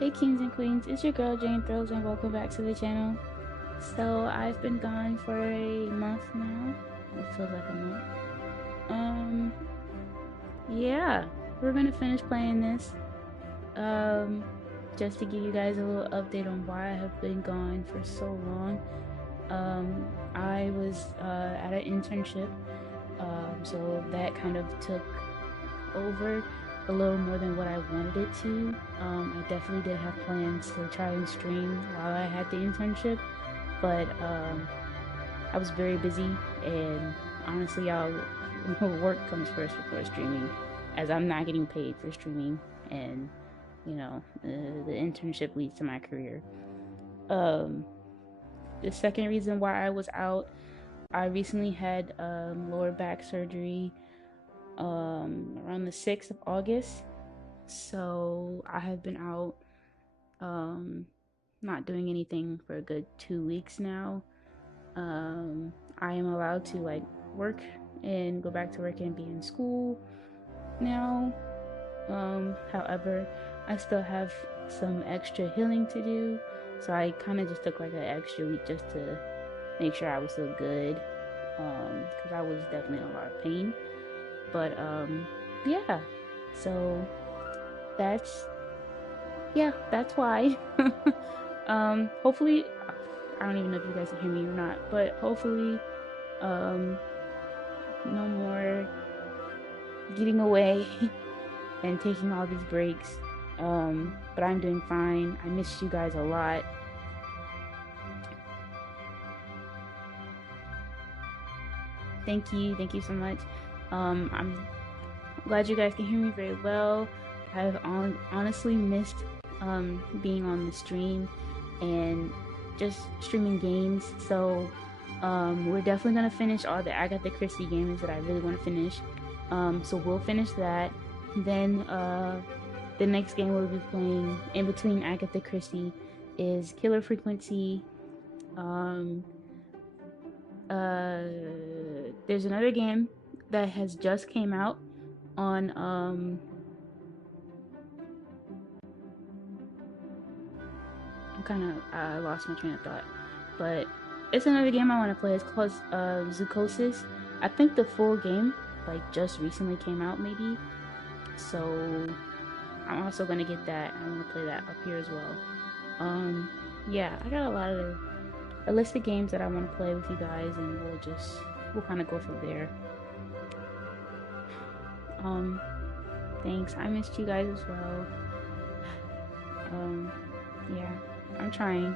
Hey kings and queens, it's your girl Jane Thrills and welcome back to the channel. So I've been gone for a month now. It feels like a month. Um yeah, we're gonna finish playing this. Um just to give you guys a little update on why I have been gone for so long. I was at an internship. So that kind of took over a little more than what I wanted it to. I definitely did have plans to try and stream while I had the internship, but I was very busy, and honestly, y'all, work comes first before streaming, as I'm not getting paid for streaming, and the internship leads to my career. Um, the second reason why I was out, I recently had lower back surgery around the 6th of August. So I have been out um, not doing anything for a good 2 weeks now. I am allowed to like work and go back to work and be in school now. However, I still have some extra healing to do. So I kind of just took like an extra week just to make sure I was still good. Because I was definitely in a lot of pain. But yeah. So that's that's why. Hopefully, I don't even know if you guys can hear me or not, but hopefully, um, no more getting away and taking all these breaks. But I'm doing fine. I miss you guys a lot. Thank you so much. I'm glad you guys can hear me very well. I've honestly missed being on the stream and just streaming games. So we're definitely gonna finish all the Agatha Christie games that I really want to finish. So we'll finish that. Then the next game we'll be playing in between Agatha Christie is Killer Frequency. Um, there's another game that has just came out on I'm kind of I lost my train of thought, but it's another game I want to play. It's called Zucosis. I think the full game like just recently came out, maybe. So I'm also gonna get that. I want to play that up here as well. Yeah, I got a list of games that I want to play with you guys, and we'll kind of go from there. Um, Thanks. I missed you guys as well. Yeah, I'm trying.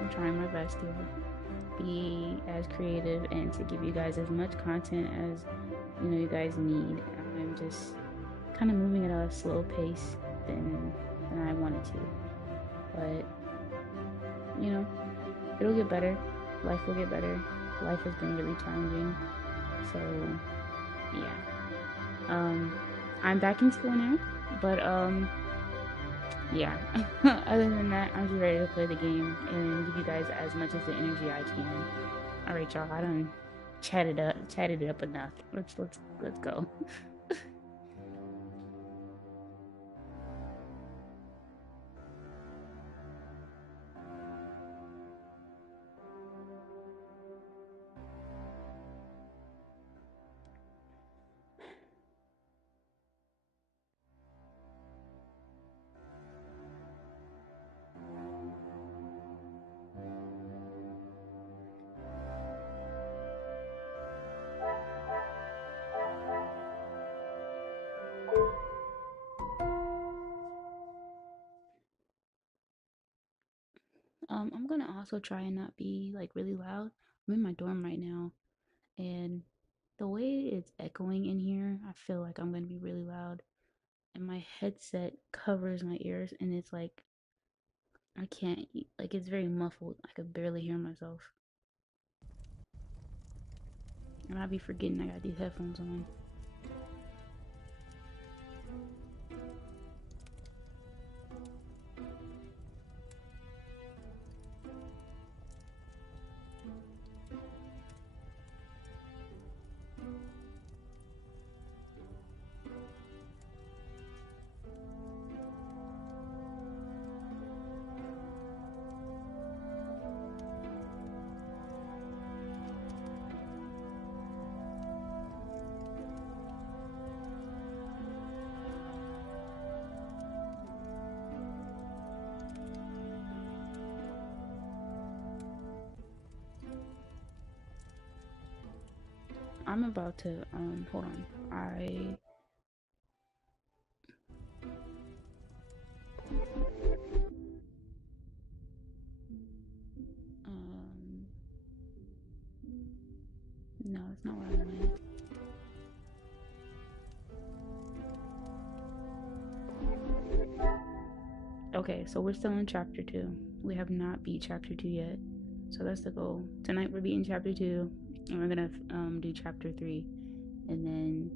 I'm trying my best to be as creative and to give you guys as much content as you guys need. I'm just kind of moving at a slow pace than I wanted to, but it'll get better. Life will get better. Life has been really challenging, so yeah. I'm back in school now, but yeah. Other than that, I'm just ready to play the game and give you guys as much of the energy I can. All right, y'all. I done chatted it up enough. Let's go. I'm gonna also try and not be like really loud. I'm in my dorm right now, and the way it's echoing in here, I feel like I'm gonna be really loud. And my headset covers my ears, and it's like I can't like it's very muffled. I could barely hear myself, and I'll be forgetting I got these headphones on. I'm about to hold on. No, it's not what I wanted. Okay, so we're still in chapter 2. We have not beat chapter 2 yet. So that's the goal. Tonight we're beating chapter 2, and we're gonna do chapter 3, and then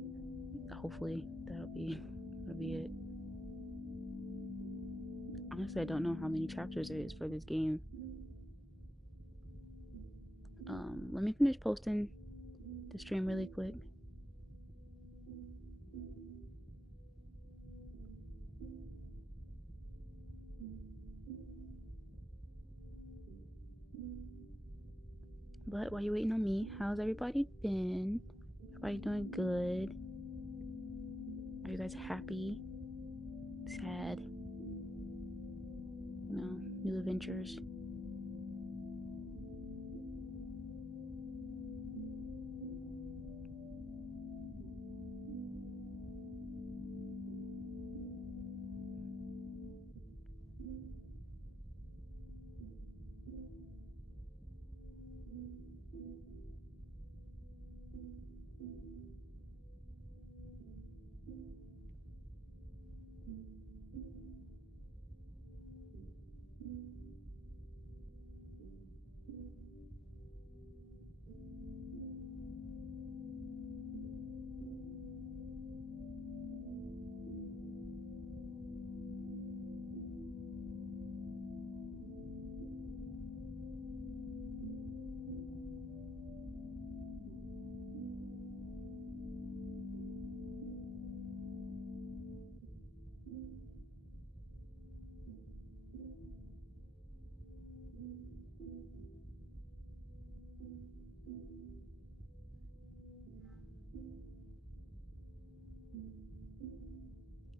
hopefully that'll be it. Honestly, I don't know how many chapters there is for this game. Let me finish posting the stream really quick. But while you're waiting on me, how's everybody been? Everybody doing good? Are you guys happy? Sad? You know, new adventures?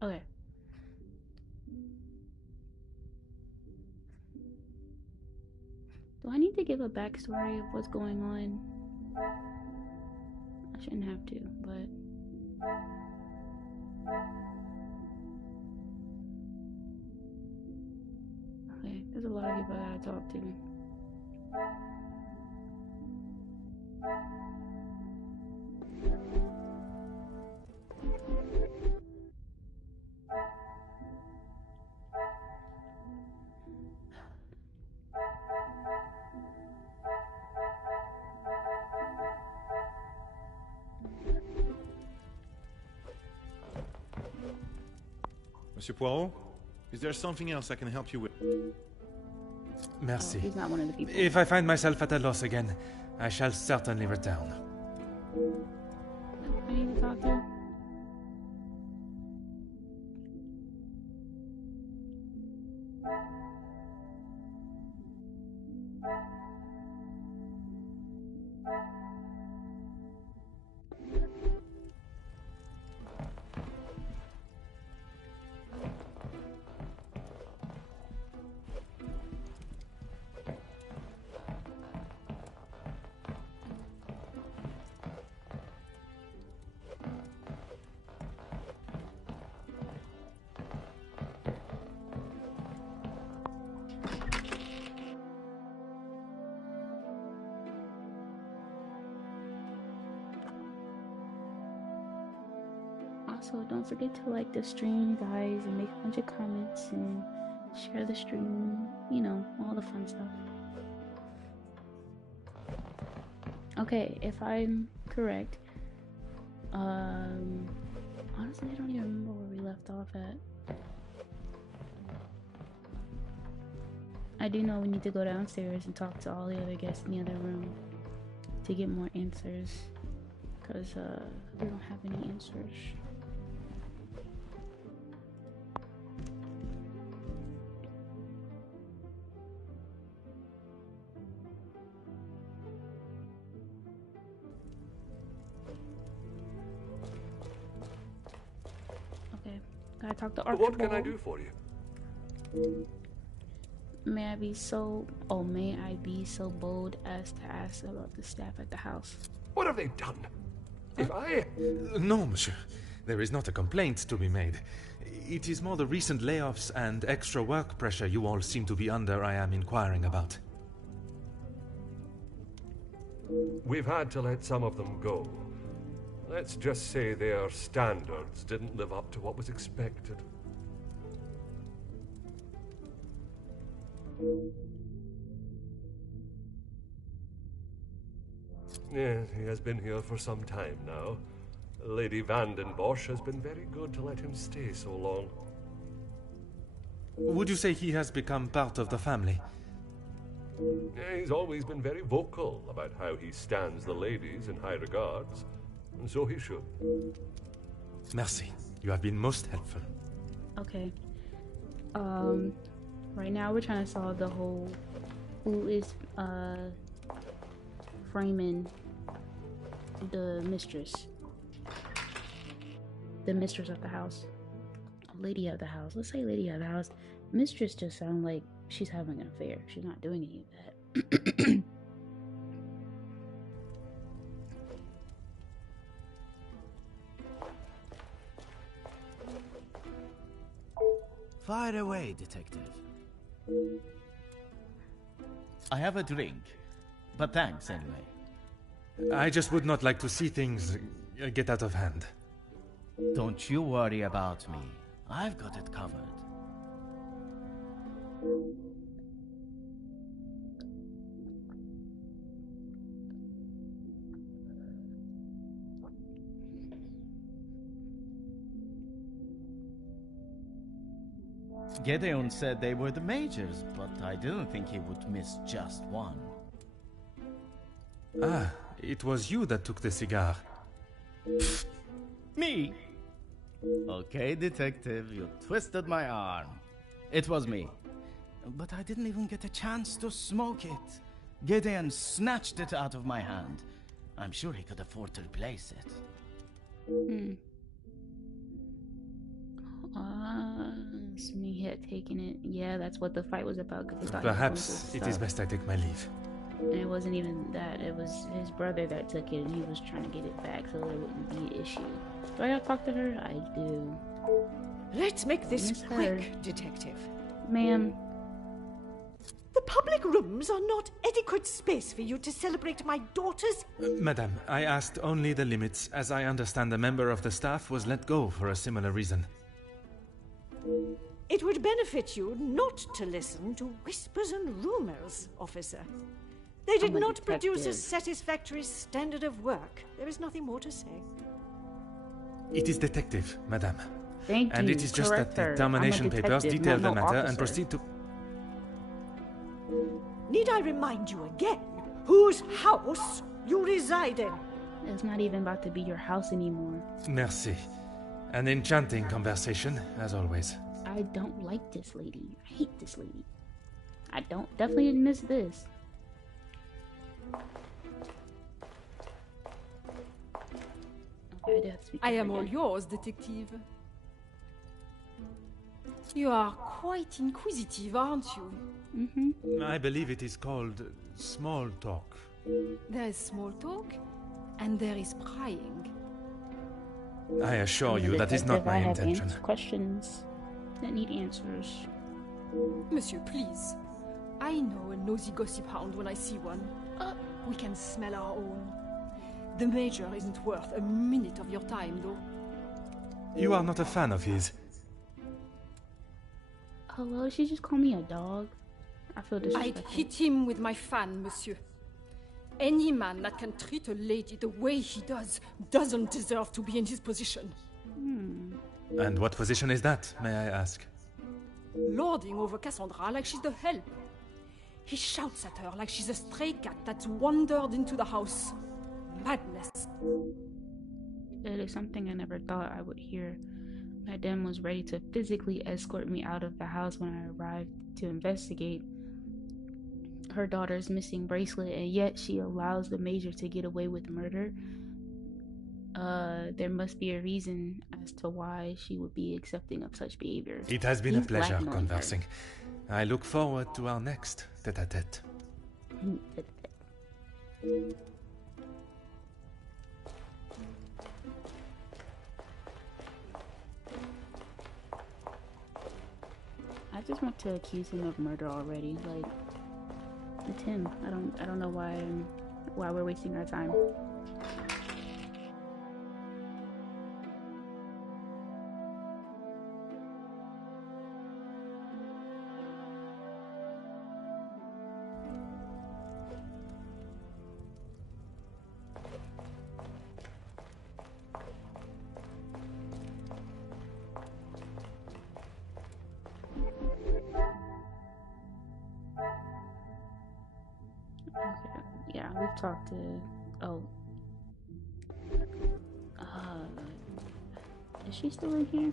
Okay. Do I need to give a backstory of what's going on? I shouldn't have to, but okay, there's a lot of people I gotta talk to. Monsieur Poirot, is there something else I can help you with? Merci. Oh, he's not one of the people. If I find myself at a loss again, I shall certainly return. I need to talk to him. Also, don't forget to like the stream, guys, and make a bunch of comments and share the stream. You know, all the fun stuff. Okay, if I'm correct, honestly, I don't even remember where we left off at. I do know we need to go downstairs and talk to all the other guests in the other room to get more answers, because we don't have any answers. Okay, gotta talk to Archibald. What can I do for you? May I be so bold as to ask about the staff at the house? What have they done? If I... No, monsieur. There is not a complaint to be made. It is more the recent layoffs and extra work pressure you all seem to be under I am inquiring about. We've had to let some of them go. Let's just say their standards didn't live up to what was expected. Yes, he has been here for some time now. Lady Vanden Bosch has been very good to let him stay so long. Would you say he has become part of the family? He's always been very vocal about how he stands the ladies in high regards, and so he should. Merci. You have been most helpful. Okay. Right now we're trying to solve the whole who is framing the mistress. The mistress of the house. Lady of the house. Let's say lady of the house. Mistress just sounds like she's having an affair. She's not doing any of that. Fire away, detective. I have a drink, but thanks anyway. I just would not like to see things get out of hand. Don't you worry about me. I've got it covered. Gedeon said they were the majors, but I didn't think he would miss just one. Ah, it was you that took the cigar. Me? Okay, detective, you twisted my arm. It was me. But I didn't even get a chance to smoke it. Gedeon snatched it out of my hand. I'm sure he could afford to replace it. So he had taken it. Yeah, that's what the fight was about. Perhaps it is best I take my leave. And it wasn't even that. It was his brother that took it, and he was trying to get it back so there wouldn't be an issue. Do I gotta talk to her? I do. Let's make this quick, detective. Ma'am. The public rooms are not adequate space for you to celebrate my daughter's... Madame, I asked only the limits, as I understand a member of the staff was let go for a similar reason. It would benefit you not to listen to whispers and rumors, officer. They did not produce a satisfactory standard of work. There is nothing more to say. It is detective, madame. Thank you. And it is just that the termination papers detail the matter and proceed to... Need I remind you again whose house you reside in? It's not even about to be your house anymore. Merci. An enchanting conversation, as always. I don't like this lady. I hate this lady. I definitely didn't miss this. Okay, I am all yours, detective. You are quite inquisitive, aren't you? Mm-hmm. I believe it is called small talk. There is small talk, and there is prying. I assure you that is not my intention. I have questions that need answers. Monsieur, please. I know a nosy gossip hound when I see one. We can smell our own. The Major isn't worth a minute of your time, though. You are not a fan of his. Hello, she just called me a dog. I feel disrespectful. I'd hit him with my fan, monsieur. Any man that can treat a lady the way he does doesn't deserve to be in his position. And what position is that, may I ask? Lording over Cassandra like she's the help. He shouts at her like she's a stray cat that's wandered into the house. Madness. It is something I never thought I would hear. Madame was ready to physically escort me out of the house when I arrived to investigate her daughter's missing bracelet, and yet she allows the Major to get away with murder. There must be a reason as to why she would be accepting of such behavior. It has been a pleasure conversing. I look forward to our next tête-à-tête. just want to accuse him of murder already. Like, it's him. I don't know why we're wasting our time. Okay, yeah, we've talked to. Oh, is she still in here?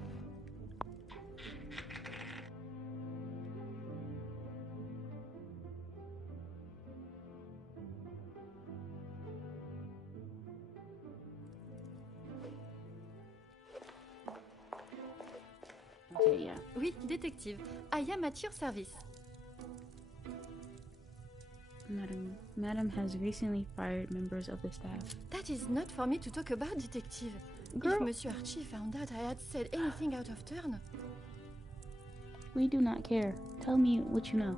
Okay, yeah. Oui, détective. I am at your service. Madam has recently fired members of the staff. That is not for me to talk about, detective. Girl. If Monsieur Archie found out I had said anything out of turn... We do not care. Tell me what you know.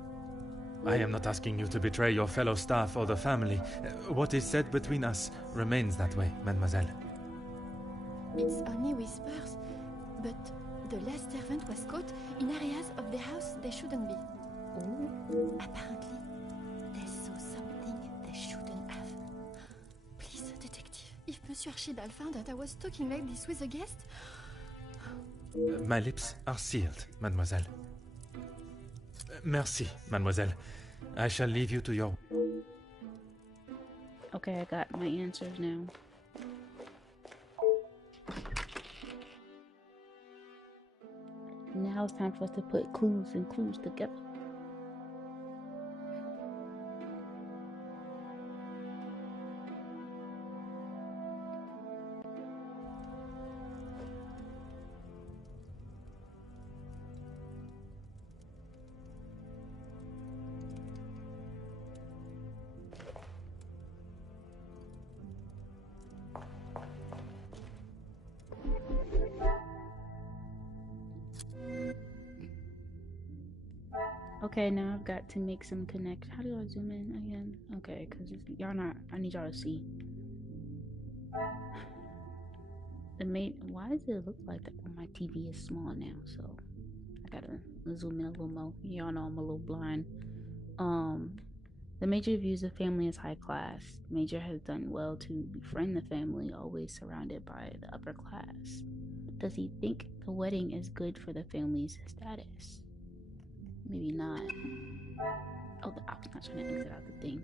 I am not asking you to betray your fellow staff or the family. What is said between us remains that way, mademoiselle. It's only whispers, but the last servant was caught in areas of the house they shouldn't be. Apparently, they saw something they shouldn't have. Please, detective, if Monsieur Archibald found out I was talking like this with a guest... My lips are sealed, mademoiselle. Merci, mademoiselle. I shall leave you to your... Okay, I got my answers now. Now it's time for us to put clues and clues together. Okay, now I've got to make some connect. How do I zoom in again? Okay, because y'all not. I need y'all to see. Why does it look like that? Well, my TV is small now, so I gotta zoom in a little more. Y'all know I'm a little blind. The Major views the family as high class. Major has done well to befriend the family, always surrounded by the upper class. Does he think the wedding is good for the family's status? Maybe not. Oh, the op's not trying to exit out the thing.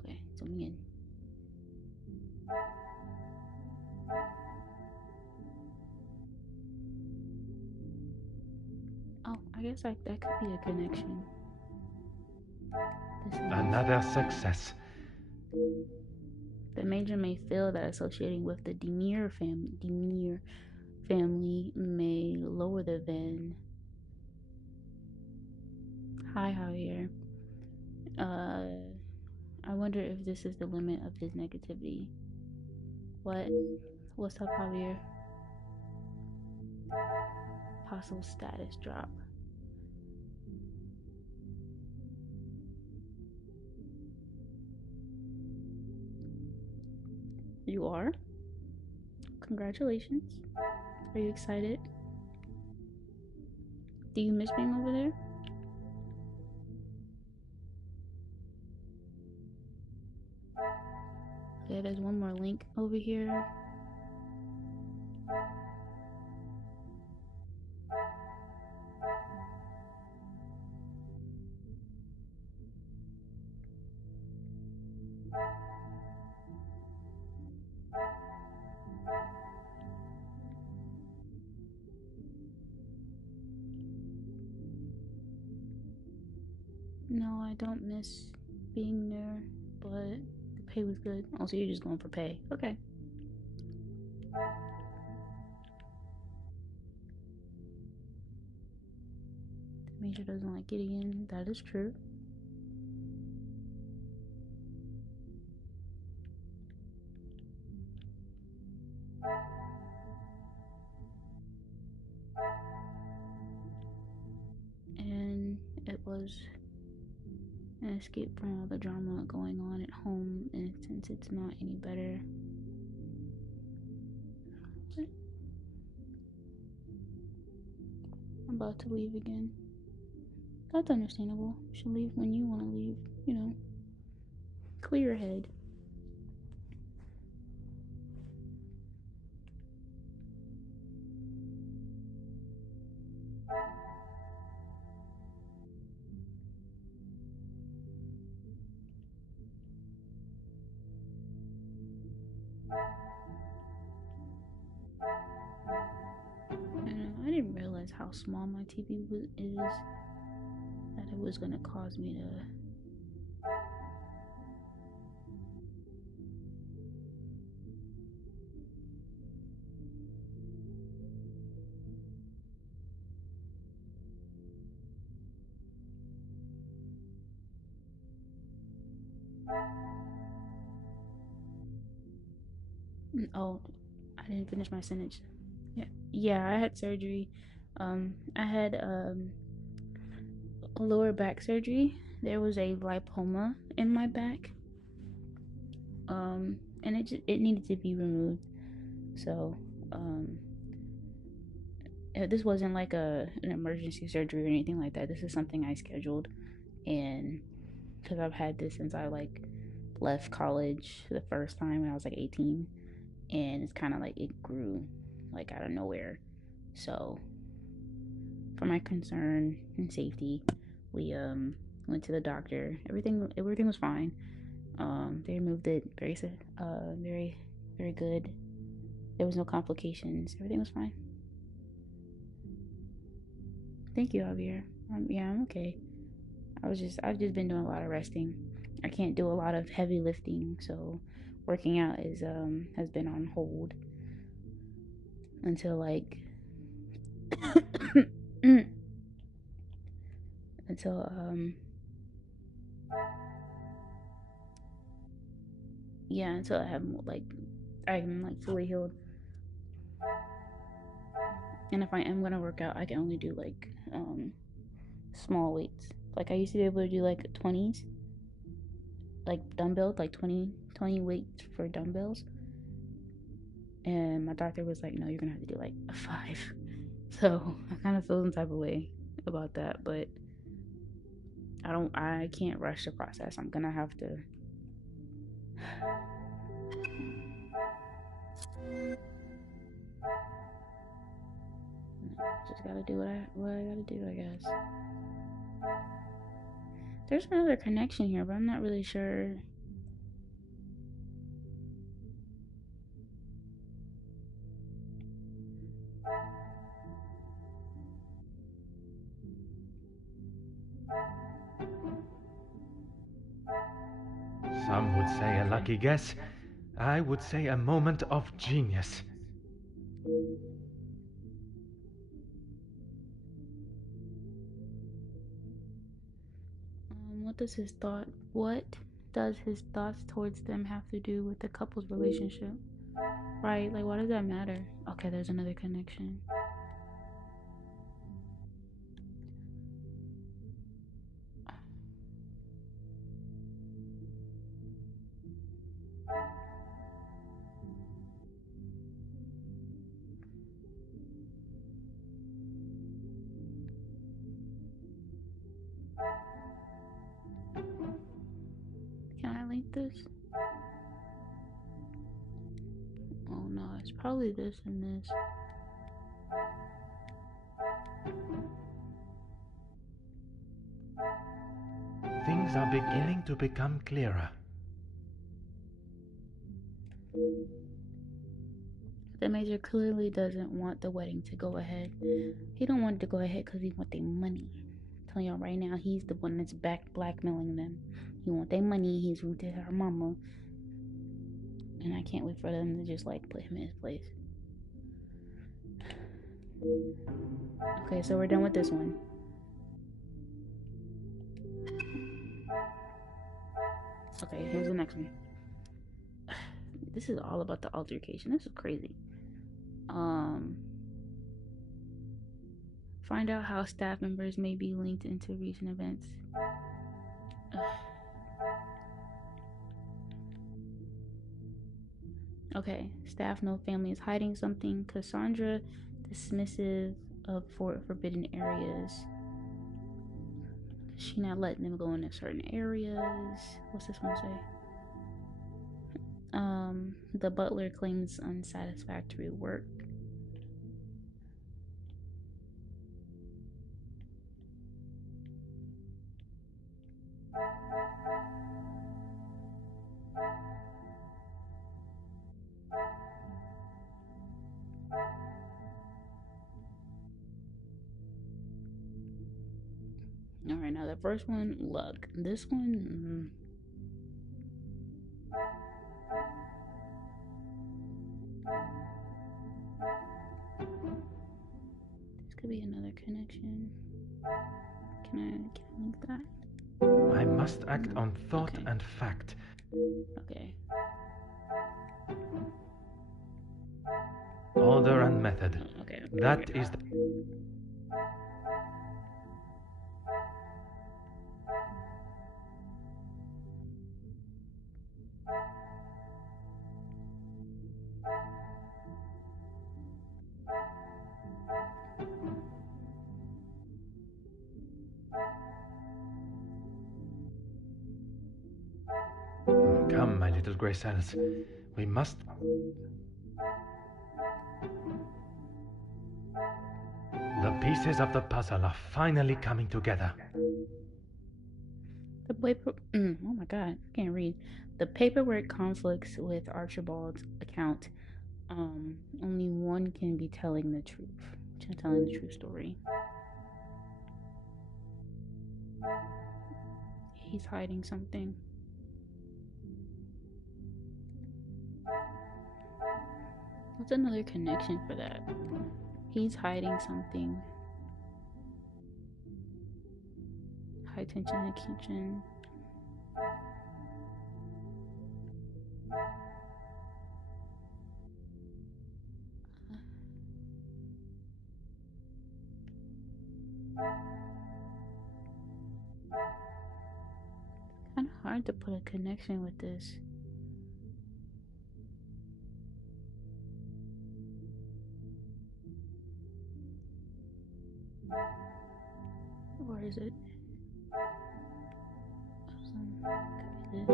Okay, zooming in. Oh, I guess that could be a connection. Another success. The Major may feel that associating with the Demure family may lower the Venn. Hi, Javier. I wonder if this is the limit of his negativity. What's up, Javier? Possible status drop. You are? Congratulations. Are you excited? Do you miss being over there? Okay, there's one more link over here. No, I don't miss being there, but the pay was good. Oh, so you're just going for pay. Okay. The Major doesn't like getting in. That is true. was an escape from all the drama going on at home, and since it's not any better. But I'm about to leave again. That's understandable. You should leave when you want to leave, you know. Clear your head. I didn't realize how small my TV is, that it was gonna cause me to oh, I didn't finish my sentence. Yeah, I had surgery. I had lower back surgery. There was a lipoma in my back. And it needed to be removed. So, this wasn't like an emergency surgery or anything like that. This is something I scheduled, and because I've had this since I left college the first time when I was 18, and it's kind of it grew out of nowhere. So for my concern and safety, we went to the doctor. Everything was fine. They removed it very very good. There was no complications. Everything was fine. Thank you, Javier. Yeah, I'm okay. I've just been doing a lot of resting. I can't do a lot of heavy lifting, so working out is has been on hold until until until I have I'm fully healed. And if I am gonna work out, I can only do small weights. I used to be able to do 20s, dumbbells, 20 weights for dumbbells. And my doctor was like, no, you're gonna have to do a 5. So I kind of feel some type of way about that, but I can't rush the process. I'm gonna have to just gotta do what I gotta do, I guess. There's another connection here, but I'm not really sure. Some would say a lucky guess. I would say a moment of genius. What does his thoughts towards them have to do with the couple's relationship? Right? Why does that matter? Okay, there's another connection. Can I link this? Oh no, it's probably this and this. Things are beginning to become clearer. The Major clearly doesn't want the wedding to go ahead. He don't want it to go ahead because he want their money. I'm telling y'all right now, he's the one that's blackmailing them. He want their money. He's rude to her mama. And I can't wait for them to just put him in his place. Okay, so we're done with this one. Okay, here's the next one. This is all about the altercation. This is crazy. Find out how staff members may be linked into recent events. Ugh. Okay, staff know family is hiding something. Cassandra dismissive of forbidden areas. She not letting them go into certain areas. What's this one say? The butler claims unsatisfactory work. All right, now the first one, luck. This one, this could be another connection. Can I link that? I must act on thought and fact. Okay. Order and method. Okay. That is the... Come, my little grey cells. We must... The pieces of the puzzle are finally coming together. The paper. Oh my god, I can't read. The paperwork conflicts with Archibald's account. Only one can be telling the truth. Telling the true story. He's hiding something. What's another connection for that? He's hiding something. High tension in the kitchen. It's kind of hard to put a connection with this. Or is it?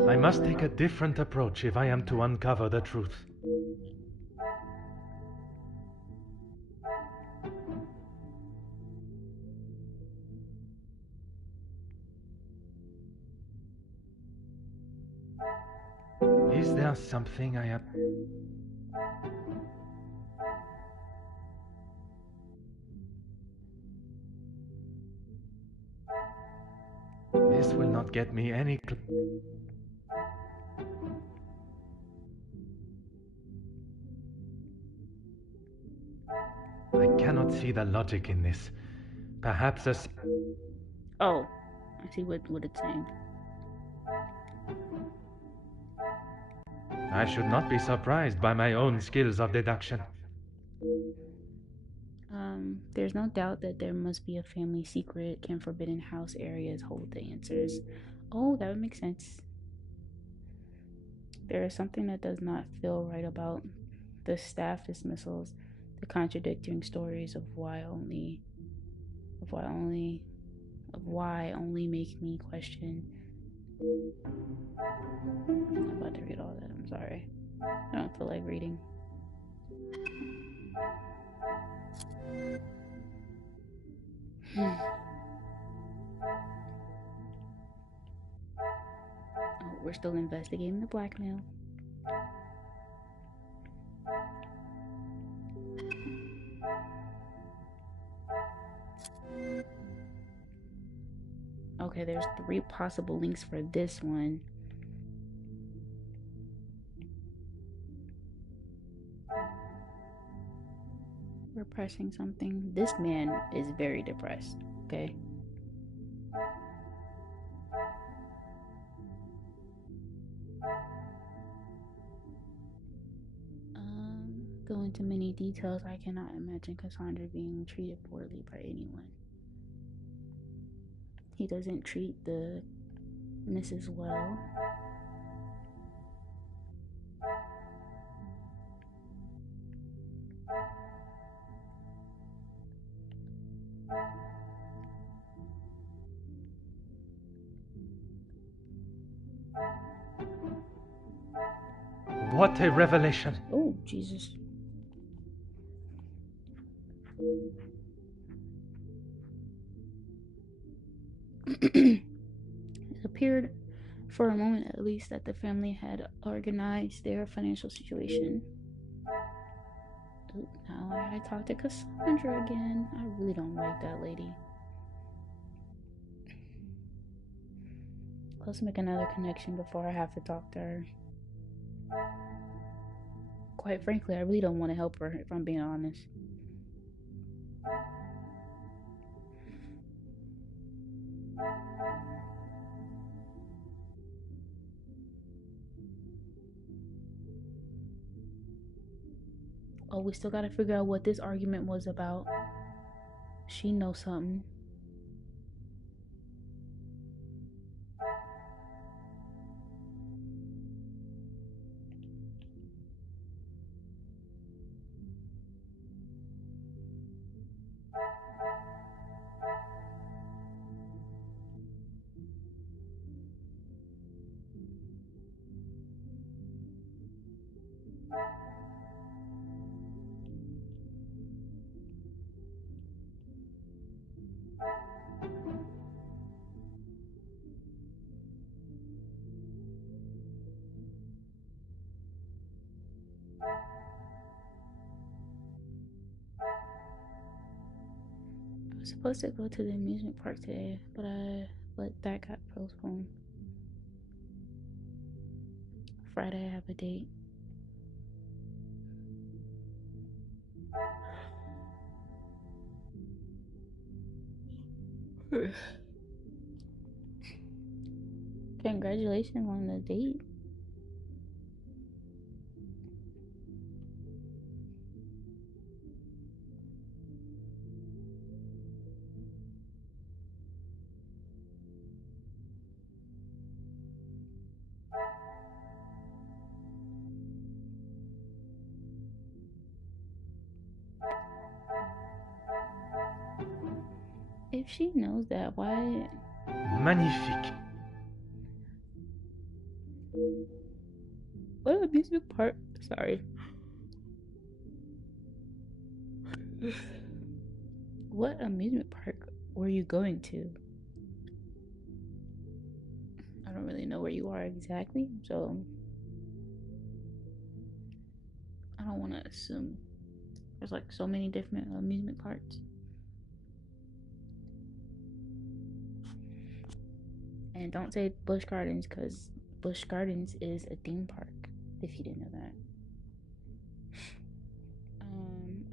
I must take a different approach if I am to uncover the truth. Is there something I have... This will not get me any... I cannot see the logic in this. Perhaps a... Oh, I see what it's saying. I should not be surprised by my own skills of deduction. There's no doubt that there must be a family secret. Can forbidden house areas hold the answers? Oh, that would make sense. There is something that does not feel right about the staff dismissals, the contradicting stories of why only make me question. I'm about to read all that. I'm sorry. I don't feel like reading. Oh, we're still investigating the blackmail. Okay, there's 3 possible links for this one. Repressing something. This man is very depressed, okay? Going into many details, I cannot imagine Cassandra being treated poorly by anyone. He doesn't treat the Mrs. well. What a revelation. Oh, Jesus. It appeared, for a moment at least, that the family had organized their financial situation. Ooh, now I gotta talk to Cassandra again. I really don't like that lady. Let's make another connection before I have to talk to her. Quite frankly, I really don't want to help her, if I'm being honest. Oh, we still gotta figure out what this argument was about. She knows something. I was supposed to go to the amusement park today, but that got postponed. Friday I have a date. Congratulations on the date. If she knows that, why? Magnifique. What amusement park? Sorry. What amusement park were you going to? I don't really know where you are exactly, so I don't want to assume. There's like so many different amusement parks. And don't say Busch Gardens, because Busch Gardens is a theme park, if you didn't know that.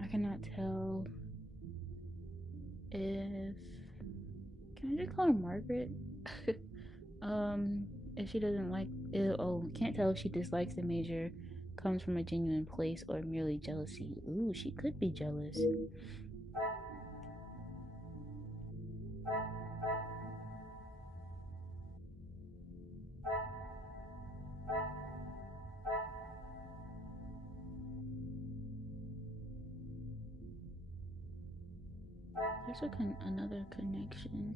I cannot tell if... Can I just call her Margaret? If she doesn't like it, can't tell if she dislikes the major, comes from a genuine place, or merely jealousy. Ooh, she could be jealous. There's another connection.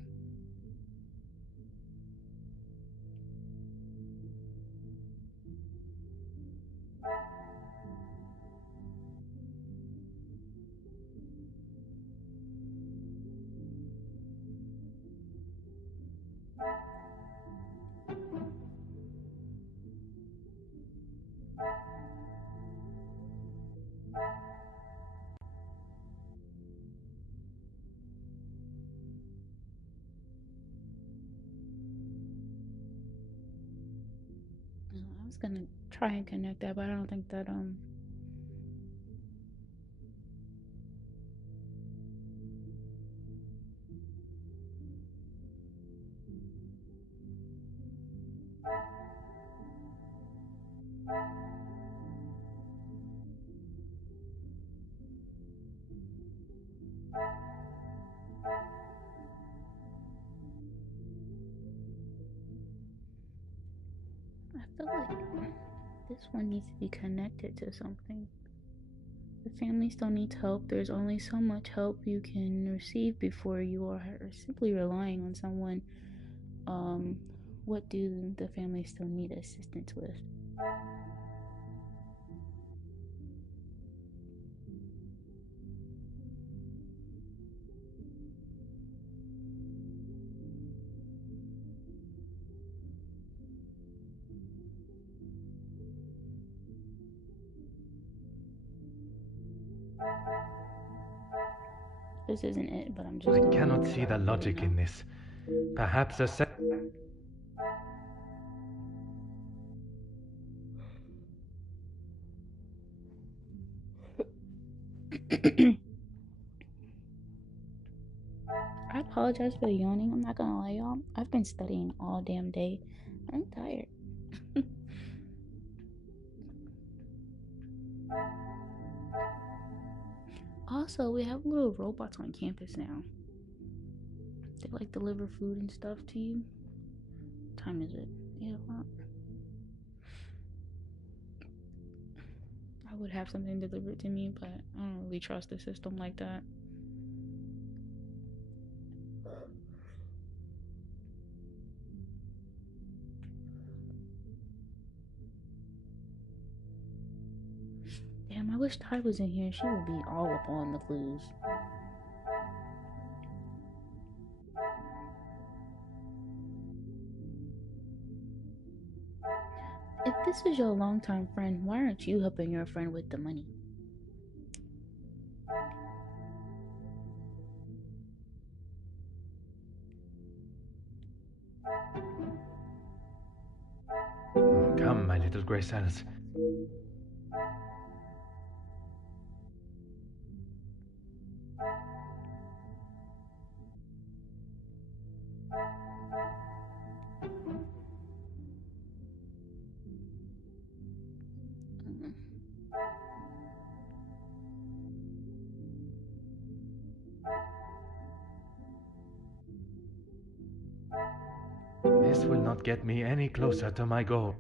I was gonna try and connect that, but I don't think that I feel like this one needs to be connected to something. The family still needs help. There's only so much help you can receive before you are simply relying on someone. What do the family still need assistance with? This isn't it, but I'm just... I cannot see the logic in this. Perhaps a I apologize for the yawning. I'm not gonna lie, y'all. I've been studying all damn day. I'm tired. Also, we have little robots on campus now. They like deliver food and stuff to you. What time is it? 8 o'clock. I would have something delivered to me, but I don't really trust the system like that. Damn, I wish Ty was in here. She would be all up on the clues. If this is your longtime friend, why aren't you helping your friend with the money? Come, my little grey cells. This will not get me any closer to my goal.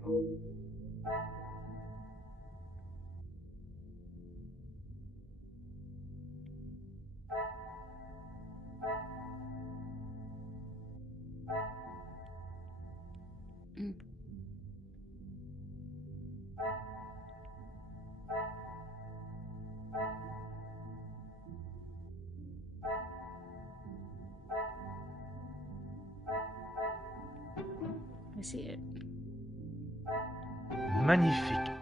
I see it. Magnifique.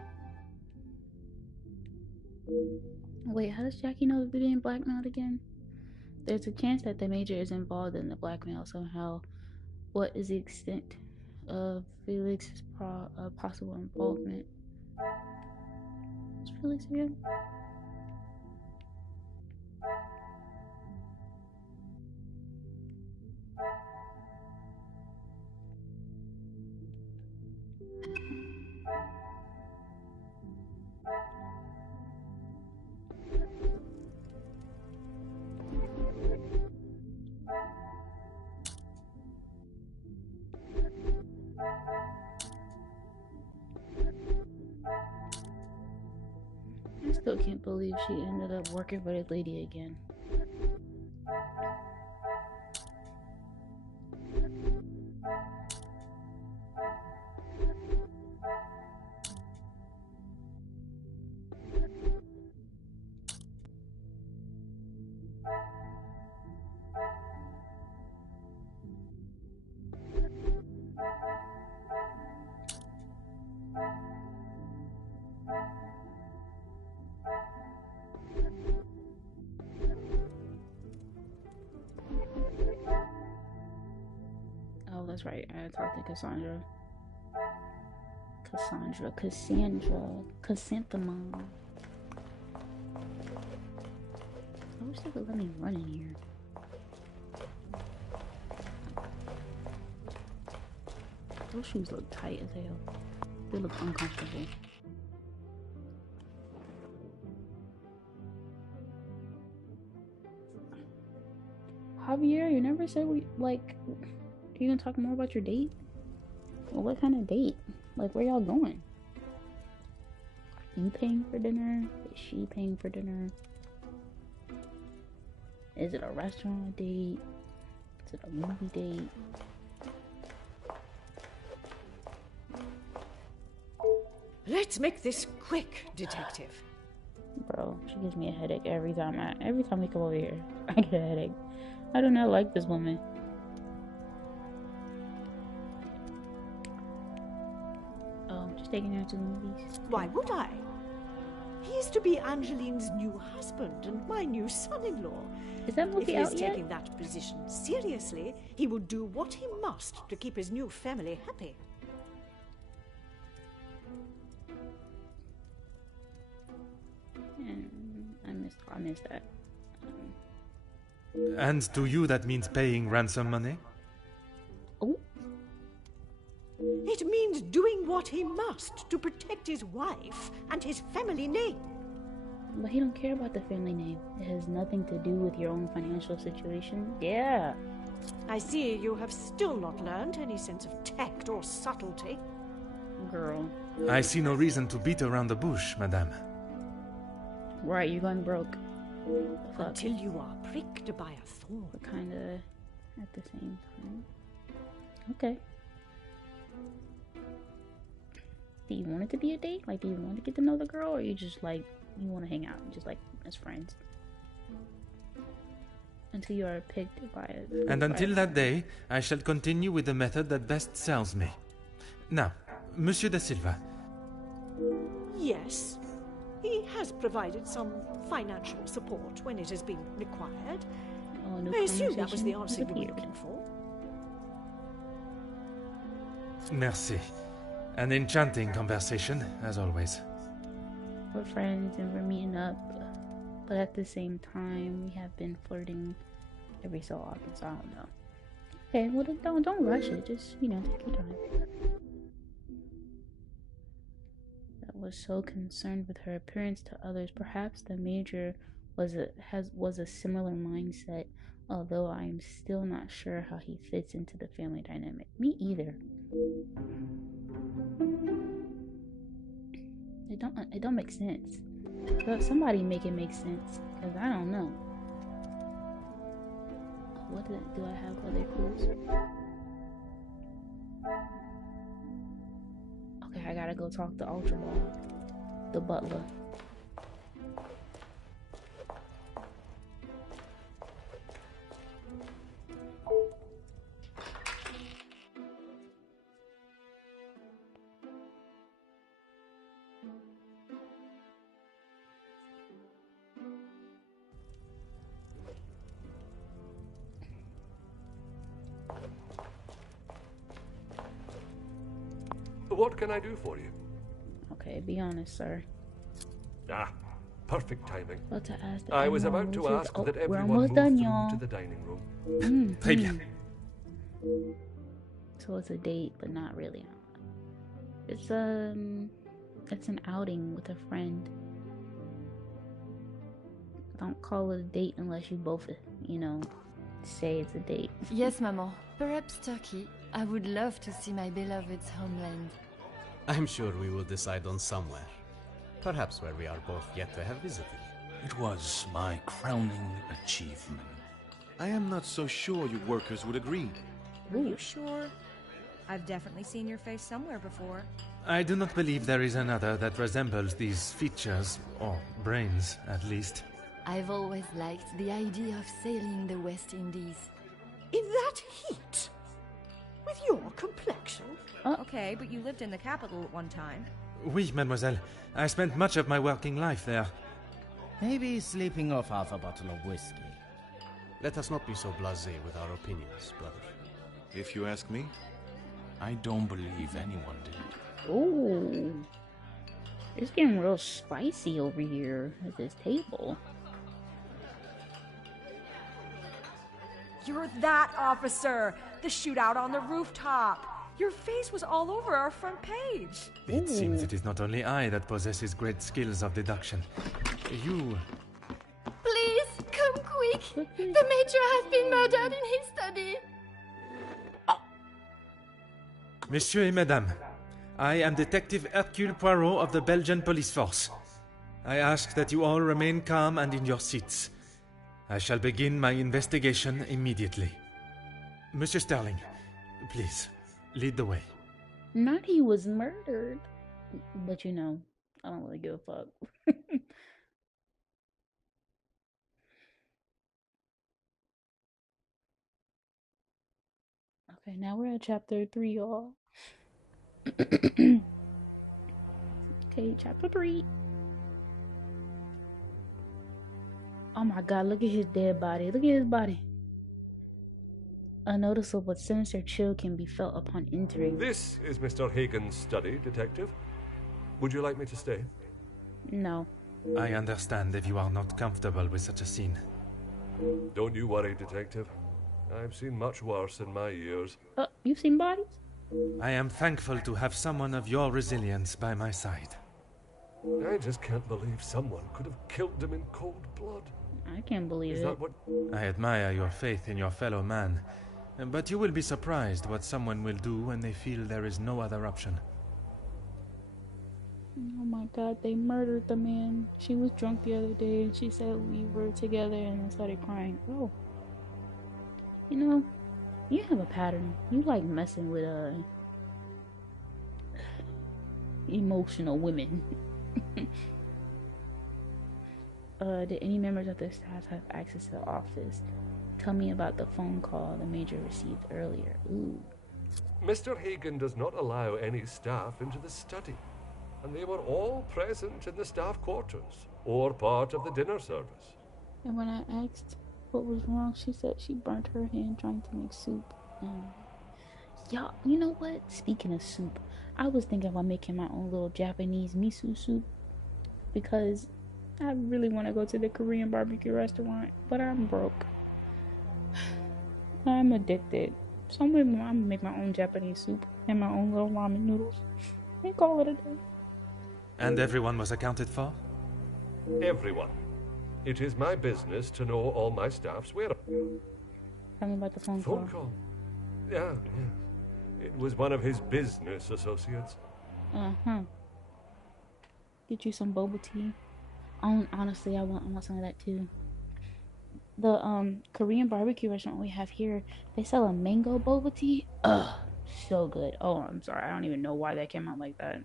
Wait, how does Jackie know that they're being blackmailed again? There's a chance that the Major is involved in the blackmail somehow. What is the extent of Felix's possible involvement? What's Felix again? I still can't believe she ended up working for this lady again. Oh, that's right. I talked to Cassandra. Chrysanthemum. I wish they would let me run in here. Those shoes look tight as hell. They look uncomfortable. Javier, you never said are you gonna talk more about your date? Well, what kind of date? Like, where y'all going? Are you paying for dinner? Is she paying for dinner? Is it a restaurant date? Is it a movie date? Let's make this quick, detective. Bro, she gives me a headache every time we come over here. I get a headache. I do not like this woman. Oh, just taking her to the movies. Why would I? He is to be Angeline's new husband and my new son-in-law. Is that movie If he out is yet? taking that position seriously, he will do what he must to keep his new family happy. I missed that. And to you that means paying ransom money? Oh, It means doing what he must to protect his wife and his family name. but he don't care about the family name. It has nothing to do with your own financial situation. Yeah. I see you have still not learned any sense of tact or subtlety. Girl. I see no reason to beat around the bush, madame. Right, you're going broke. Fuck. Until you are pricked by a thorn. But kinda at the same time. Okay. Do you want it to be a date? Like, do you want to get to know the girl? Or you just like, you want to hang out, just like as friends? Until you are picked by a... And until that day, I shall continue with the method that best serves me. Now, Monsieur da Silva. Yes, he has provided some financial support when it has been required. Oh, no I assume that was the conversation answer you were appeared. looking for. Merci. An enchanting conversation, as always. We're friends and we're meeting up, but at the same time, we have been flirting every so often, so I don't know. Okay, well then don't rush it. Just, you know, take your time. That was so concerned with her appearance to others. Perhaps the major was a similar mindset, although I am still not sure how he fits into the family dynamic. Me either. It don't make sense. But somebody make it make sense, because I don't know. What do I have other clues? Okay, I gotta go talk to Ultra Ball, the butler. What can I do for you? Okay, be honest, sir. Ah, perfect timing. About to ask the I was Admiral about to Moses- ask Oh, that we're everyone almost move done, through y'all. to the dining room. Très bien. So it's a date, but not really. It's an outing with a friend. Don't call it a date unless you both, you know, say it's a date. Yes, Maman. Perhaps Turkey. I would love to see my beloved's homeland. I'm sure we will decide on somewhere. Perhaps where we are both yet to have visited. It was my crowning achievement. I am not so sure you workers would agree. Are you sure? I've definitely seen your face somewhere before. I do not believe there is another that resembles these features, or brains, at least. I've always liked the idea of sailing the West Indies. In that heat? With your complexion? Okay, but you lived in the capital at one time. Oui, mademoiselle. I spent much of my working life there. Maybe sleeping off half a bottle of whiskey. Let us not be so blasé with our opinions, brother. If you ask me. I don't believe anyone did. Ooh. It's getting real spicy over here at this table. You're that officer! The shootout on the rooftop! Your face was all over our front page! It seems it is not only I that possesses great skills of deduction. You... Please, come quick! The Major has been murdered in his study! Messieurs et mesdames, I am Detective Hercule Poirot of the Belgian police force. I ask that you all remain calm and in your seats. I shall begin my investigation immediately. Monsieur Sterling, please, lead the way. Not he was murdered. But you know, I don't really give a fuck. Okay, now we're at chapter 3, y'all. Okay, chapter 3. Oh my god, look at his dead body. Look at his body. A noticeable but sinister chill can be felt upon entering. This is Mr. Hagen's study, Detective. Would you like me to stay? No. I understand if you are not comfortable with such a scene. Don't you worry, Detective. I've seen much worse in my years. You've seen bodies? I am thankful to have someone of your resilience by my side. I just can't believe someone could have killed him in cold blood. I can't believe Is it. that what... I admire your faith in your fellow man, but you will be surprised what someone will do when they feel there is no other option. Oh my god, they murdered the man. She was drunk the other day and she said we were together and I started crying. Oh. You know, you have a pattern. You like messing with emotional women. Did any members of the staff have access to the office? Tell me about the phone call the major received earlier. Ooh. Mr. Hagen does not allow any staff into the study, and they were all present in the staff quarters, or part of the dinner service. And when I asked what was wrong, she said she burnt her hand trying to make soup. Y'all, you know what? Speaking of soup, I was thinking about making my own little Japanese miso soup, because I really want to go to the Korean barbecue restaurant, but I'm broke. I'm addicted. So I'm gonna make my own Japanese soup and my own little ramen noodles and call it a day. And everyone was accounted for? Everyone. It is my business to know all my staff's whereabouts. Tell me about the phone call. Phone call? Yeah. It was one of his business associates. Get you some boba tea. Honestly, I want some of that too. The Korean barbecue restaurant we have here, they sell a mango boba tea. Ugh, so good. Oh, I'm sorry. I don't even know why that came out like that.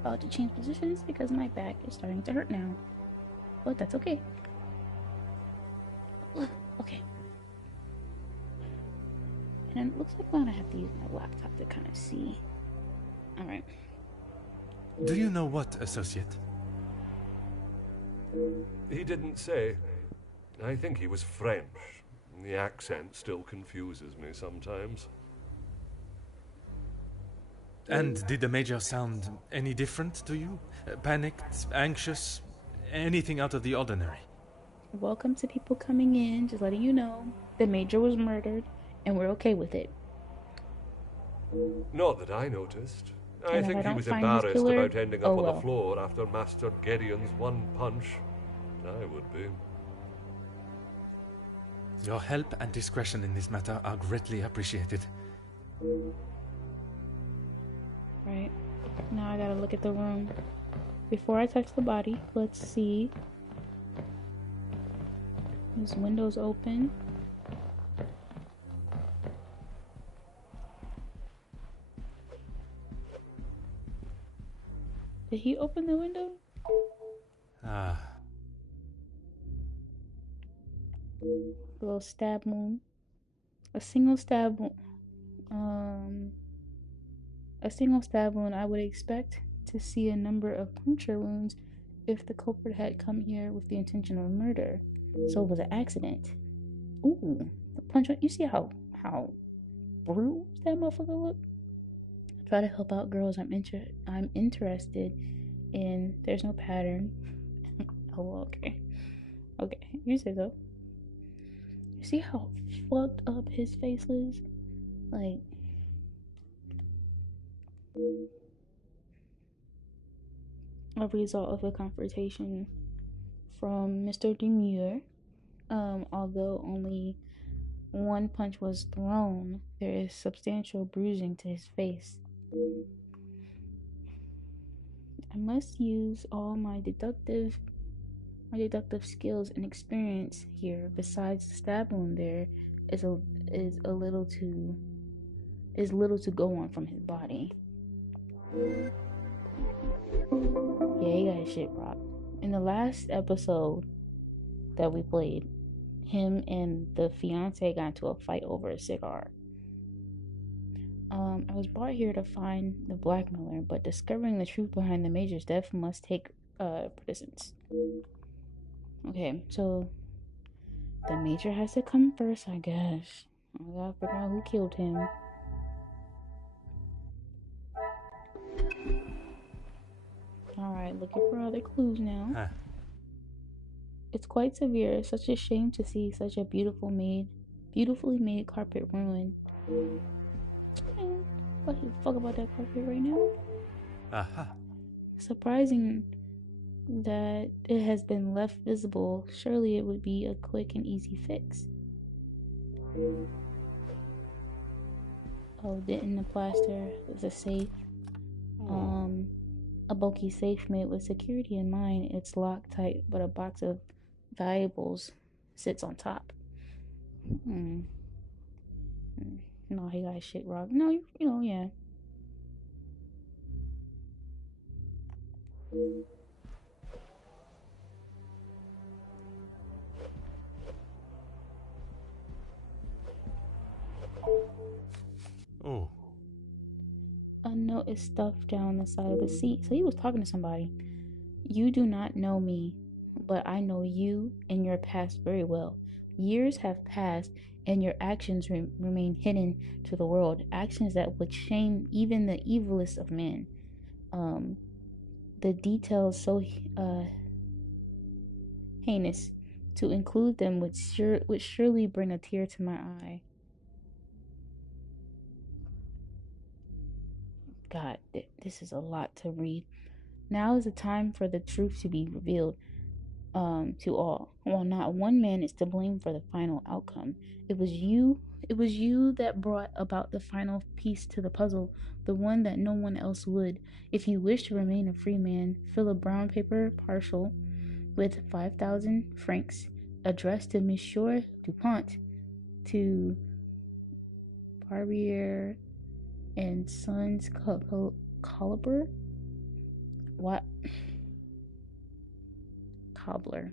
About to change positions because my back is starting to hurt now. But that's okay. Okay. And it looks like I'm gonna have to use my laptop to kind of see. Alright. Do you know what associate? He didn't say. I think he was French. The accent still confuses me sometimes. And did the major sound any different to you? Panicked, anxious, anything out of the ordinary? Welcome to people coming in, just letting you know the major was murdered and we're okay with it. Not that I noticed. I And if think I he don't was find his embarrassed killer, about ending up oh on well. the floor after Master Gideon's one punch. I would be. Your help and discretion in this matter are greatly appreciated. Right. Now I gotta look at the room. Before I touch the body, let's see. His window's open. Did he open the window? Ah. A little stab wound. A single stab wound. A single stab wound. I would expect to see a number of puncture wounds if the culprit had come here with the intention of murder. So it was an accident. Ooh, the punch. You see how bruised that motherfucker looked? Try to help out girls I'm interested in. There's no pattern. Oh, okay. Okay, you say so. You see how fucked up his face is? Like, a result of a confrontation from Mr. Demure. Although only one punch was thrown, there is substantial bruising to his face. I must use all my deductive skills and experience here. Besides the stab wound, there is little to go on from his body. Yeah, he got his shit rocked. In the last episode that we played, him and the fiance got into a fight over a cigar. I was brought here to find the blackmailer, but discovering the truth behind the Major's death must take precedence. Okay, so the Major has to come first, I guess. I gotta figure out who killed him. Alright, looking for other clues now. Huh. It's quite severe. It's such a shame to see such a beautifully made carpet ruined. What the fuck about that carpet right now? Aha. Surprising that it has been left visible. Surely it would be a quick and easy fix. Oh, didn't the plaster is a safe. A bulky safe made with security in mind. It's locked tight, but a box of valuables sits on top. No, he got his shit rocked. No, you know, yeah. Oh. A note is stuffed down the side of the seat. So he was talking to somebody. You do not know me, but I know you and your past very well. Years have passed, and your actions remain hidden to the world. Actions that would shame even the evilest of men. The details so heinous. To include them would surely bring a tear to my eye. God, this is a lot to read. Now is the time for the truth to be revealed to all. While not one man is to blame for the final outcome, it was you that brought about the final piece to the puzzle, the one that no one else would. If you wish to remain a free man, fill a brown paper parcel with 5,000 francs, addressed to Monsieur Dupont, to Barbier and Sons Cobbler. What? Cobbler.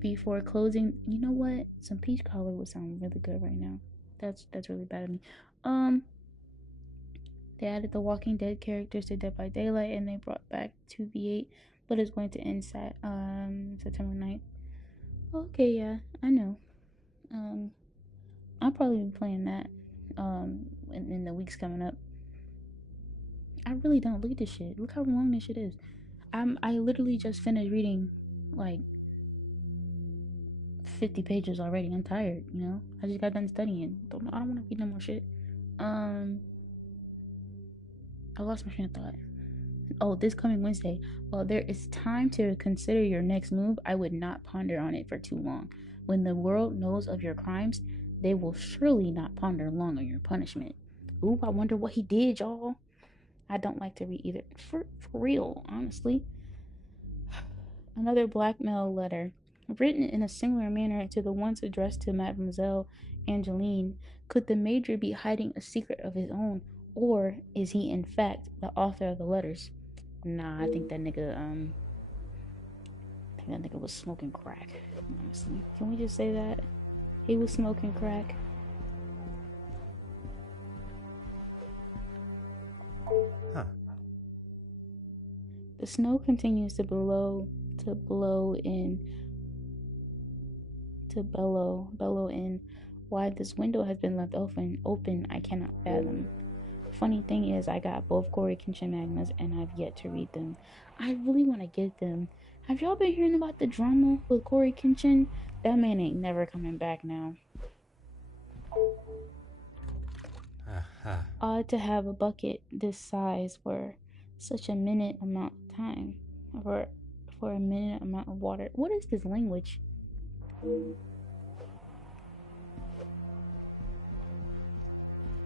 Before closing, you know what? Some peach cobbler would sound really good right now. That's really bad of me. They added the Walking Dead characters to Dead by Daylight, and they brought back 2v8, but it's going to end September 9th. Okay, yeah, I know. I'll probably be playing that in the weeks coming up. I really don't. Look at this shit. Look how long this shit is. I literally just finished reading like 50 pages already. I'm tired, you know. I just got done studying. I don't want to read no more shit. I lost my train of thought. Oh, this coming Wednesday. Well, there is time to consider your next move. I would not ponder on it for too long. When the world knows of your crimes, they will surely not ponder long on your punishment. Ooh, I wonder what he did, y'all. I don't like to read either. For real, honestly. Another blackmail letter, written in a similar manner to the ones addressed to Mademoiselle Angeline. Could the Major be hiding a secret of his own, or is he in fact the author of the letters? Nah, I think that nigga was smoking crack. Honestly, can we just say that? He was smoking crack. Huh. The snow continues to bellow in. Why this window has been left open, I cannot fathom. Funny thing is, I got both Corey Kenshin mangas and I've yet to read them. I really want to get them. Have y'all been hearing about the drama with Corey Kenshin? That man ain't never coming back now. Odd to have a bucket this size where such a minute amount of time for a minute amount of water. What is this language?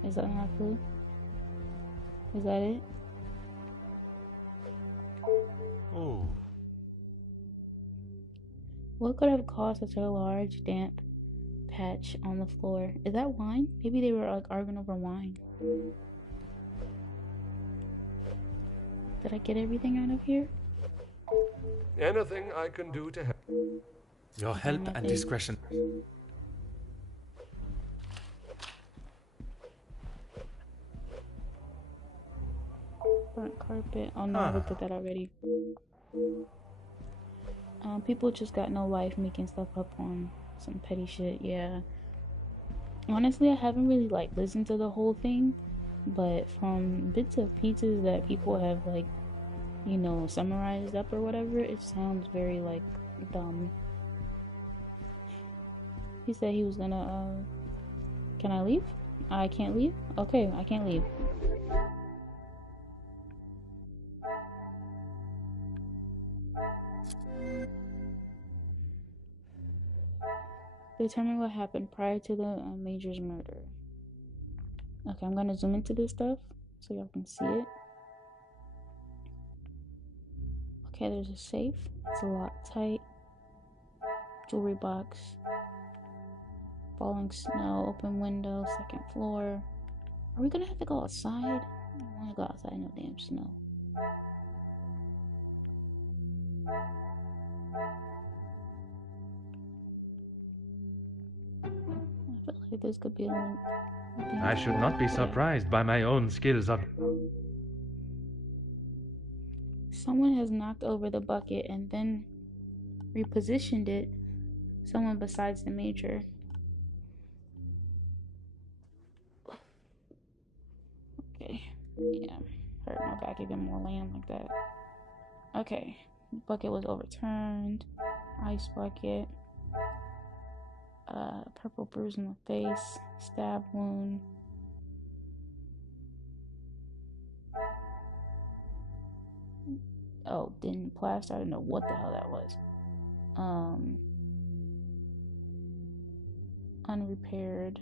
Is that not a clue? Is that it? Oh. What could have caused such a large damp patch on the floor? Is that wine? Maybe they were like arguing over wine. Did I get everything out of here? Anything I can do to help? Your help and discretion. Burnt carpet. Oh no, I looked at that already. People just got no life making stuff up on some petty shit, yeah. Honestly, I haven't really like listened to the whole thing, but from bits of pieces that people have like, you know, summarized up or whatever, it sounds very like dumb. He said he was gonna, can I leave? I can't leave? Okay, I can't leave. Determine what happened prior to the Major's murder. Okay, I'm gonna zoom into this stuff so y'all can see it. Okay, there's a safe. It's locked tight. Jewelry box. Falling snow. Open window. Second floor. Are we gonna have to go outside? I don't wanna go outside in no damn snow. I feel like this could be a link. I should not be surprised by my own skills of... Someone has knocked over the bucket and then repositioned it. Someone besides the Major. Okay. Yeah. Hurt my back even more laying like that. Okay. Bucket was overturned. Ice bucket. Purple bruise in the face. Stab wound. Oh, didn't plaster. I don't know what the hell that was. Unrepaired.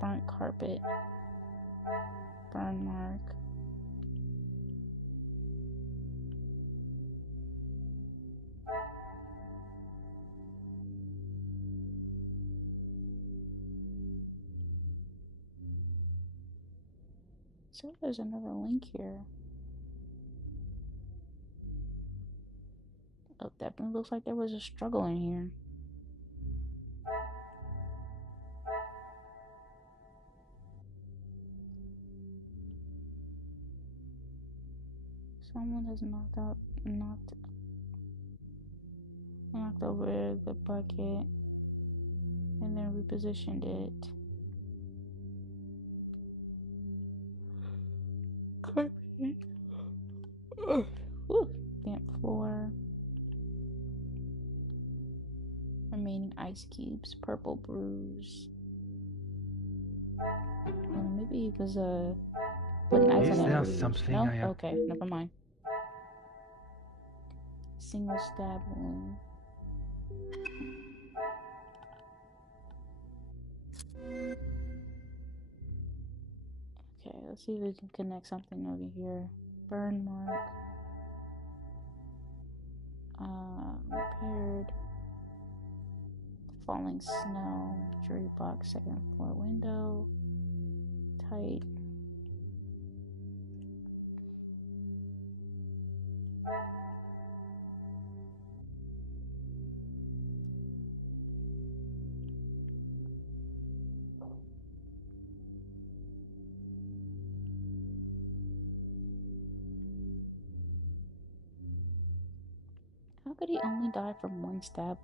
Burnt carpet. Burn mark. So there's another link here. Oh, definitely looks like there was a struggle in here. Someone has knocked over the bucket and then repositioned it. Carpet. Damp floor. Remaining ice cubes. Purple bruise. Maybe he was putting ice on that bruise. Is there something no? I have... Okay, never mind. Single stab wound. Okay, let's see if we can connect something over here. Burn mark. Repaired. Falling snow. Jewelry box. Second floor window. Tight. How could he only die from one stab?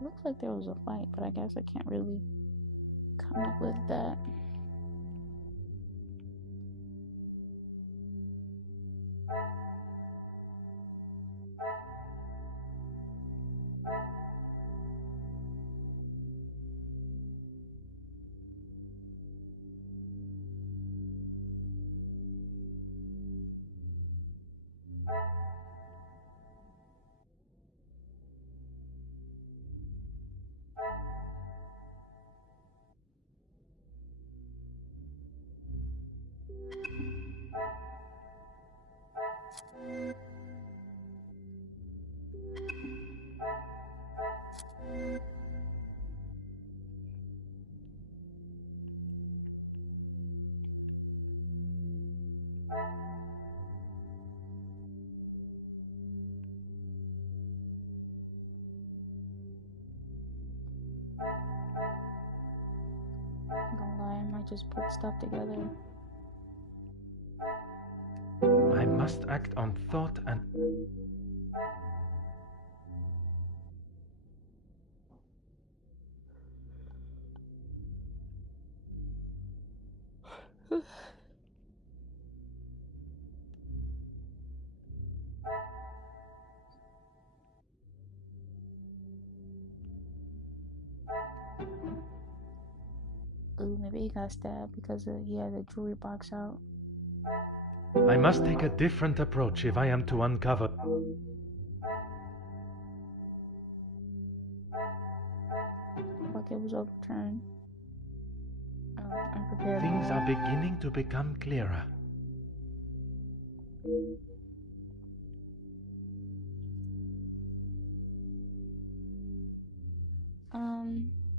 Looks like there was a fight, but I guess I can't really come up with that. I'm gonna lie, I might just put stuff together. I must act on thought and... Ooh, maybe he got stabbed because he had the jewelry box out. I must take a different approach if I am to uncover... Fuck, it was overturned. Oh, I'm prepared. Things are beginning to become clearer.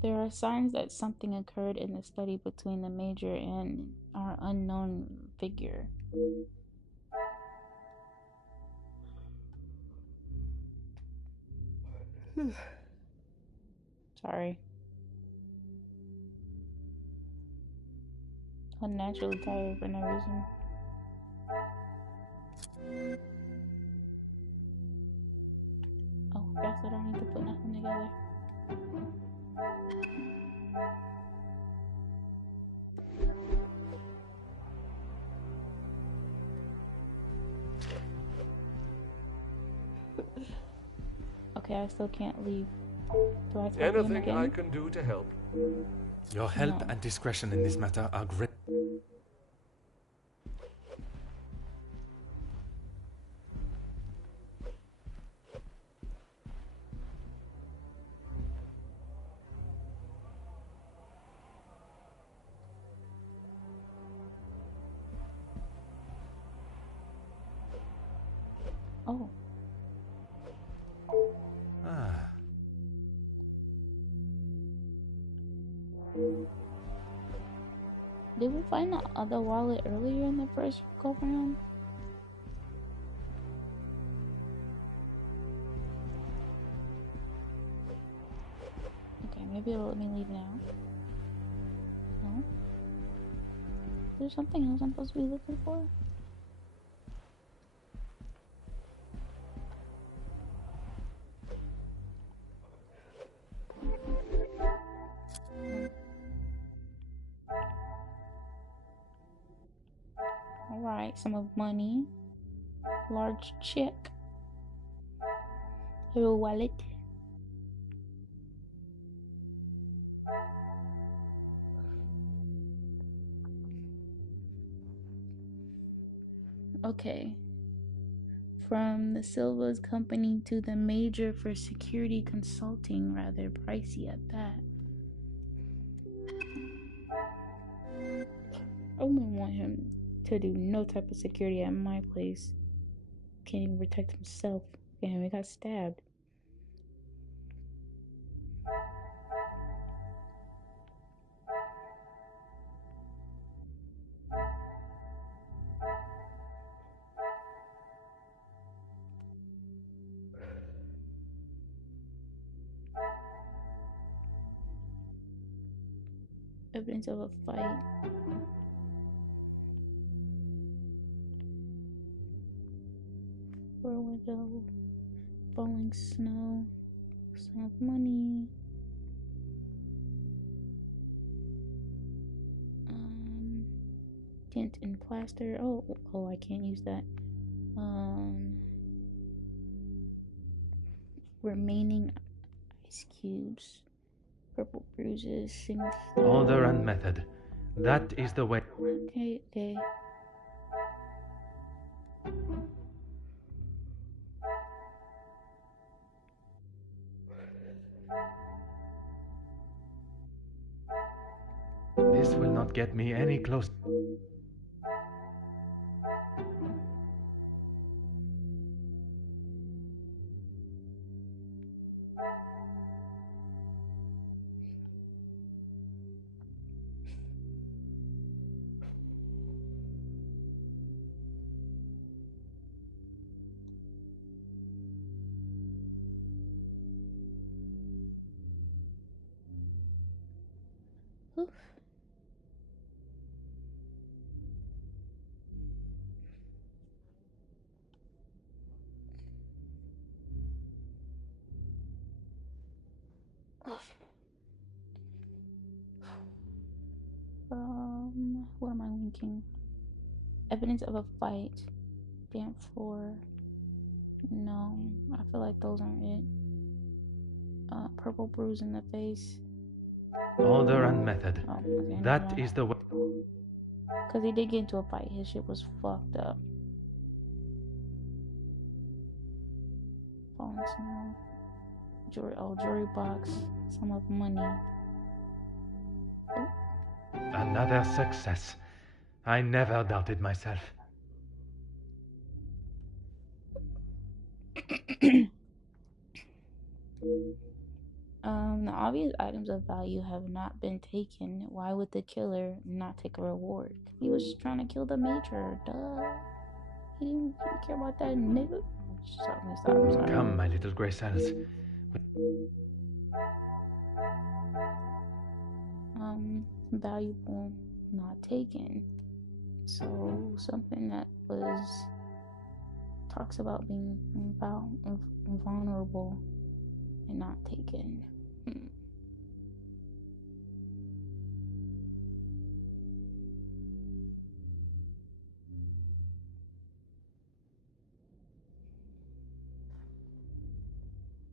There are signs that something occurred in the study between the Major and our unknown figure. Sorry. Unnaturally tired for no reason. Oh, I guess I don't need to put nothing together. Okay, I still can't leave. Do I have to leave Anything again? I can do to help? Your help and discretion in this matter are great. Oh. Ah. Did we find the other wallet earlier in the first go round? Okay, maybe it'll let me leave now. No? There's something else I'm supposed to be looking for? Alright, some of money. Large check. Little wallet. Okay. From the Silva's company to the Major for security consulting, rather pricey at that. I wouldn't want him to do no type of security at my place. Can't even protect himself. Damn, he got stabbed. Evidence of a fight. For a window. Falling snow. Some money. Tint and plaster. Oh, I can't use that. Remaining ice cubes. Purple bruises. Order and method. That is the way. Okay. This will not get me any closer. Oof. What am I linking? Evidence of a fight. Damp floor. No, I feel like those aren't it. Purple bruise in the face. Order and method. Oh, okay, that is the way. Because he did get into a fight. His shit was fucked up. Fallen snow. Jewelry box. Some of money. Oh. Another success. I never doubted myself. The obvious items of value have not been taken. Why would the killer not take a reward? He was just trying to kill the major. Duh. He didn't care about that nigga. Sorry. Come, my little gray cells. Valuable, not taken. So something that talks about being vulnerable and not taken.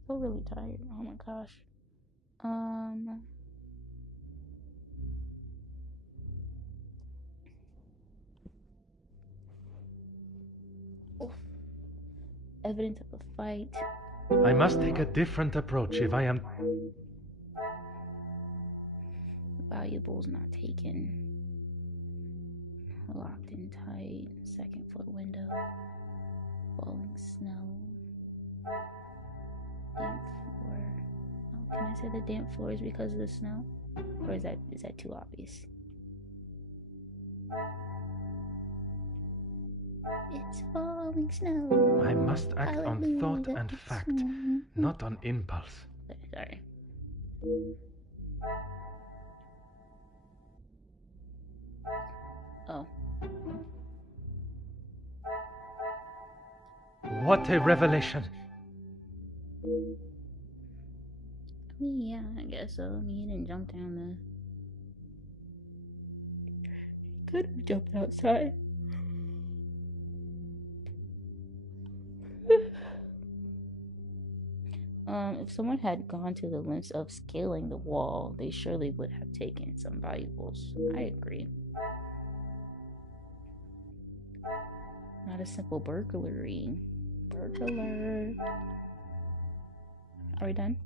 So really tired. Oh my gosh. Evidence of a fight. I must take a different approach if I am. Valuables not taken. Locked in tight. Second floor window. Falling snow. Damp floor. Oh, can I say the damp floor is because of the snow? Or is that too obvious? It's falling snow. I must act on thought and fact, not on impulse. Sorry. Oh. What a revelation! I mean, yeah, I guess so. I mean, he didn't jump down the... Could have jumped outside. If someone had gone to the lengths of scaling the wall, they surely would have taken some valuables. I agree. Not a simple burglary. Burglar. Are we done?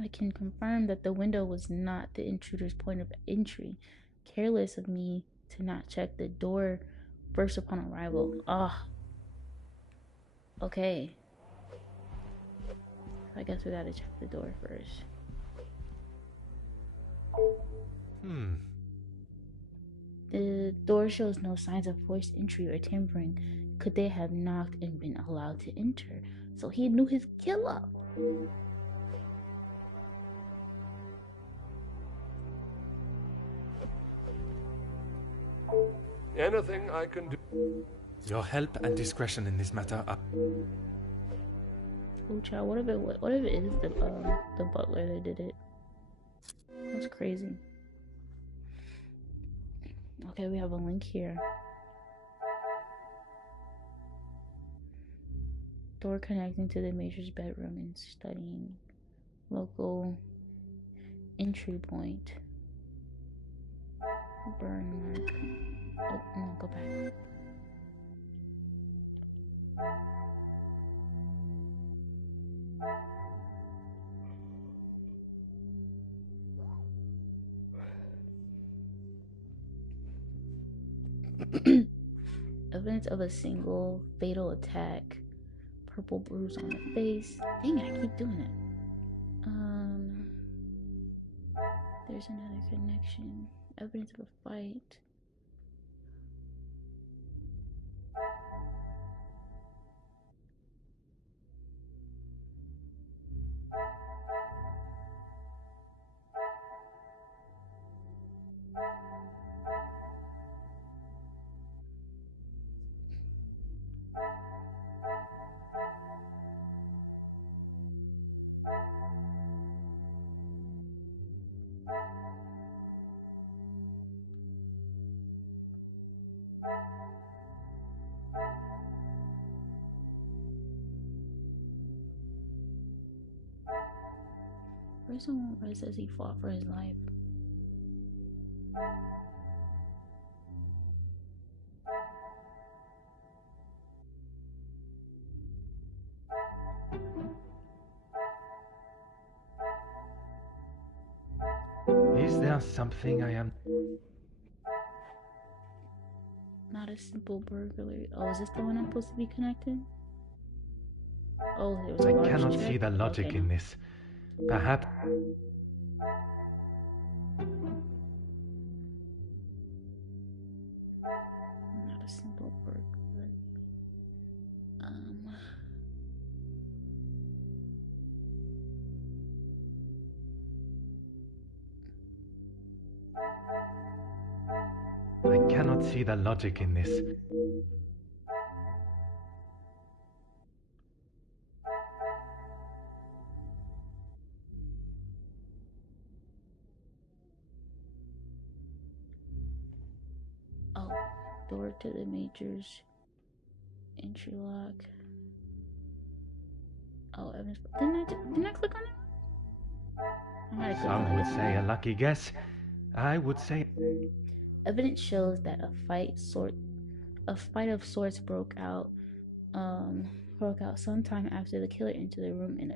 I can confirm that the window was not the intruder's point of entry. Careless of me to not check the door first upon arrival. Okay. I guess we gotta check the door first. The door shows no signs of forced entry or tampering. Could they have knocked and been allowed to enter? So he knew his killer. Anything I can do? Your help and discretion in this matter are... Oh, child, what if it is the butler that did it? That's crazy. Okay, we have a link here. Door connecting to the major's bedroom and studying. Local entry point. Burn mark. Oh, no, go back. Evidence of a single fatal attack. Purple bruise on the face. Dang it, I keep doing it. There's another connection. Evidence of a fight. Where's someone where it says he fought for his life? Is there something I am... Not a simple burglary. Oh, is this the one I'm supposed to be connected? Oh, there was a large cannot check? see the logic Okay, in no. this. Perhaps... Not a simple burglary. I cannot see the logic in this. Oh, door to the major's entry lock. Oh, Evans. Didn't I click on it? I might have clicked on Some would it. say a lucky guess. I would say... Evidence shows that a fight of sorts broke out sometime after the killer entered the room and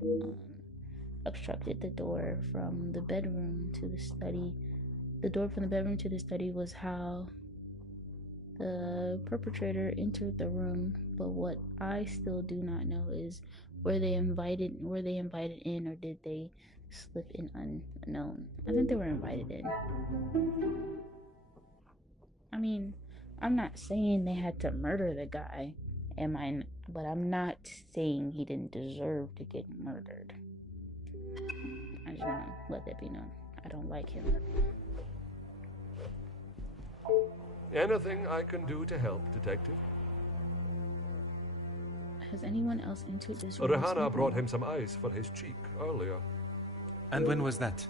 obstructed the door from the bedroom to the study. The door from the bedroom to the study was how the perpetrator entered the room, but what I still do not know is were they invited in, or did they slip in unknown? I think they were invited in. I mean, I'm not saying they had to murder the guy, but I'm not saying he didn't deserve to get murdered. I just want to let that be known. I don't like him. Anything I can do to help, Detective? Has anyone else entered this room? Rihanna brought him some ice for his cheek earlier. And when was that?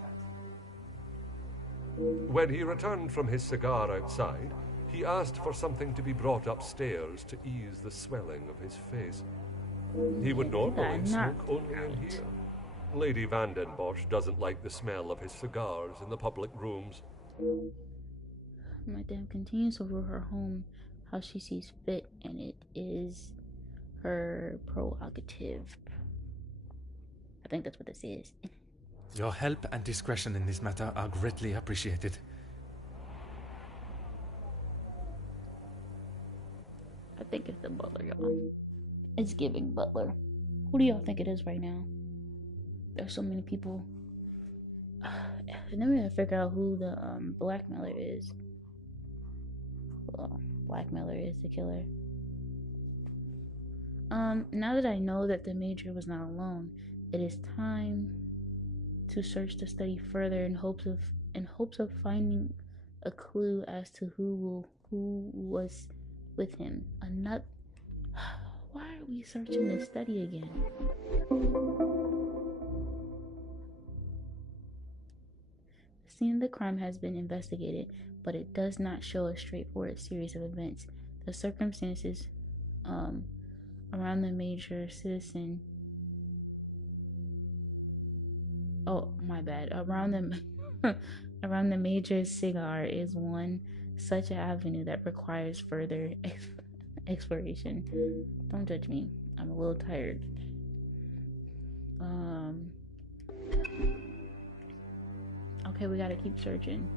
When he returned from his cigar outside, he asked for something to be brought upstairs to ease the swelling of his face. He would normally smoke only in here. Lady Vanden Bosch doesn't like the smell of his cigars in the public rooms. Madame continues to rule her home how she sees fit, and it is her prerogative. I think that's what this is. Your help and discretion in this matter are greatly appreciated. I think it's the butler, y'all. It's giving butler. Who do y'all think it is right now? There's so many people. And then we gotta figure out who the blackmailer is. Well, blackmailer is the killer. Now that I know that the major was not alone, it is time to search the study further in hopes of finding a clue as to who was with him. Why are we searching the study again? The scene of the crime has been investigated, but it does not show a straightforward series of events. The circumstances around the major citizen. Oh, my bad. Around the major cigar is one such avenue that requires further exploration. Don't judge me. I'm a little tired. Okay, we gotta keep searching.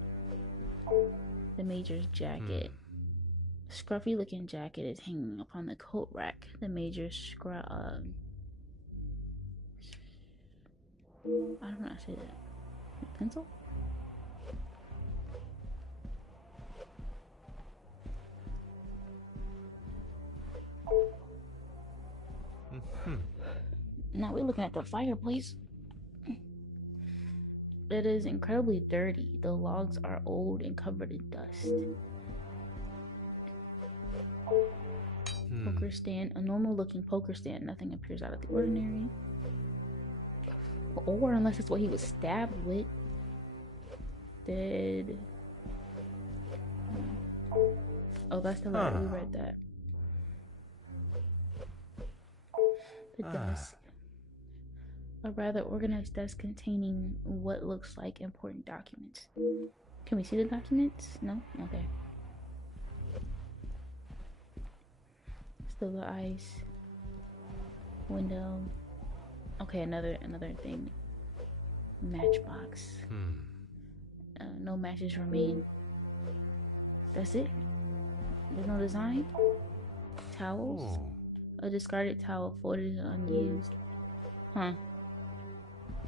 The major's jacket. Scruffy looking jacket is hanging upon the coat rack. The major's I don't know how to say that. Pencil? Now we're looking at the fireplace. It is incredibly dirty. The logs are old and covered in dust. Poker stand. A normal looking poker stand. Nothing appears out of the ordinary. Or unless it's what he was stabbed with. Dead. Oh, that's the letter. We read that. The desk. A rather organized desk containing what looks like important documents. Can we see the documents? No? Okay. Still the ice. Window. Okay, another thing. Matchbox. No matches remain. That's it? There's no design? Towels? A discarded towel folded and unused. Huh.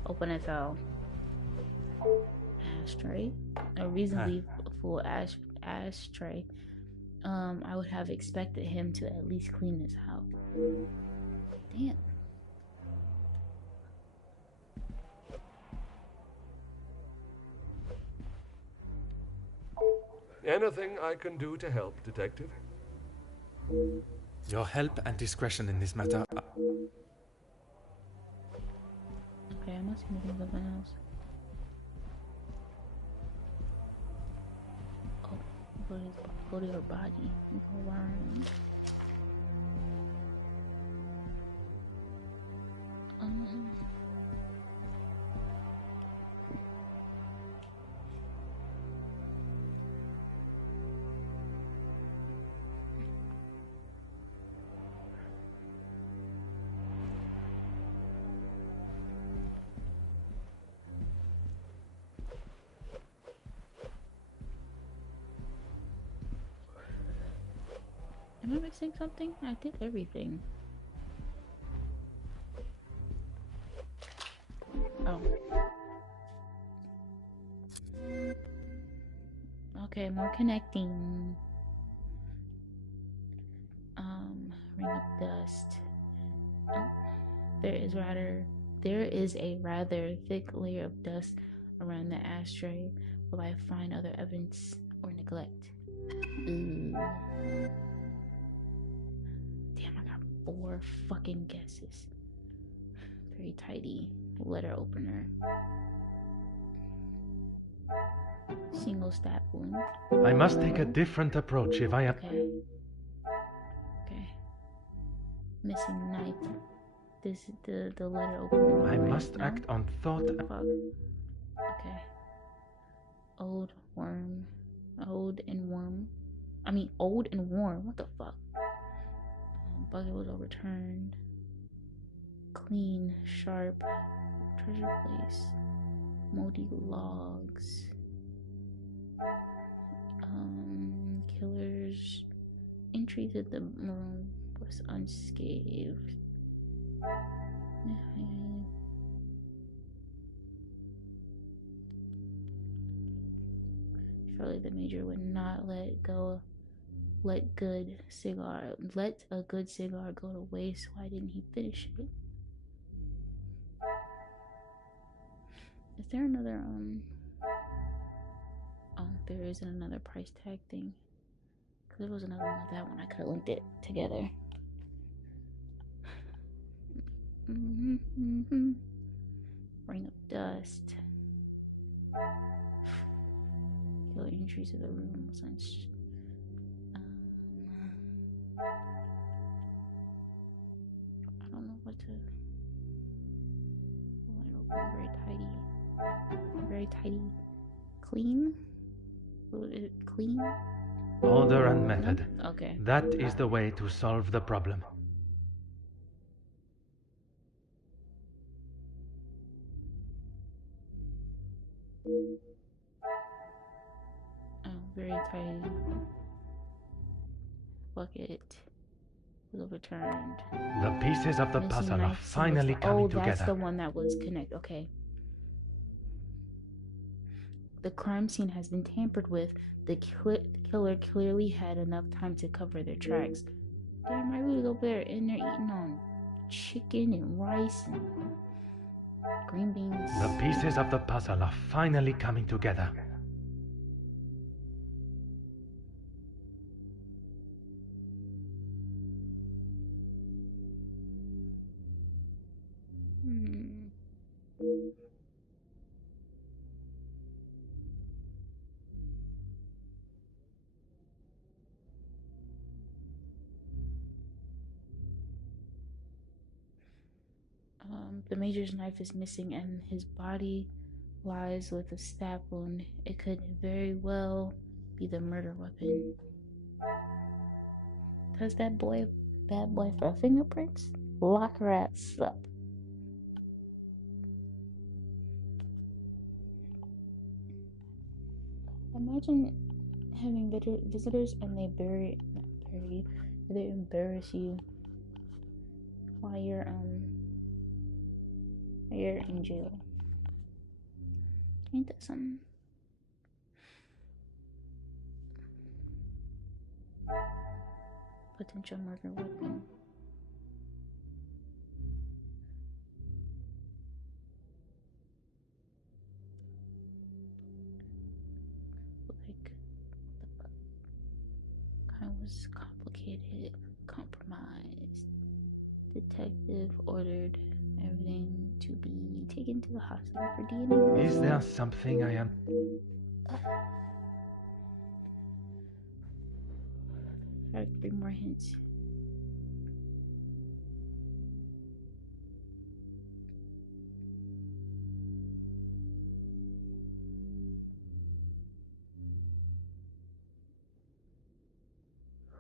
Open a towel. Ashtray. A reasonably full ashtray. I would have expected him to at least clean this out. Damn. Anything I can do to help, Detective? Your help and discretion in this matter. Okay, I must be looking for something else. Oh, go to your body. Go around. Am I missing something? I did everything. Oh. Okay, more connecting. Ring of dust. Oh, there is a rather thick layer of dust around the ashtray. Will I find other evidence or neglect? Damn, I got 4 fucking guesses. Very tidy. Letter opener. Single stab wound. I must take a different approach if I am. Okay. Missing knife. This is the letter opener. I must act on thought. Fuck. Okay. Old and warm. What the fuck? Bucket was overturned. Clean, sharp. Treasure place. Moldy logs. Killer's entry to the room was unscathed. Surely the major would not let a good cigar go to waste. Why didn't he finish it? Is there another oh, there isn't another price tag thing. Cause there was another one like that one. I could have linked it together. Ring of dust. entry to the room was I don't know what to. Very tidy. Very tidy. Clean? Is it clean? Order and method. No? Okay. That is the way to solve the problem. Oh, very tidy. Bucket was overturned. The pieces of the puzzle are finally coming together. Oh, that's the one that was connected. Okay. The crime scene has been tampered with. The killer clearly had enough time to cover their tracks. Damn, my was over there and they're eating on chicken and rice and green beans. The pieces of the puzzle are finally coming together. The Major's knife is missing and his body lies with a stab wound. It could very well be the murder weapon. Does that bad boy for fingerprints? Lock her ass up. Imagine having visitors and they they embarrass you while you're in jail. Ain't that something? Potential murder weapon. Like, what the fuck? Kind of was complicated, compromised. Detective ordered everything to be taken to the hospital for DNA. Is there something I am... Alright, 3 more hints.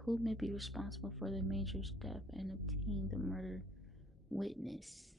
Who may be responsible for the Major's death and obtain the murder witness?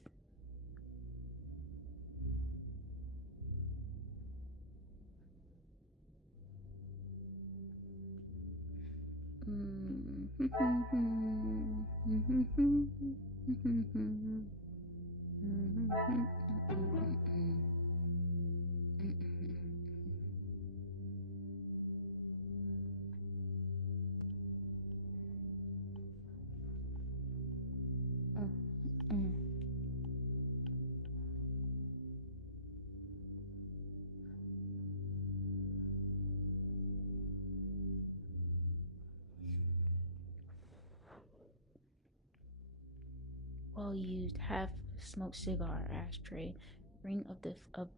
Well used, half smoked cigar, ashtray, ring of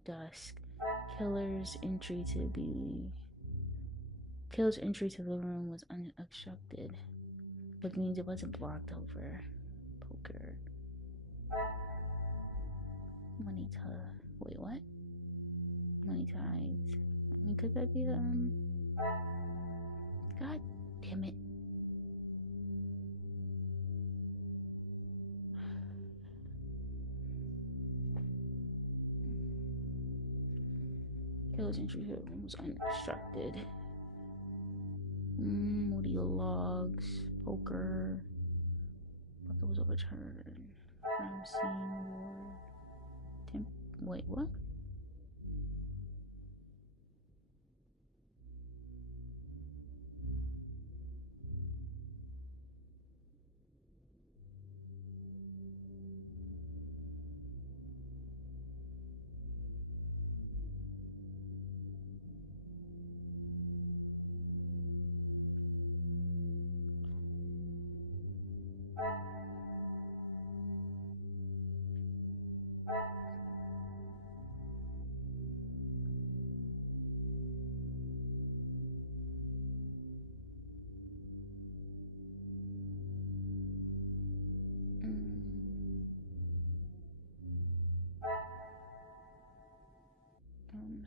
dusk. Killer's entry to the room was unobstructed, which means it wasn't blocked over. Poker. Money wait, what? Money ties. I mean, could that be God damn it. Killer's entry to the room was unobstructed. Audio logs, poker. Bucket was overturned. Crime scene war. Wait, what?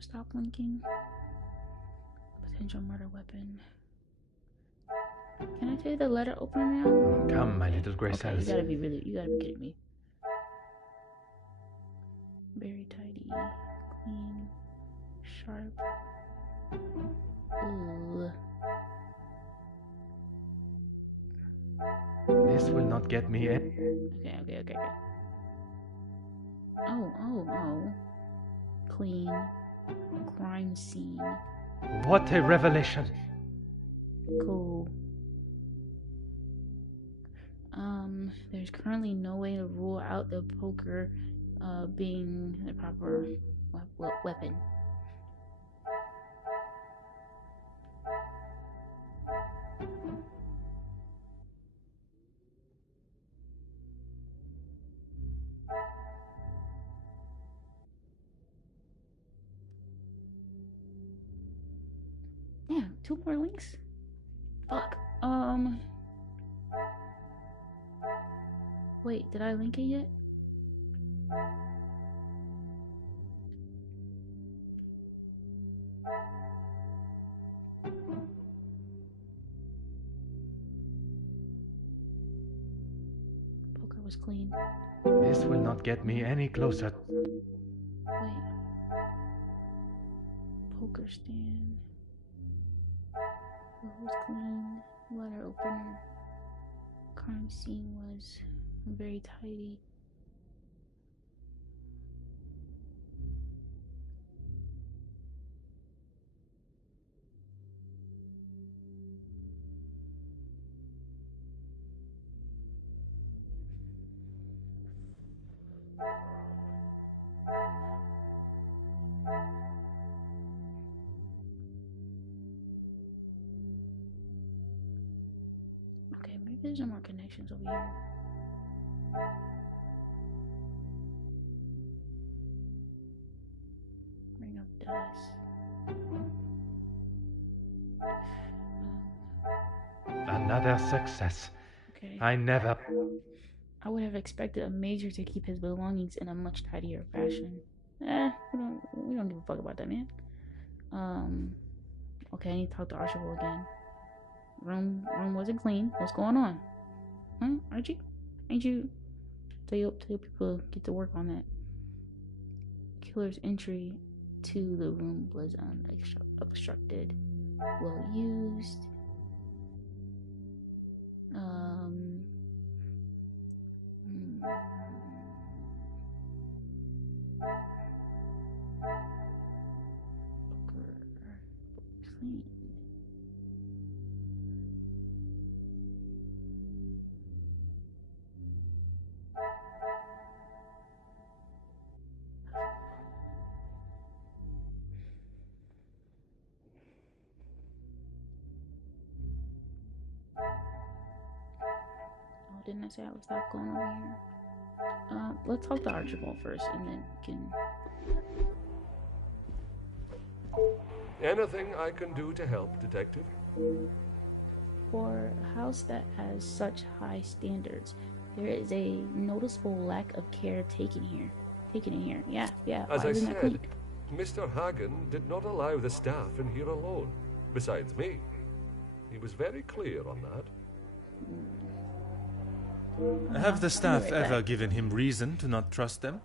Stop linking. Potential murder weapon. Can I say the letter opener now? Come, my little gray okay, cells. you gotta be kidding me. Very tidy, clean, sharp. Ooh. This will not get me in. Okay. Oh. Clean. Crime scene. What a revelation. Cool. There's currently no way to rule out the poker being the proper weapon. Yeah, 2 more links? Fuck. Wait, did I link it yet? Poker was clean. This will not get me any closer. Wait. Poker stand. What was clean? Letter opener. Crime scene was very tidy. Okay, maybe there's no more connections over here. Ring of dice. Another success. Okay. I would have expected a major to keep his belongings in a much tidier fashion. We don't give a fuck about that, man. Okay, I need to talk to Archibald again. Room wasn't clean. What's going on? Huh, Archie? Ain't you? Tell people get to work on that. Killer's entry to the room was obstructed. Well used. Clean. Oh, didn't I say I would stop going over here? Let's talk to Archibald first, and then we can. Anything I can do to help, Detective? For a house that has such high standards, there is a noticeable lack of care taken in here. Yeah. As I said, Mr. Hagen did not allow the staff in here alone, besides me. He was very clear on that. Have the staff ever given him reason to not trust them?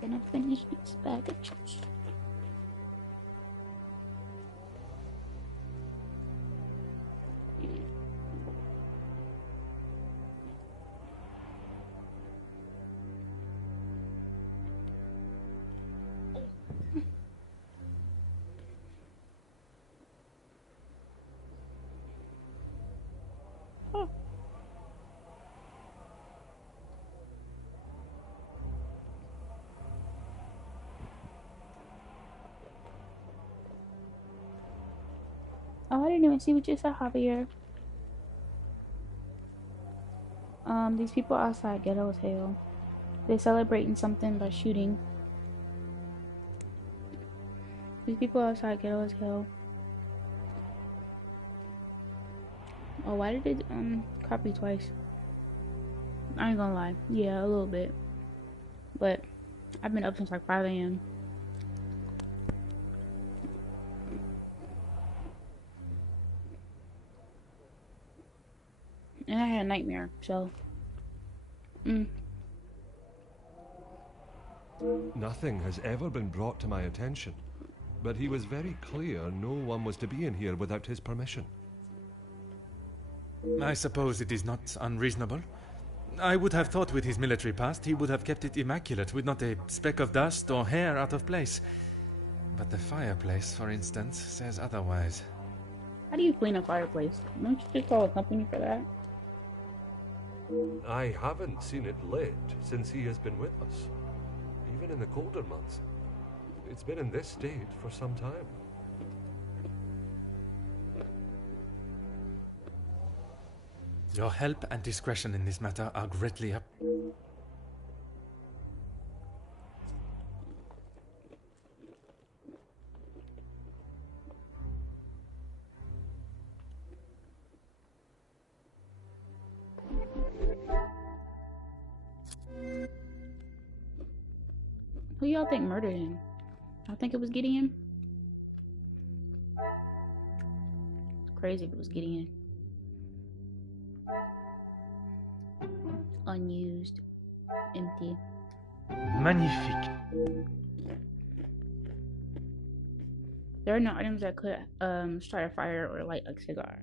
Gonna finish this bag of chips. Oh, I didn't even see what you said, Javier. These people outside ghetto as hell. They're celebrating something by shooting. These people outside ghetto as hell. Oh, why did it copy twice? I ain't gonna lie. Yeah, a little bit. But I've been up since like 5 a.m. And I had a nightmare, so Nothing has ever been brought to my attention, but he was very clear no one was to be in here without his permission. I suppose it is not unreasonable. I would have thought with his military past he would have kept it immaculate, with not a speck of dust or hair out of place. But the fireplace, for instance, says otherwise. How do you clean a fireplace? Don't you just call a company for that? I haven't seen it lit since he has been with us, even in the colder months. It's been in this state for some time. Your help and discretion in this matter are greatly up. Who y'all think murdered him? I think it was Gideon. It's crazy if it was Gideon. Unused. Empty. Magnifique. There are no items that could start a fire or light a cigar.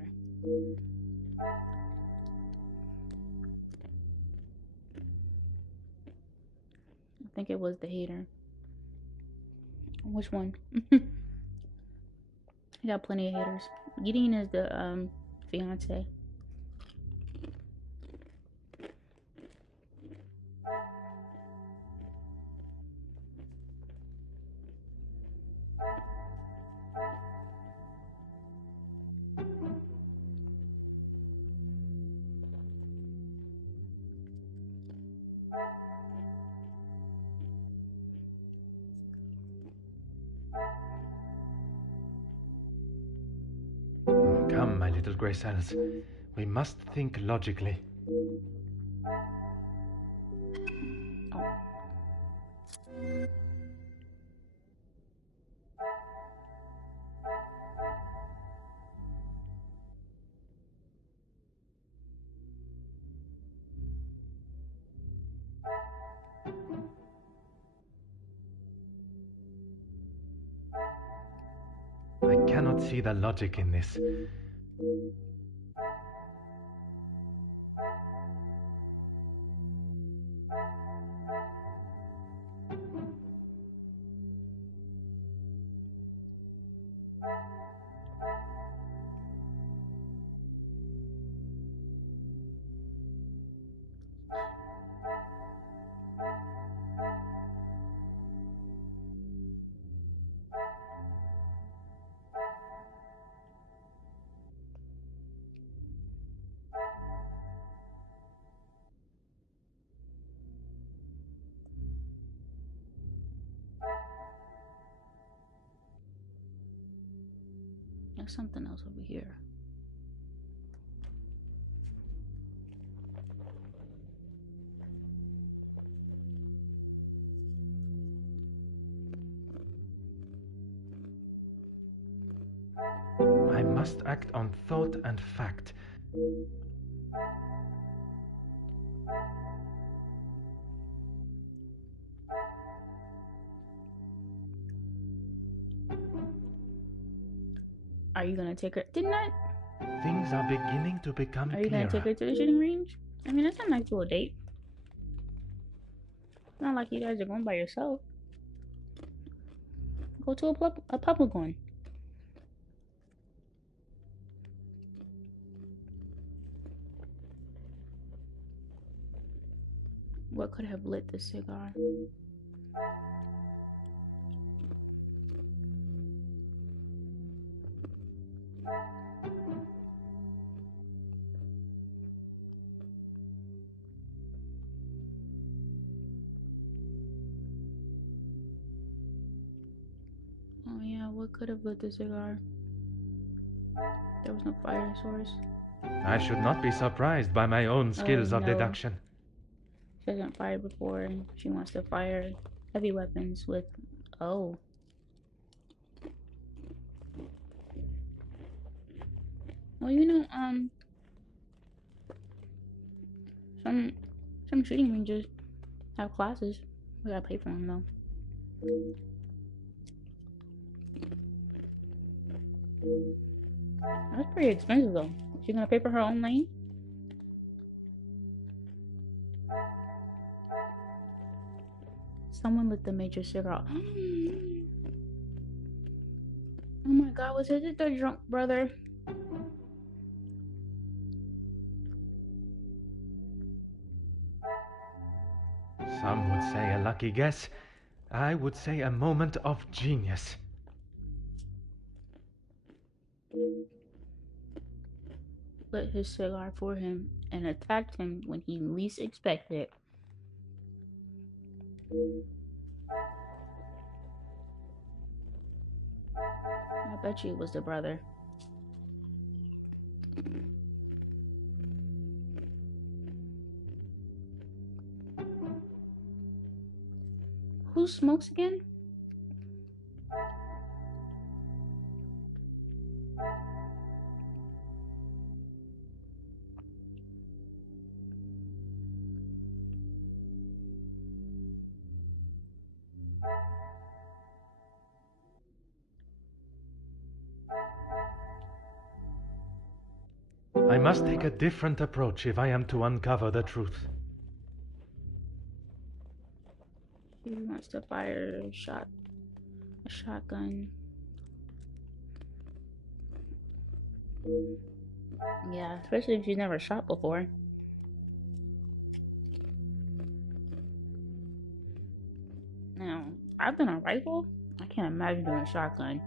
I think it was the hater. Which one? He got plenty of haters. Gideon is the fiance. Come, my little grey cells. We must think logically. I cannot see the logic in this. There's something else over here. I must act on thought and fact. Are you gonna take her? Didn't I? Things are beginning to become Are you clearer. gonna take her to the shooting range? I mean, that's a nice little date. It's not like you guys are going by yourself. Go to a public one. What could have lit the cigar? Oh yeah, what could have lit the cigar? There was no fire source. I should not be surprised by my own skills of deduction. She hasn't fired before, and she wants to fire heavy weapons with... Oh. Well, you know, some shooting ranges have classes. We gotta pay for them, though. That's pretty expensive, though. Is she gonna pay for her own lane? Someone lit the major cigar. Oh my god, was it the drunk brother? Some would say a lucky guess. I would say a moment of genius. Lit his cigar for him and attacked him when he least expected it. I bet you it was the brother. Who smokes again? I must take a different approach if I am to uncover the truth. He wants to fire a shotgun. Yeah, especially if she's never shot before. Now, I've been a rifle. I can't imagine doing a shotgun.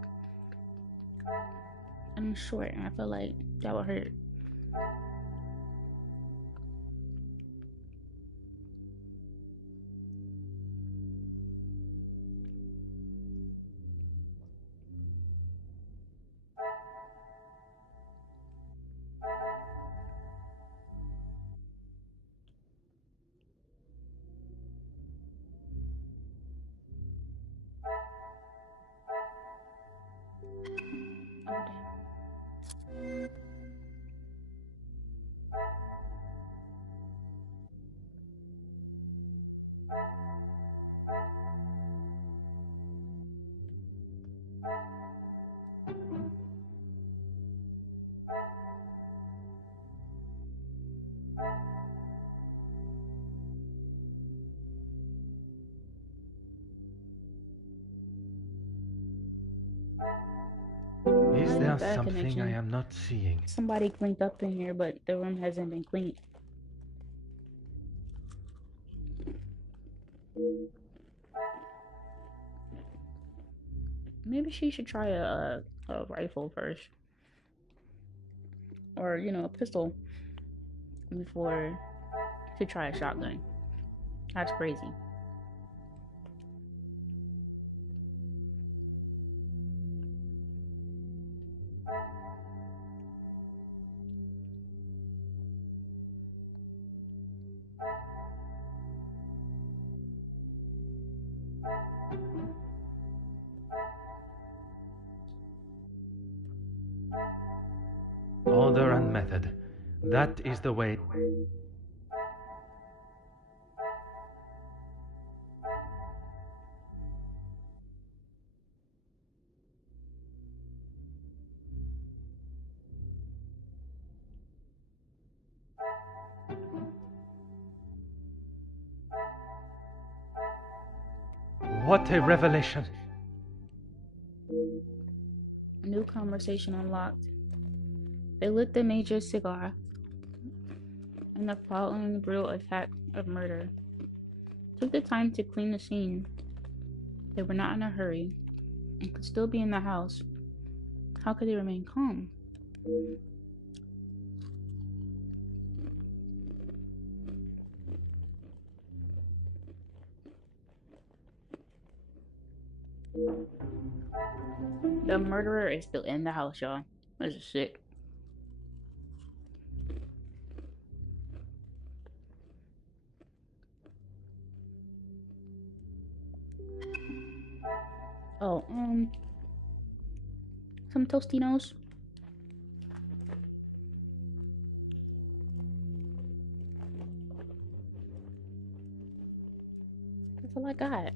I'm short and I feel like that would hurt. Is there something I am not seeing? Somebody cleaned up in here, but the room hasn't been cleaned. Maybe she should try a rifle first. Or, you know, a pistol before she try a shotgun. That's crazy. Order and method. That is the way. What a revelation! New conversation unlocked. They lit the major's cigar and the following brutal attack of murder. Took the time to clean the scene. They were not in a hurry and could still be in the house. How could they remain calm? The murderer is still in the house, y'all. This is sick. Oh, some Tostinos. That's all I got.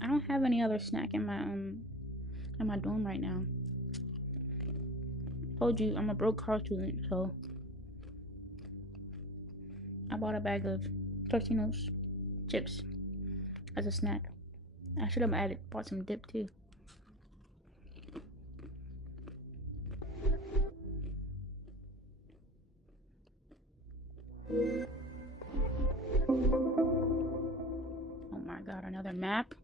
I don't have any other snack in my dorm right now. Told you I'm a broke college student, so I bought a bag of Tostinos chips as a snack. I should have bought some dip too. Oh my god, another map.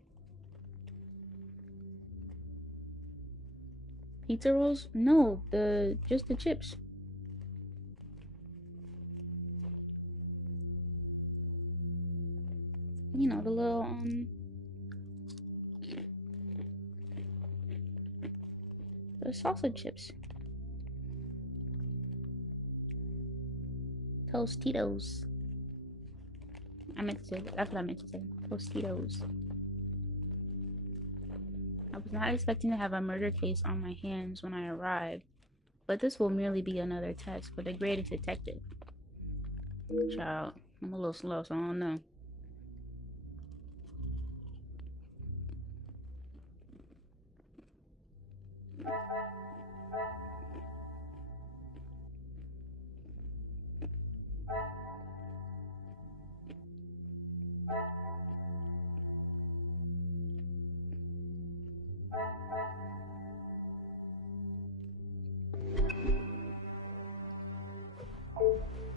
Pizza rolls? No, just the chips. You know, the little the sausage chips. Tostitos. I meant to say that. That's what I meant to say. Tostitos. I was not expecting to have a murder case on my hands when I arrived, but this will merely be another test for the greatest detective. Child, I'm a little slow, so I don't know.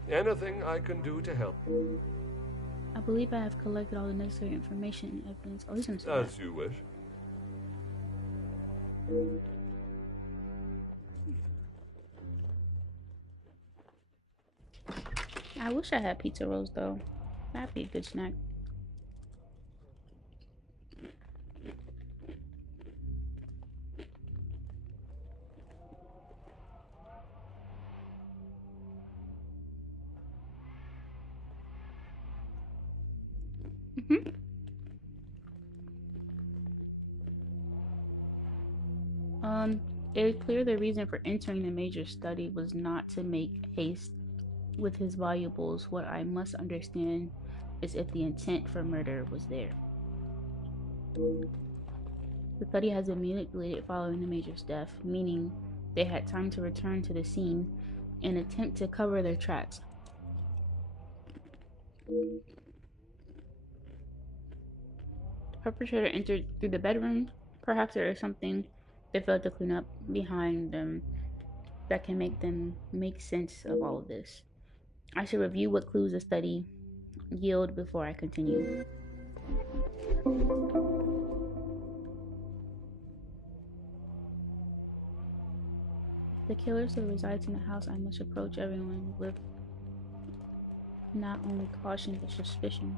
Anything I can do to help? I believe I have collected all the necessary information and evidence. Oh, listen to that. As you wish. I wish I had pizza rolls though. That'd be a good snack. It is clear the reason for entering the major study was not to make haste with his valuables. What I must understand is if the intent for murder was there. The study has been manipulated following the major's death, meaning they had time to return to the scene and attempt to cover their tracks. The perpetrator entered through the bedroom. Perhaps there is something they failed to clean up behind them that can make sense of all of this. I should review what clues the study yield before I continue. If the killer still resides in the house, I must approach everyone with not only caution but suspicion.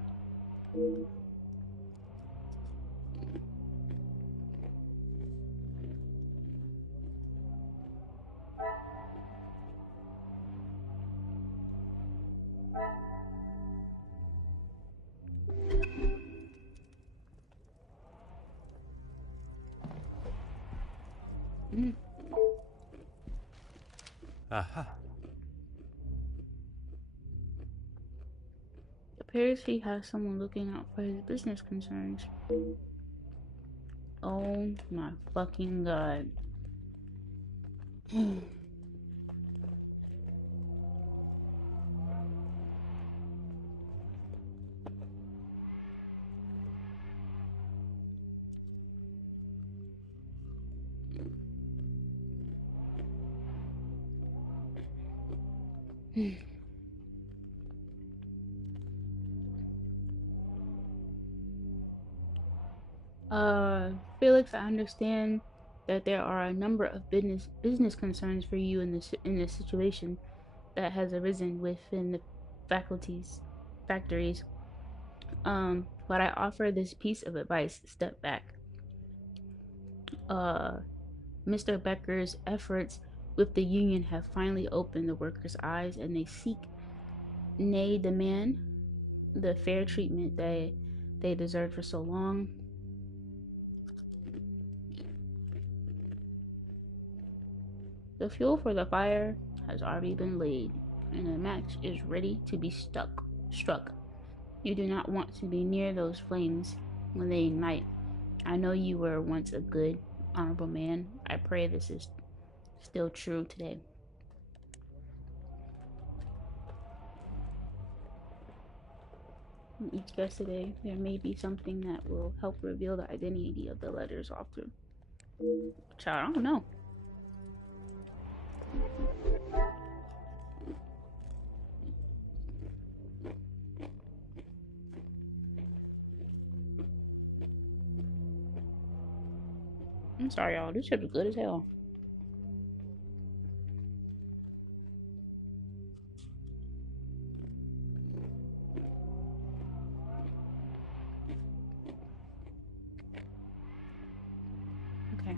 Aha. It appears he has someone looking out for his business concerns. Oh my fucking god. Felix, I understand that there are a number of business concerns for you in this situation that has arisen within the factories. But I offer this piece of advice: step back. Mr. Becker's efforts with the union have finally opened the workers' eyes, and they seek, nay, demand, the fair treatment they deserved for so long. The fuel for the fire has already been laid, and the match is ready to be struck. You do not want to be near those flames when they ignite. I know you were once a good, honorable man. I pray this is still true today. In each guest today, there may be something that will help reveal the identity of the letters author. Child, I don't know. I'm sorry, y'all. This shit is good as hell. Okay.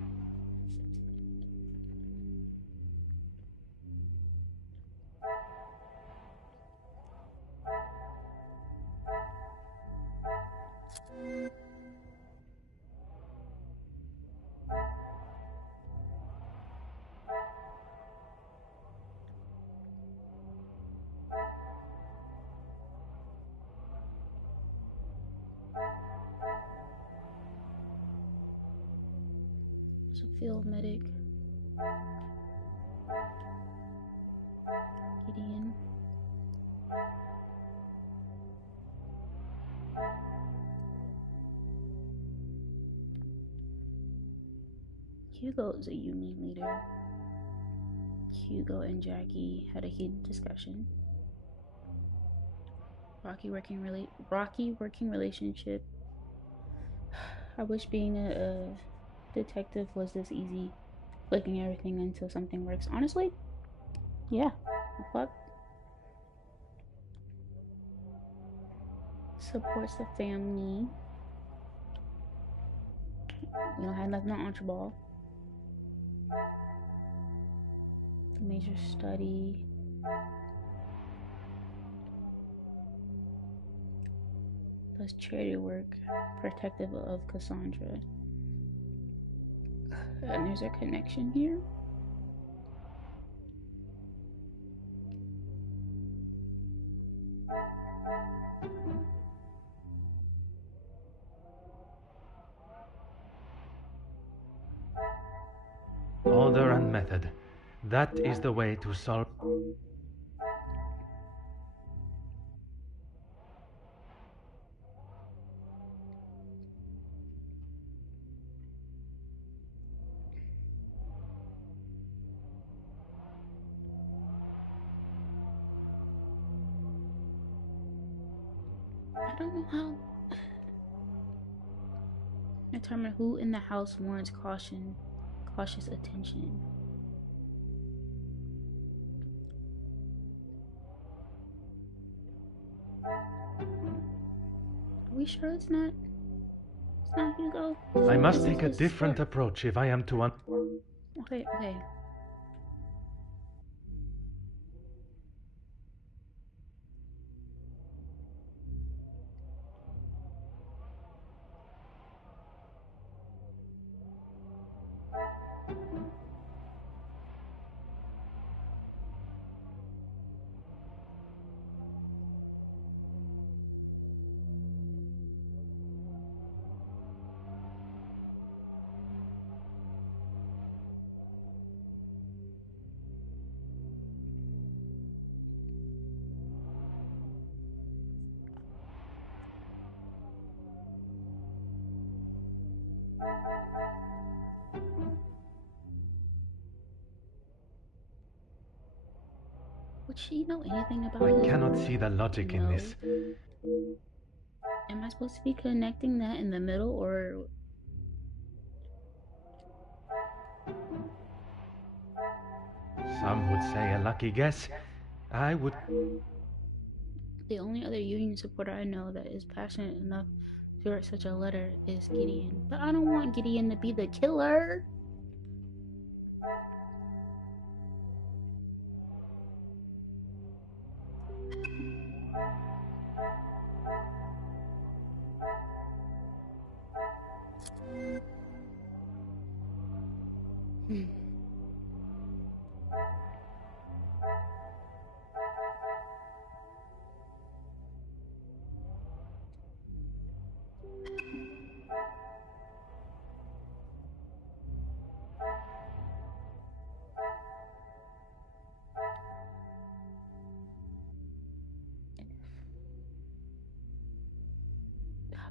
So field medic. Gideon. Hugo is a union leader. Hugo and Jackie had a heated discussion. Rocky working relationship. I wish being a detective was this easy, flicking everything until something works. Honestly, yeah. Fuck. Supports the family. We don't have nothing on Archibald. The major study. Does charity work, protective of Cassandra. And there's a connection here. Order and method. That is the way to solve... I don't know how. Determine who in the house warrants cautious attention. Are we sure it's not Hugo? I must take a different approach if I am to Okay. Would she know anything about I it? cannot see the logic in this. Am I supposed to be connecting that in the middle, or Some would say a lucky guess. I would... The only other union supporter I know that is passionate enough to write such a letter is Gideon. But I don't want Gideon to be the killer.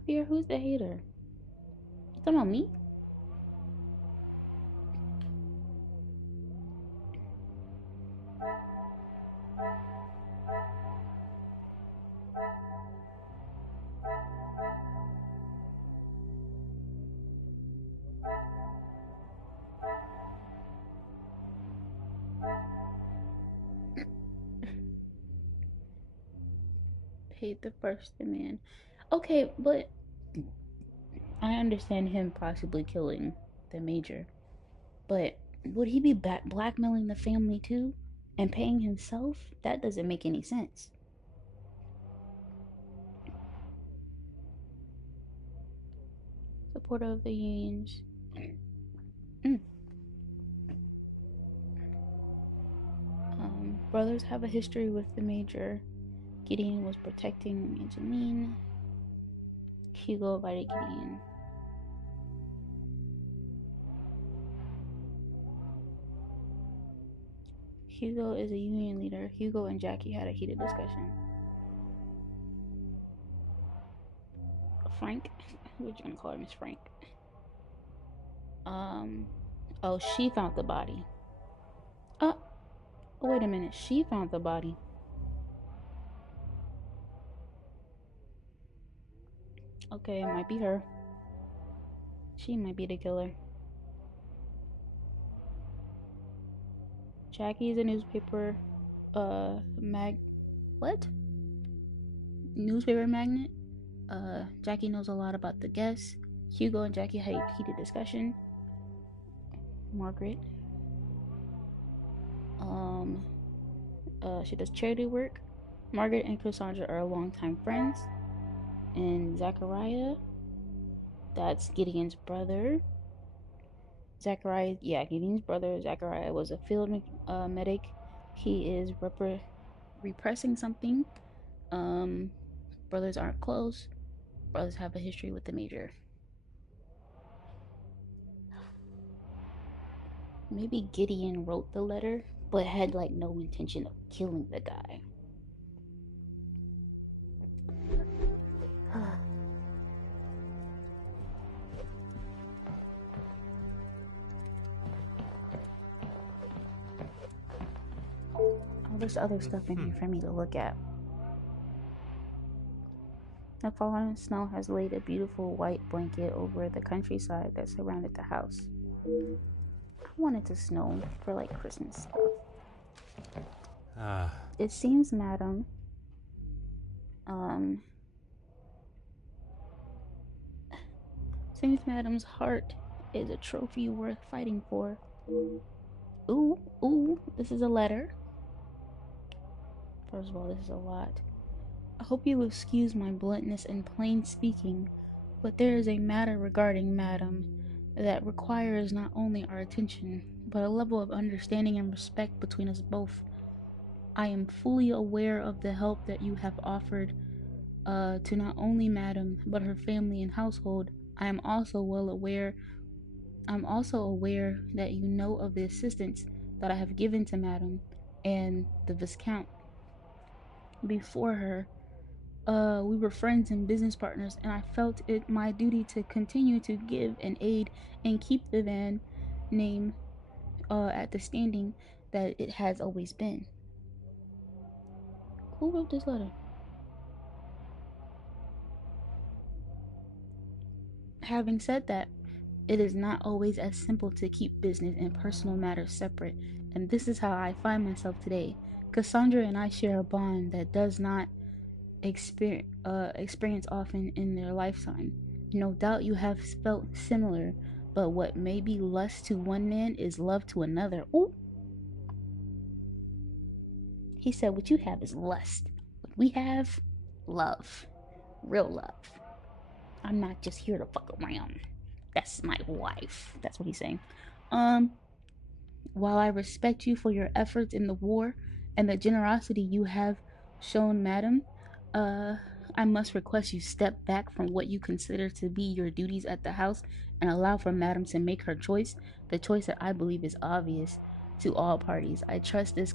Javier, who's the hater? You talking about me? Paid the first demand. Okay, but I understand him possibly killing the major. But would he be blackmailing the family too? And paying himself? That doesn't make any sense. Supporter of the unions. Brothers have a history with the major. Gideon was protecting Angeline. Hugo invited Gideon. Hugo is a union leader. Hugo and Jackie had a heated discussion. Frank? We're gonna call her Miss Frank. Oh, she found the body. Oh, wait a minute. She found the body. Okay, it might be her. She might be the killer. Jackie is a newspaper, newspaper magnate. Jackie knows a lot about the guests. Hugo and Jackie had a heated discussion. Margaret. She does charity work. Margaret and Cassandra are longtime friends. And Zachariah, that's Gideon's brother. Gideon's brother. Zachariah was a field medic. He is repressing something. Brothers aren't close. Brothers have a history with the major. Maybe Gideon wrote the letter, but had like no intention of killing the guy. There's other stuff in here for me to look at. The fallen snow has laid a beautiful white blanket over the countryside that surrounded the house. I wanted to snow for like Christmas stuff. It seems, madam, madam's heart is a trophy worth fighting for. Ooh, this is a letter. First of all, this is a lot. I hope you will excuse my bluntness and plain speaking, but there is a matter regarding madam that requires not only our attention, but a level of understanding and respect between us both. I am fully aware of the help that you have offered to not only madam, but her family and household. I am also aware that you know of the assistance that I have given to madam and the Viscount. Before her, we were friends and business partners, and I felt it my duty to continue to give and aid and keep the Van name at the standing that it has always been. Who wrote this letter? Having said that, it is not always as simple to keep business and personal matters separate and this is how I find myself today. Cassandra and I share a bond that does not experience often in their lifetime. No doubt you have felt similar, but what may be lust to one man is love to another. Ooh. He said what you have is lust. What we have, love. Real love. I'm not just here to fuck around. That's my wife. That's what he's saying. While I respect you for your efforts in the war and the generosity you have shown, madam, I must request you step back from what you consider to be your duties at the house and allow for madam to make her choice, the choice that I believe is obvious to all parties. I trust this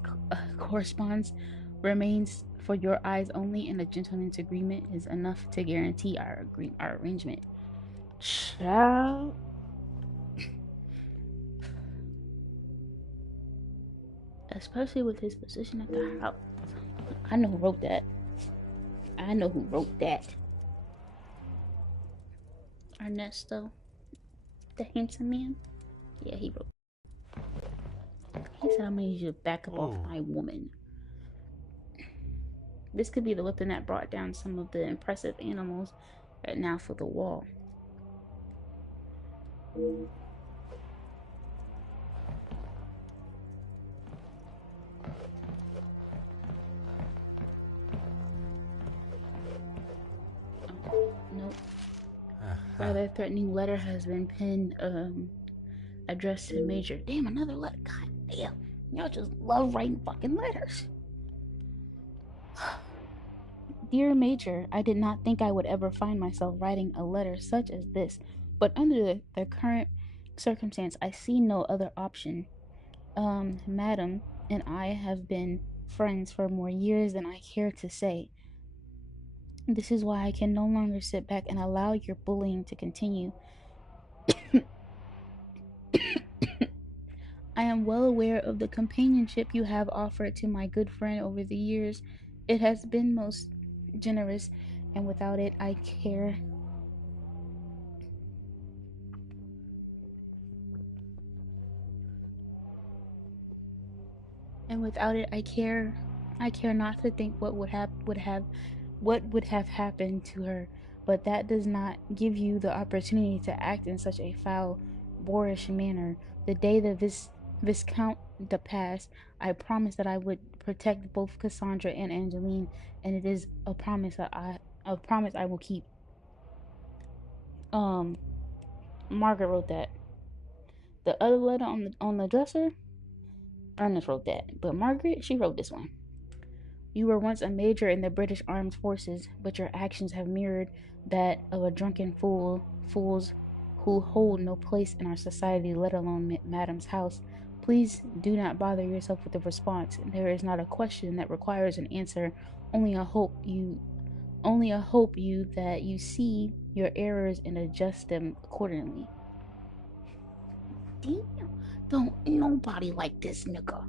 corresponds remains for your eyes only, and a gentleman's agreement is enough to guarantee our arrangement. Child. Especially with his position at the house. I know who wrote that. I know who wrote that. Ernesto, the handsome man. Yeah, he wrote. He said, "I'm gonna need you to back up off my woman." This could be the weapon that brought down some of the impressive animals that now fill the wall. Nope. Rather threatening letter has been penned, addressed to Major. Damn, another letter. God damn. Y'all just love writing fucking letters. Dear Major, I did not think I would ever find myself writing a letter such as this, but under the current circumstance, I see no other option. Madam and I have been friends for more years than I care to say. This is why I can no longer sit back and allow your bullying to continue. I am well aware of the companionship you have offered to my good friend over the years. It has been most generous, and without it, I care. I care not to think what would have happened to her, but that does not give you the opportunity to act in such a foul, boorish manner. The day the Viscount passed, I promised that I would protect both Cassandra and Angeline, and it is a promise I will keep. Margaret wrote that. The other letter on the dresser, Ernest wrote that, but Margaret, she wrote this one. You were once a major in the British Armed Forces, but your actions have mirrored that of a drunken fools who hold no place in our society, let alone Madam's house. Please do not bother yourself with the response. There is not a question that requires an answer, only a hope you that you see your errors and adjust them accordingly. Damn, don't nobody like this nigga.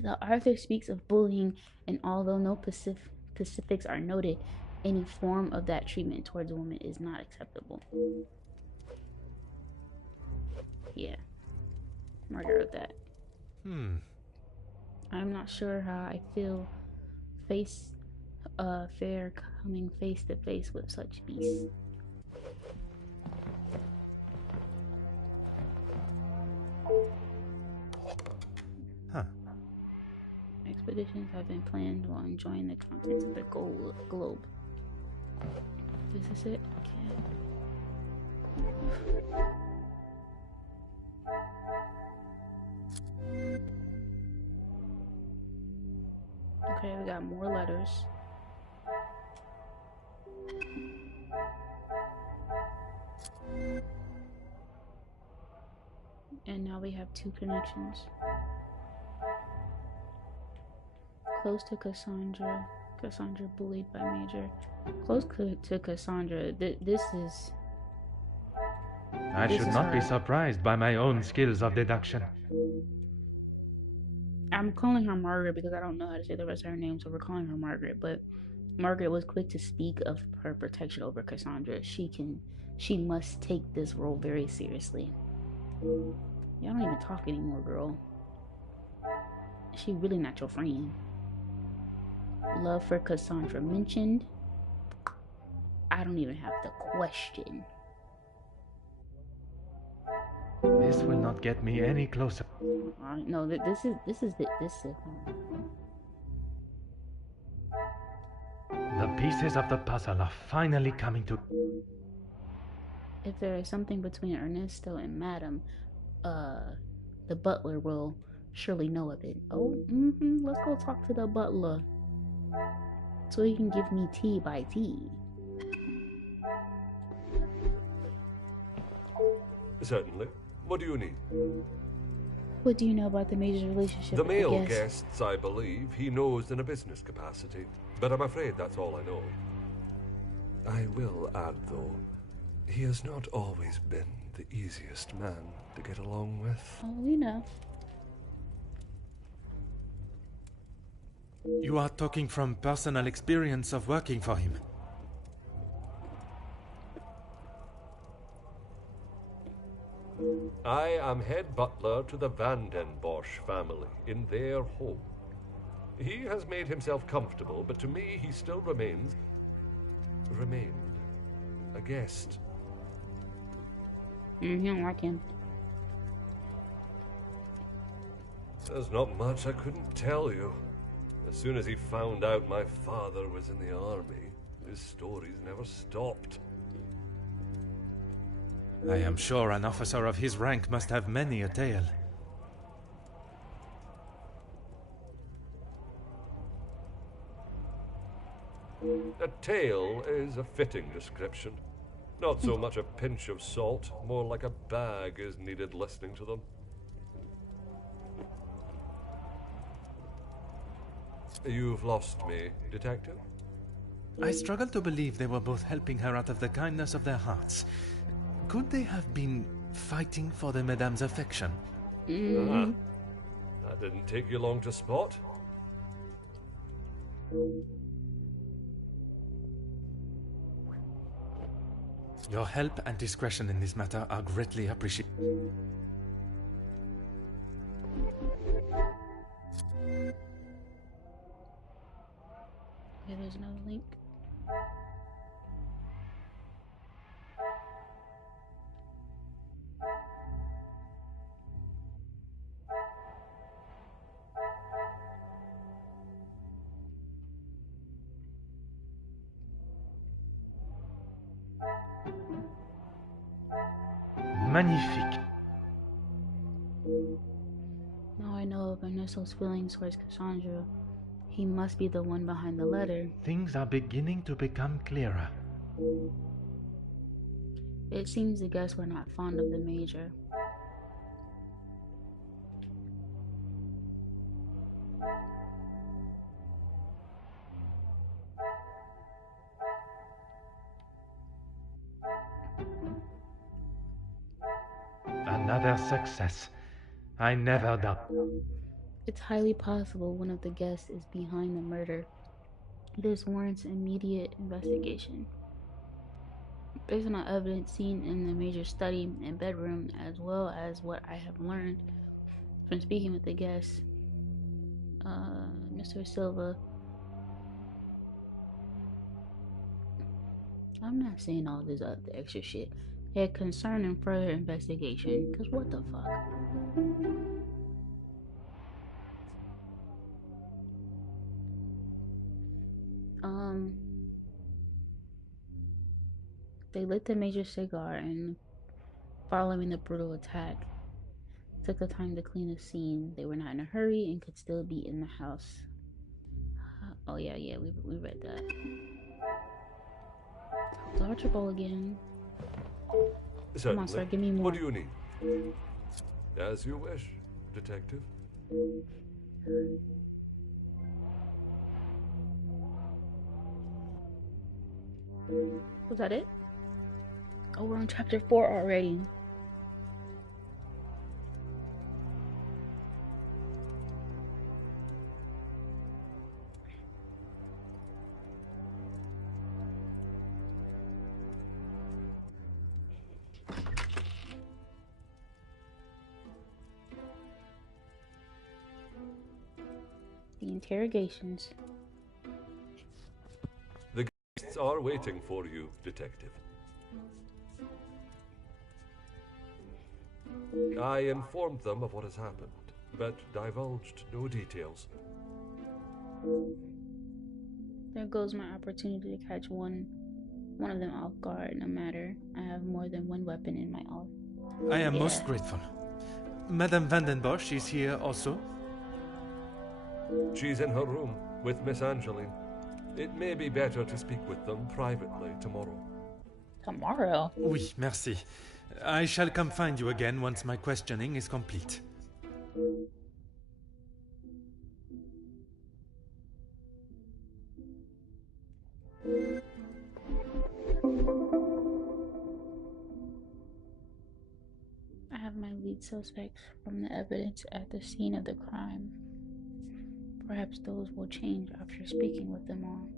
The author speaks of bullying, and although no specifics are noted, any form of that treatment towards a woman is not acceptable. Yeah, Margaret wrote that. I'm not sure how I feel fair coming face to face with such beasts. Expeditions have been planned while enjoying the contents of the globe. Is this it? Okay, we got more letters. And now we have 2 connections. Close to Cassandra. Cassandra bullied by Major. Close to Cassandra. This is... I should not be surprised by my own skills of deduction. I'm calling her Margaret because I don't know how to say the rest of her name, so we're calling her Margaret. But Margaret was quick to speak of her protection over Cassandra. She must take this role very seriously. Y'all don't even talk anymore, girl. She really not your friend. Love for Cassandra mentioned. I don't even have to question. This will not get me any closer. No, this is. The pieces of the puzzle are finally coming to. If there is something between Ernesto and Madame, the butler will surely know of it. Oh, let's go talk to the butler so he can give me tea by tea. Certainly. What do you need? What do you know about the Major's relationship The with male the guests, I believe, he knows in a business capacity. But I'm afraid that's all I know. I will add, though, he has not always been the easiest man to get along with. Oh, we know. You are talking from personal experience of working for him. I am head butler to the Van den Bosch family in their home. He has made himself comfortable, but to me he still remained a guest. You don't like him. There's not much I couldn't tell you. As soon as he found out my father was in the army, his stories never stopped. I am sure an officer of his rank must have many a tale. A tale is a fitting description. Not so much a pinch of salt, more like a bag is needed listening to them. You've lost me, Detective? I struggle to believe they were both helping her out of the kindness of their hearts. Could they have been fighting for the Madame's affection? That didn't take you long to spot. Your help and discretion in this matter are greatly appreciated. Okay, there's another link. Magnifique. Now I know of Ernesto's feelings towards Cassandra. He must be the one behind the letter. Things are beginning to become clearer. It seems the guests were not fond of the Major. Another success. I never doubt. It's highly possible one of the guests is behind the murder. This warrants immediate investigation. Based on the evidence seen in the Major's study and bedroom, as well as what I have learned from speaking with the guests, Mr. Silva, I'm not saying all this other extra shit, had concern in further investigation, because what the fuck? They lit the Major's cigar and, following the brutal attack, took the time to clean the scene. They were not in a hurry and could still be in the house. Oh yeah, we read that. Dodge ball again. Certainly. Come on, sir, give me more. What do you need? As you wish, Detective. Was that it? Oh, we're on chapter 4 already. The interrogations. The guests are waiting for you, Detective. I informed them of what has happened, but divulged no details. There goes my opportunity to catch one of them off guard, no matter I have more than one weapon in my own. I am most grateful. Madame Vandenbosch is here also? She's in her room with Miss Angeline. It may be better to speak with them privately tomorrow. Tomorrow? Oui, merci. I shall come find you again once my questioning is complete. I have my lead suspects from the evidence at the scene of the crime. Perhaps those will change after speaking with them all.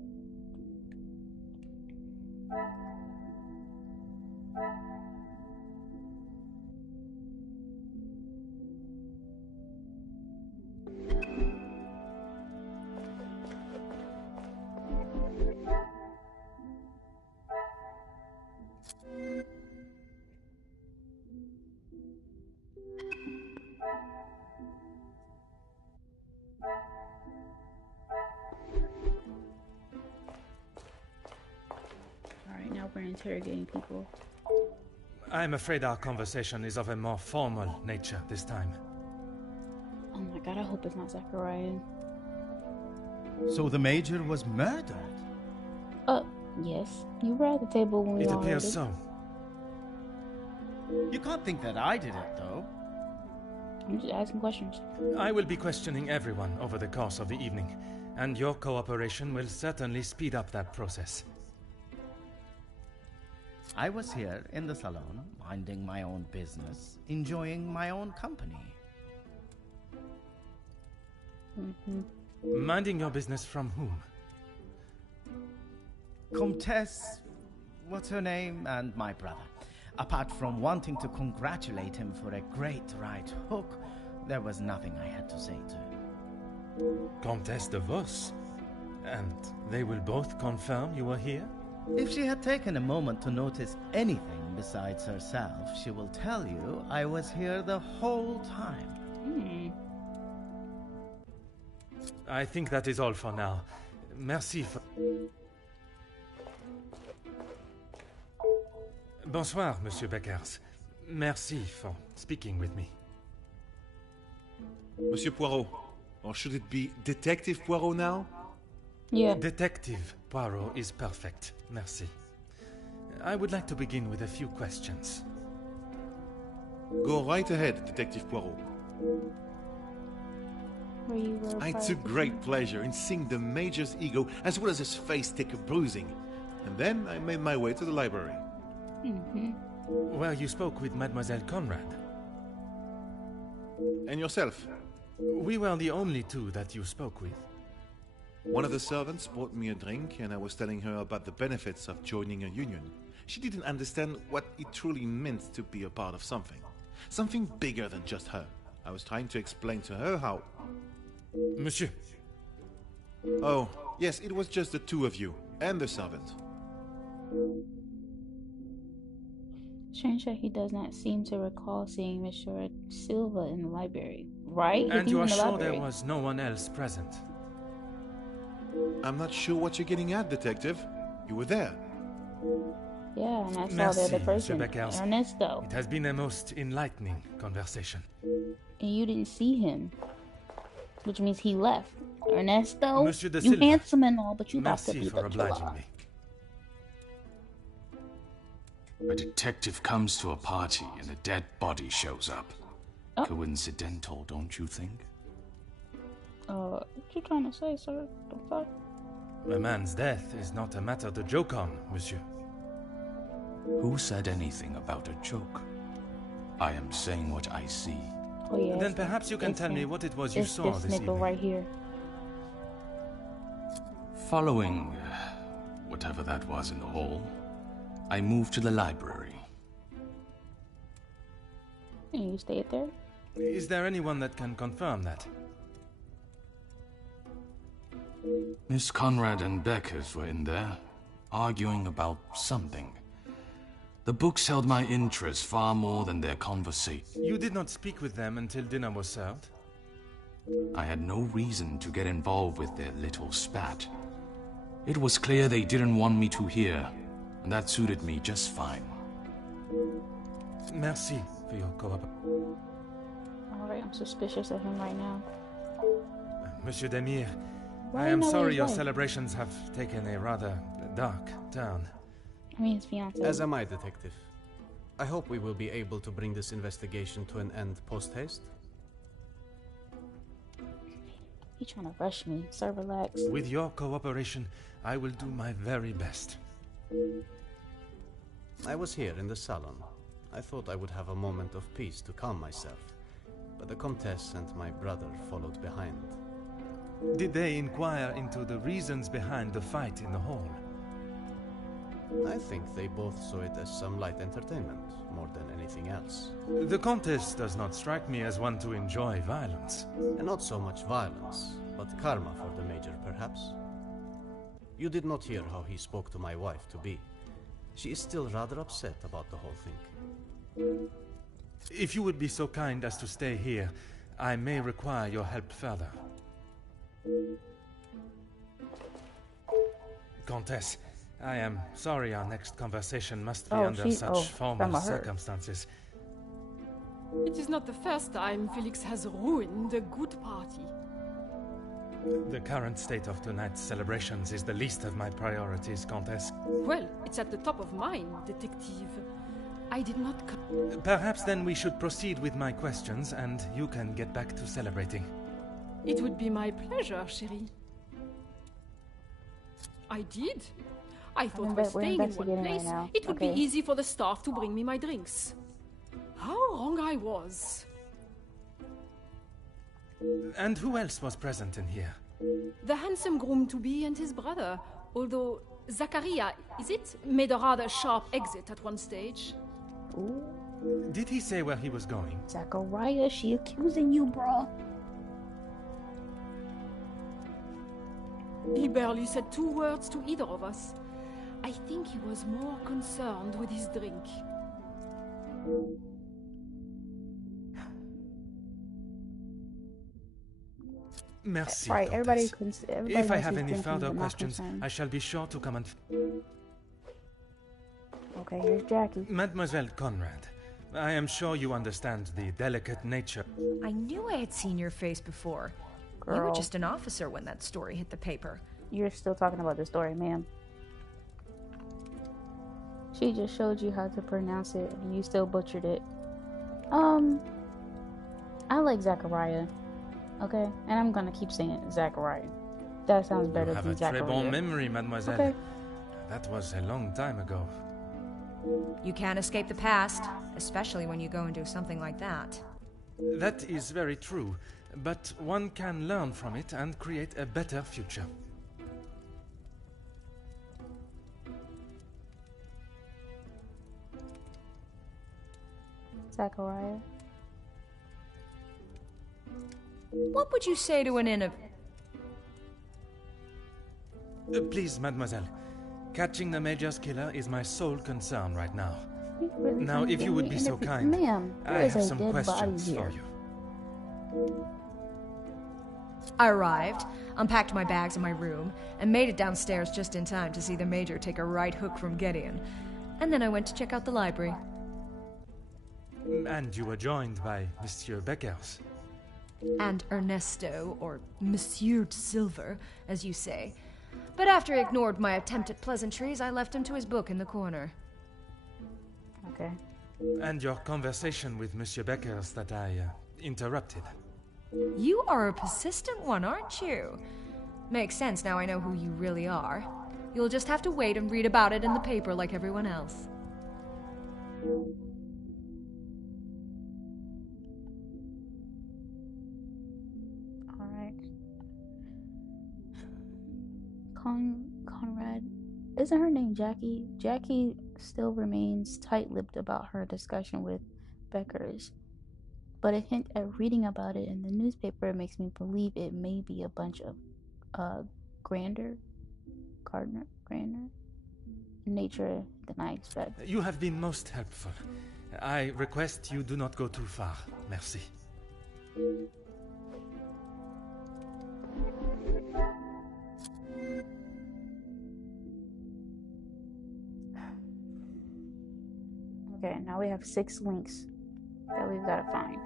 Alright, now we're interrogating people. I'm afraid our conversation is of a more formal nature this time. Oh my god, I hope it's not Zachariah. So the Major was murdered? Yes. You were at the table when we It all heard appears it. so. You can't think that I did it, though. I'm just asking questions. I will be questioning everyone over the course of the evening, and your cooperation will certainly speed up that process. I was here in the salon, minding my own business, enjoying my own company. Minding your business from whom? Comtesse, what's her name, and my brother. Apart from wanting to congratulate him for a great right hook, there was nothing I had to say to. Comtesse de Vos? And they will both confirm you were here? If she had taken a moment to notice anything besides herself, she will tell you I was here the whole time. I think that is all for now. Merci for... Bonsoir, Monsieur Beckers. Merci for speaking with me. Monsieur Poirot, or should it be Detective Poirot now? Yeah. Detective Poirot is perfect. Merci. I would like to begin with a few questions. Go right ahead, Detective Poirot. I took great pleasure in seeing the Major's ego as well as his face take a bruising. And then I made my way to the library. Well, you spoke with Mademoiselle Conrad. And yourself? We were the only two that you spoke with. One of the servants bought me a drink, and I was telling her about the benefits of joining a union. She didn't understand what it truly meant to be a part of something. Something bigger than just her. I was trying to explain to her how... Monsieur. Oh, yes, it was just the two of you, and the servant. Strange that he does not seem to recall seeing Mr. Silva in the library, right? And you are sure there was no one else present? I'm not sure what you're getting at, Detective. You were there. Yeah, and I saw Merci, the other person, Monsieur Beckers. Ernesto. It has been a most enlightening conversation. And you didn't see him, which means he left. Ernesto, Monsieur de you Silva. handsome and all, but you about to Merci be for the obliging killer. me. A detective comes to a party and a dead body shows up. Oh. Coincidental, don't you think? What you trying to say, sir? The fuck? A man's death is not a matter to joke on, monsieur. Who said anything about a joke? I am saying what I see. Oh, yeah, Then perhaps you can tell me what it was you saw this this nigga evening. right here. Following whatever that was in the hall, I moved to the library. And you stayed there? Is there anyone that can confirm that? Miss Conrad and Beckers were in there, arguing about something. The books held my interest far more than their conversation. You did not speak with them until dinner was served? I had no reason to get involved with their little spat. It was clear they didn't want me to hear, and that suited me just fine. Merci for your cooperation. Alright, I'm suspicious of him right now. Monsieur Demir, Why I am not sorry his your wife? celebrations have taken a rather dark turn. I mean, his fiance. As am I, Detective. I hope we will be able to bring this investigation to an end post-haste. He trying to rush me. Sir, relax. With your cooperation, I will do my very best. I was here in the salon. I thought I would have a moment of peace to calm myself, but the Comtesse and my brother followed behind. Did they inquire into the reasons behind the fight in the hall? I think they both saw it as some light entertainment, more than anything else. The Comtesse does not strike me as one to enjoy violence. And not so much violence, but karma for the Major, perhaps. You did not hear how he spoke to my wife-to-be. She is still rather upset about the whole thing. If you would be so kind as to stay here, I may require your help further. Comtesse, I am sorry our next conversation must be under such formal circumstances. It is not the first time Felix has ruined a good party. The current state of tonight's celebrations is the least of my priorities, Comtesse. Well, it's at the top of mine, Detective. I did not Perhaps then we should proceed with my questions, and you can get back to celebrating. It would be my pleasure, chérie. I did. I thought by staying in one place, it would be easy for the staff to bring me my drinks. How wrong I was. And who else was present in here? The handsome groom-to-be and his brother, although Zachariah, is it, made a rather sharp exit at one stage. Ooh. Did he say where he was going? Zachariah, she accusing you, bro. He barely said 2 words to either of us. I think he was more concerned with his drink. Merci. Right, everybody If I have any further questions, I shall be sure to come and... Okay, here's Jackie. Mademoiselle Conrad, I am sure you understand the delicate nature... I knew I had seen your face before. Girl. You were just an officer when that story hit the paper. You're still talking about the story, ma'am. She just showed you how to pronounce it, and you still butchered it. I like Zachariah. Okay? And I'm gonna keep saying Zachariah. That sounds better than Zachariah. You have a très bon memory, mademoiselle. Okay. That was a long time ago. You can't escape the past, especially when you go and do something like that. That is very true, but one can learn from it and create a better future. Zachariah. What would you say to an Please, mademoiselle. Catching the Major's killer is my sole concern right now. Really Now, if you would be so kind, ma'am, I have some questions for you. I arrived, unpacked my bags in my room, and made it downstairs just in time to see the Major take a right hook from Gideon. And then I went to check out the library. And you were joined by Monsieur Beckers. And Ernesto, or Monsieur Silver, as you say. But after he ignored my attempt at pleasantries, I left him to his book in the corner. Okay. And your conversation with Monsieur Beckers that I interrupted. You are a persistent one, aren't you? Makes sense now I know who you really are. You'll just have to wait and read about it in the paper like everyone else. Conrad, isn't her name Jackie? Jackie still remains tight-lipped about her discussion with Beckers, but a hint at reading about it in the newspaper makes me believe it may be a bunch of grander, nature than I expect. You have been most helpful. I request you do not go too far. Merci. Okay, now we have 6 links that we've got to find.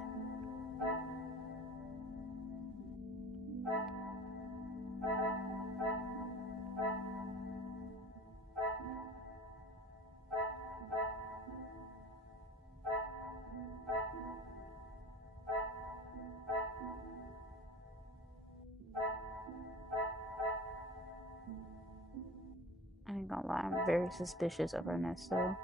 I ain't gonna lie, I'm very suspicious of Ernesto.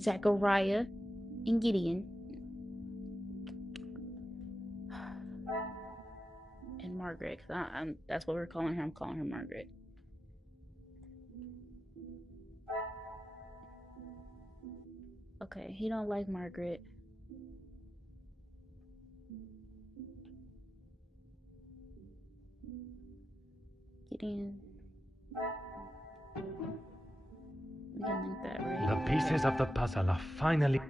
Zachariah and Gideon and Margaret. That's what we're calling her. I'm calling her Margaret. Okay, he don't like Margaret. Gideon. We can link that, right? The pieces of the puzzle are finally...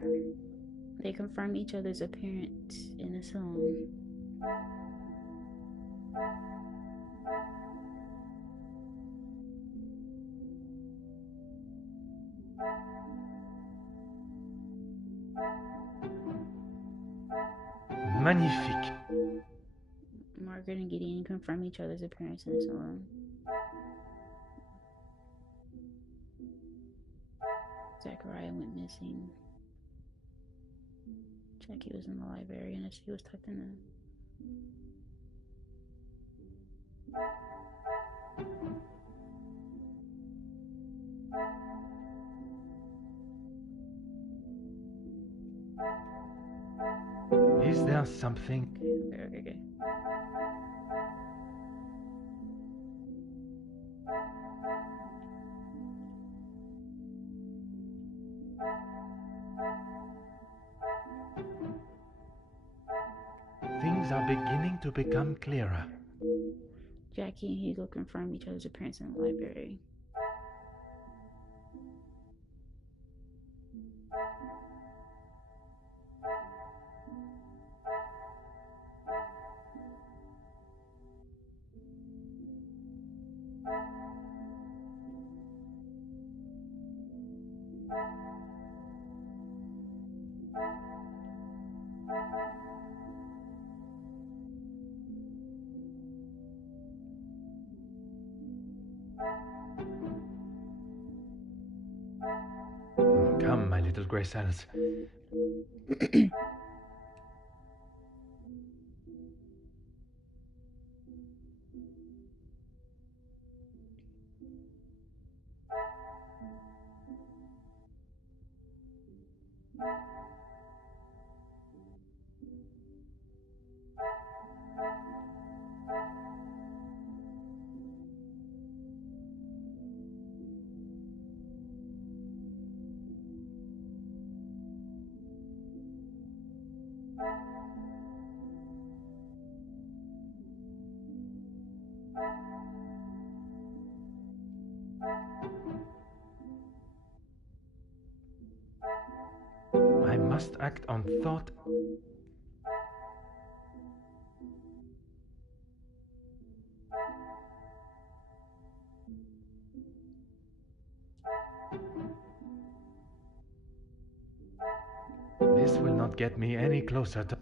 They confirm each other's appearance in the song. Magnifique. Margaret and Gideon confirm each other's appearance in the song. Zachariah went missing. Jackie was in the library and she was tucked in Is there something? Okay. Things are beginning to become clearer. Jackie and Hugo confirm each other's appearance in the library. Come, my little grey cells. I must act on thought. This will not get me any closer to...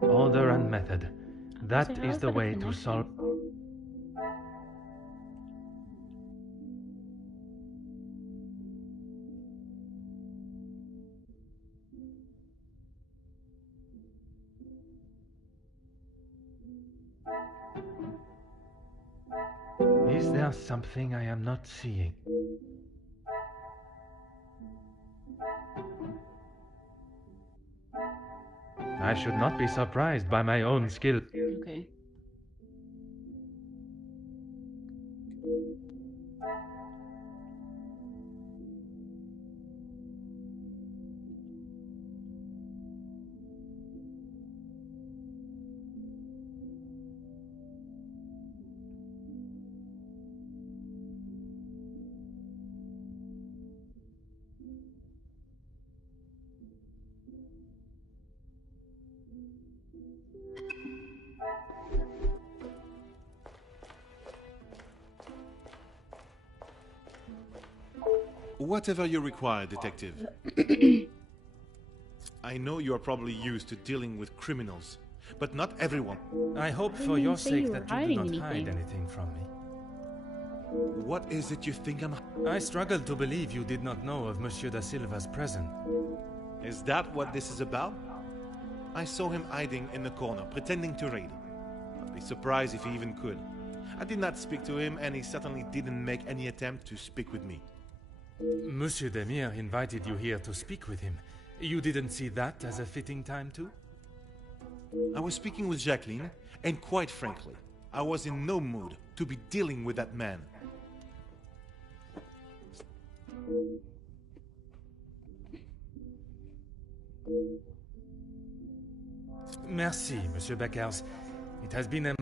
Order and method. That is the way to solve... Is there something I am not seeing? I should not be surprised by my own skill. Okay. Whatever you require, detective. I know you are probably used to dealing with criminals, but not everyone. I hope for your sake that you do not hide anything from me. What is it you think I'm... I struggle to believe you did not know of Monsieur da Silva's presence. Is that what this is about? I saw him hiding in the corner, pretending to read. I'd be surprised if he even could. I did not speak to him, and he certainly didn't make any attempt to speak with me. Monsieur Demire invited you here to speak with him. You didn't see that as a fitting time too? I was speaking with Jacqueline, and quite frankly, I was in no mood to be dealing with that man. Merci, Monsieur Beckers. It has been a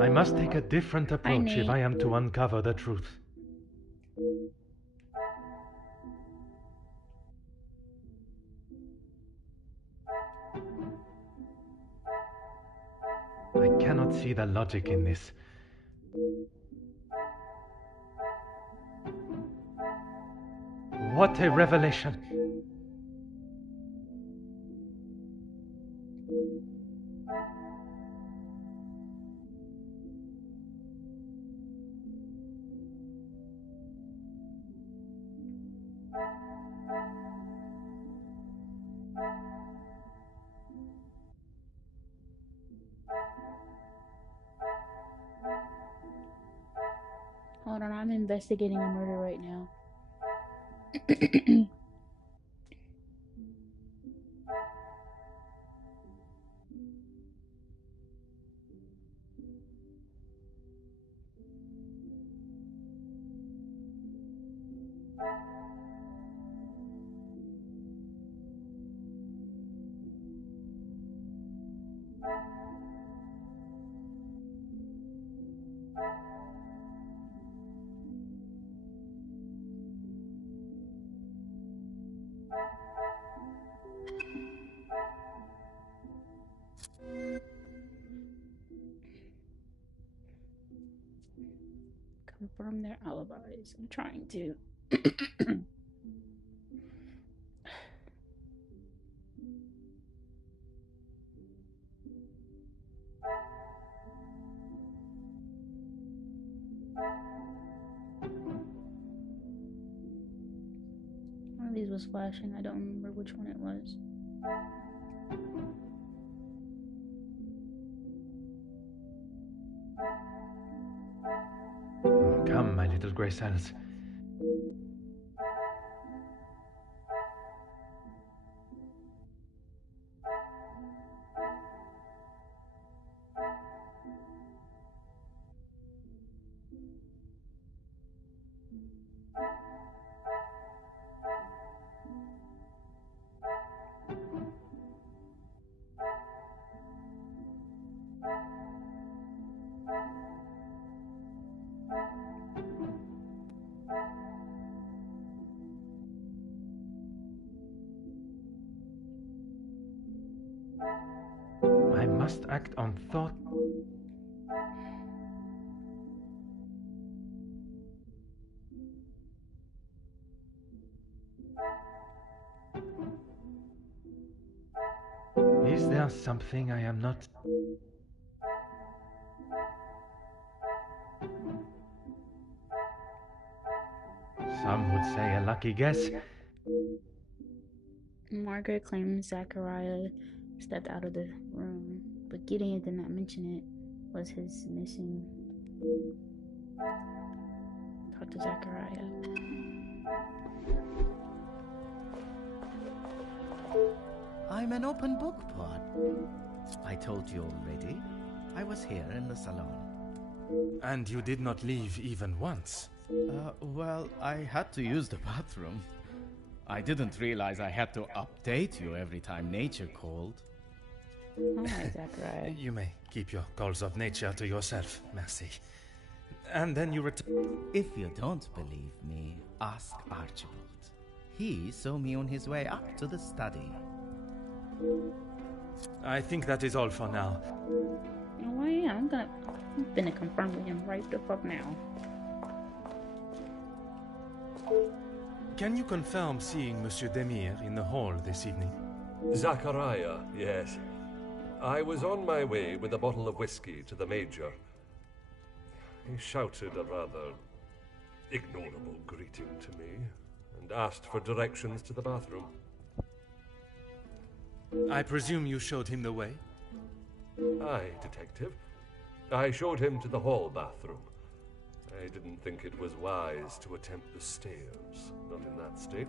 I must take a different approach if I am to uncover the truth. I cannot see the logic in this. What a revelation! Hold on, I'm investigating a murder right now. Confirm their alibis. I'm trying to. One of these was flashing. I don't remember which one it was. Come, my little grey cells. I must act on thought. Is there something I am not? Some would say a lucky guess. Margaret claims Zachariah stepped out of the room, but Gideon did not mention it was his missing. Talk to Zachariah. I'm an open book, Pod. I told you already. I was here in the salon. And you did not leave even once? Well, I had to use the bathroom. I didn't realize I had to update you every time nature called. Oh, Zachariah. You may keep your calls of nature to yourself, merci. And then you return. If you don't believe me, ask Archibald. He saw me on his way up to the study. I think that is all for now. Oh, yeah, I'm gonna confirm with him right the fuck now. Can you confirm seeing Monsieur Demire in the hall this evening? Zachariah, yes. I was on my way with a bottle of whiskey to the Major. He shouted a rather ignorable greeting to me and asked for directions to the bathroom. I presume you showed him the way? Aye, detective. I showed him to the hall bathroom. I didn't think it was wise to attempt the stairs, not in that state.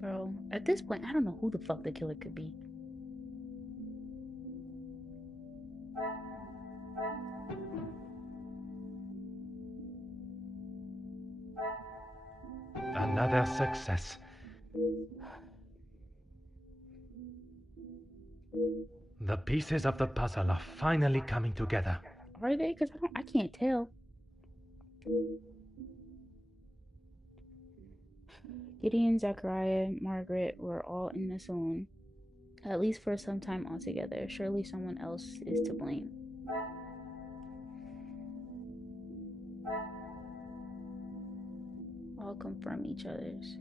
Bro, at this point, I don't know who the fuck the killer could be. Another success. The pieces of the puzzle are finally coming together. Are they? Because I can't tell. Gideon, Zachariah, Margaret were all in the saloon, at least for some time altogether. Surely someone else is to blame. All confirm each other's.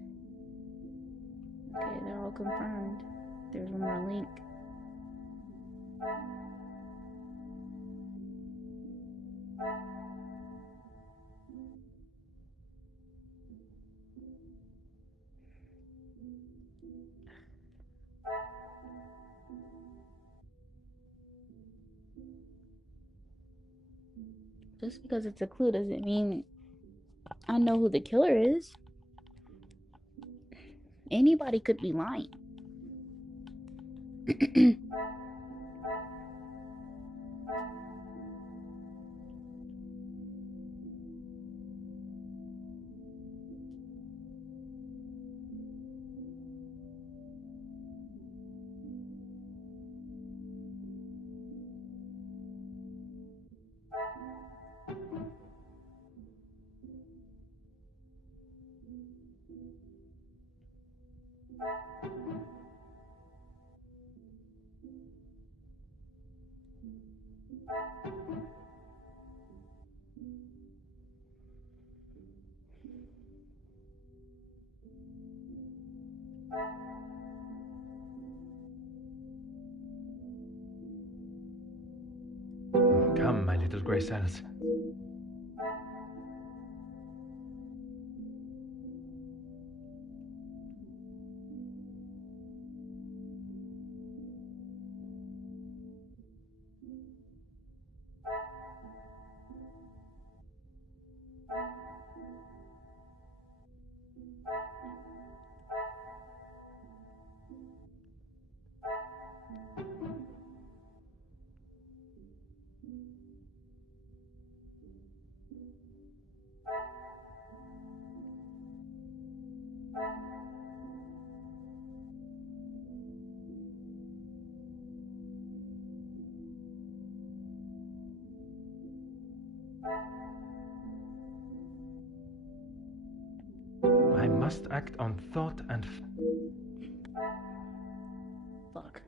Okay, they're all confirmed. There's one more link. Just because it's a clue doesn't mean I know who the killer is. Anybody could be lying. Come, my little grey cells. I must act on thought and... Fuck.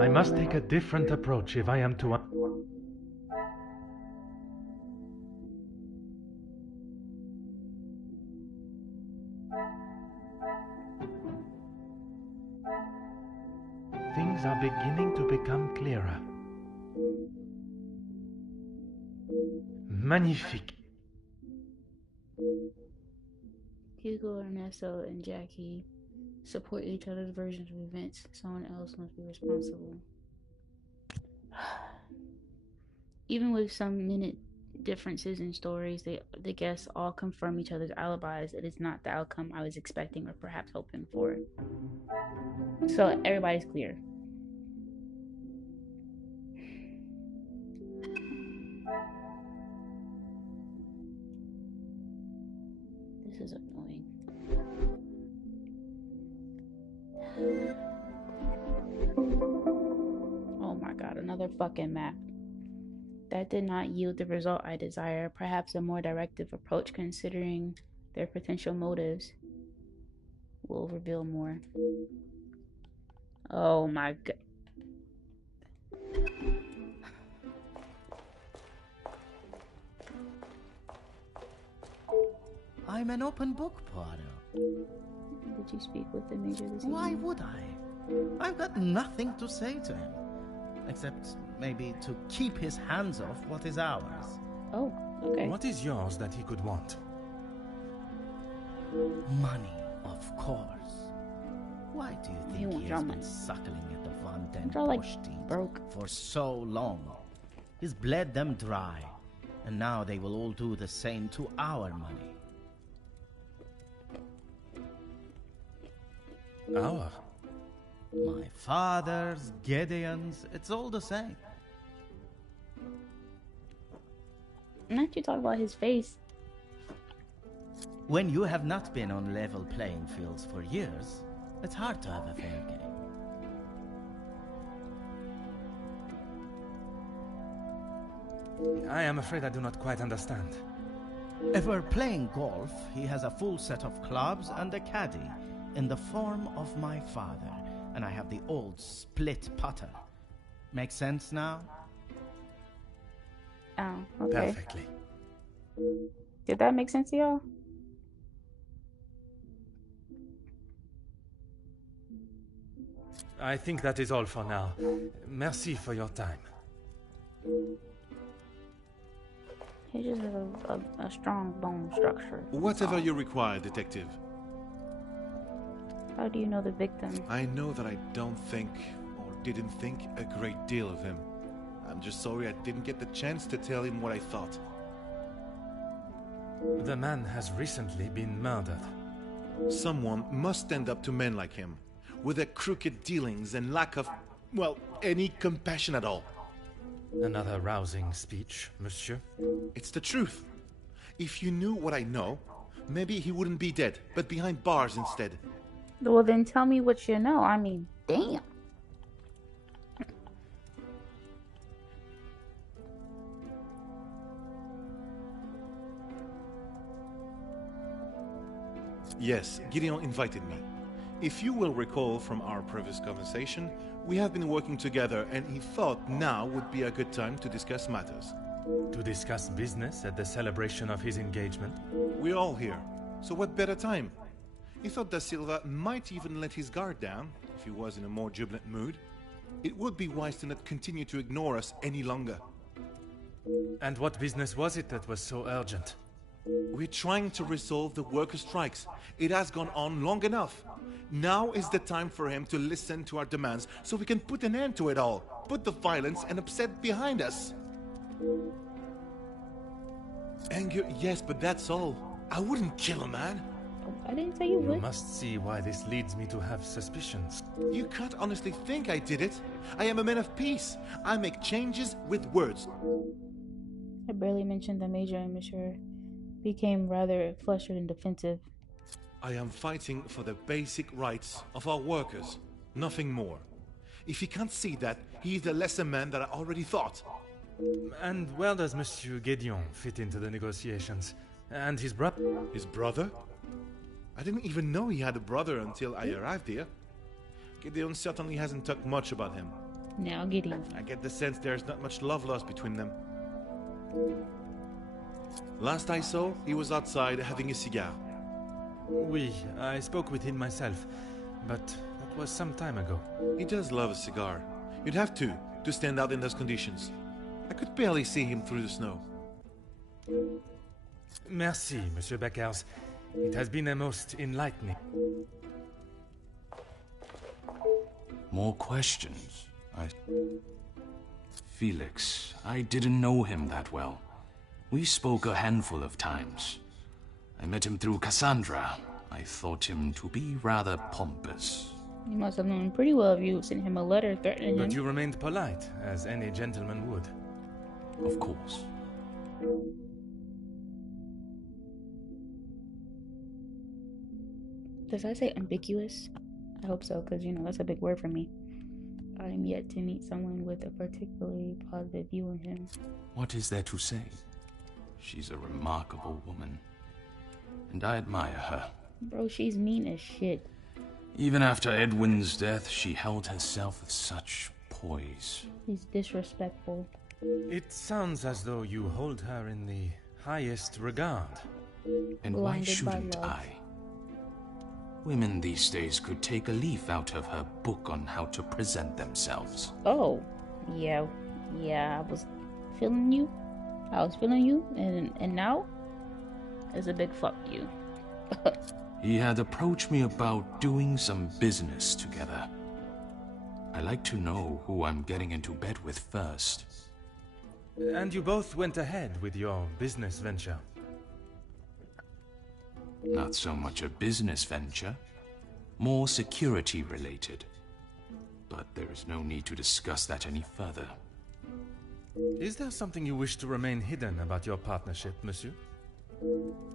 I must take a different approach if I am to... Things are beginning to become clearer. Magnifique. Hugo, Ernesto, and Jackie support each other's versions of events. Someone else must be responsible. Even with some minute differences in stories, the guests all confirm each other's alibis. It is not the outcome I was expecting or perhaps hoping for. So everybody's clear. This is annoying. Oh my god, another fucking map. That did not yield the result I desire. Perhaps a more directive approach considering their potential motives will reveal more. Oh my god. I'm an open book, Poirot. Did you speak with the Major this evening? Why would I? I've got nothing to say to him. Except maybe to keep his hands off what is ours. Oh, okay. What is yours that he could want? Money, of course. Why do you think he has been suckling at the Van Den Bosch for so long? He's bled them dry, and now they will all do the same to our money. Our? My father's, Gideon's, it's all the same. Not you talk about his face. When you have not been on level playing fields for years, it's hard to have a fair game. I am afraid I do not quite understand. If we're playing golf, he has a full set of clubs and a caddy in the form of my father, and I have the old split putter. Make sense now? Oh, okay. Perfectly. Did that make sense to y'all? I think that is all for now. Merci for your time. He just has a strong bone structure. Whatever you require, detective. How do you know the victim? I know that I don't think, or didn't think, a great deal of him. I'm just sorry I didn't get the chance to tell him what I thought. The man has recently been murdered. Someone must stand up to men like him, with their crooked dealings and lack of, well, any compassion at all. Another rousing speech, monsieur. It's the truth. If you knew what I know, maybe he wouldn't be dead, but behind bars instead. Well, then tell me what you know. I mean, damn. Yes, Gideon invited me. If you will recall from our previous conversation, we have been working together and he thought now would be a good time to discuss matters. To discuss business at the celebration of his engagement? We're all here, so what better time? He thought Da Silva might even let his guard down, if he was in a more jubilant mood. It would be wise to not continue to ignore us any longer. And what business was it that was so urgent? We're trying to resolve the worker strikes. It has gone on long enough. Now is the time for him to listen to our demands so we can put an end to it all. Put the violence and upset behind us. Anger, yes, but that's all. I wouldn't kill a man. I didn't say you would. You must see why this leads me to have suspicions. You can't honestly think I did it. I am a man of peace. I make changes with words. I barely mentioned the Major and Monsieur became rather flustered and defensive. I am fighting for the basic rights of our workers. Nothing more. If he can't see that, he is the lesser man that I already thought. And where does Monsieur Gideon fit into the negotiations? And his brother? His brother? I didn't even know he had a brother until I arrived here. Gideon certainly hasn't talked much about him. Now get in. I get the sense there's not much love lost between them. Last I saw, he was outside having a cigar. Oui, I spoke with him myself, but that was some time ago. He does love a cigar. You'd have to stand out in those conditions. I could barely see him through the snow. Merci, Monsieur Beckers. It has been a most enlightening. More questions? Felix, I didn't know him that well. We spoke a handful of times. I met him through Cassandra. I thought him to be rather pompous. You must have known pretty well if you sent him a letter threatening him. But you remained polite, as any gentleman would. Of course. Does I say ambiguous? I hope so, because, you know, that's a big word for me. I am yet to meet someone with a particularly positive view on him. What is there to say? She's a remarkable woman, and I admire her. Bro, she's mean as shit. Even after Edwin's death, she held herself with such poise. She's disrespectful. It sounds as though you hold her in the highest regard. And why shouldn't I? Women these days could take a leaf out of her book on how to present themselves. Oh, yeah, I was feeling you. And now it's a big fuck you. He had approached me about doing some business together. I like to know who I'm getting into bed with first. And you both went ahead with your business venture. Not so much a business venture, more security related. But there is no need to discuss that any further. Is there something you wish to remain hidden about your partnership, monsieur?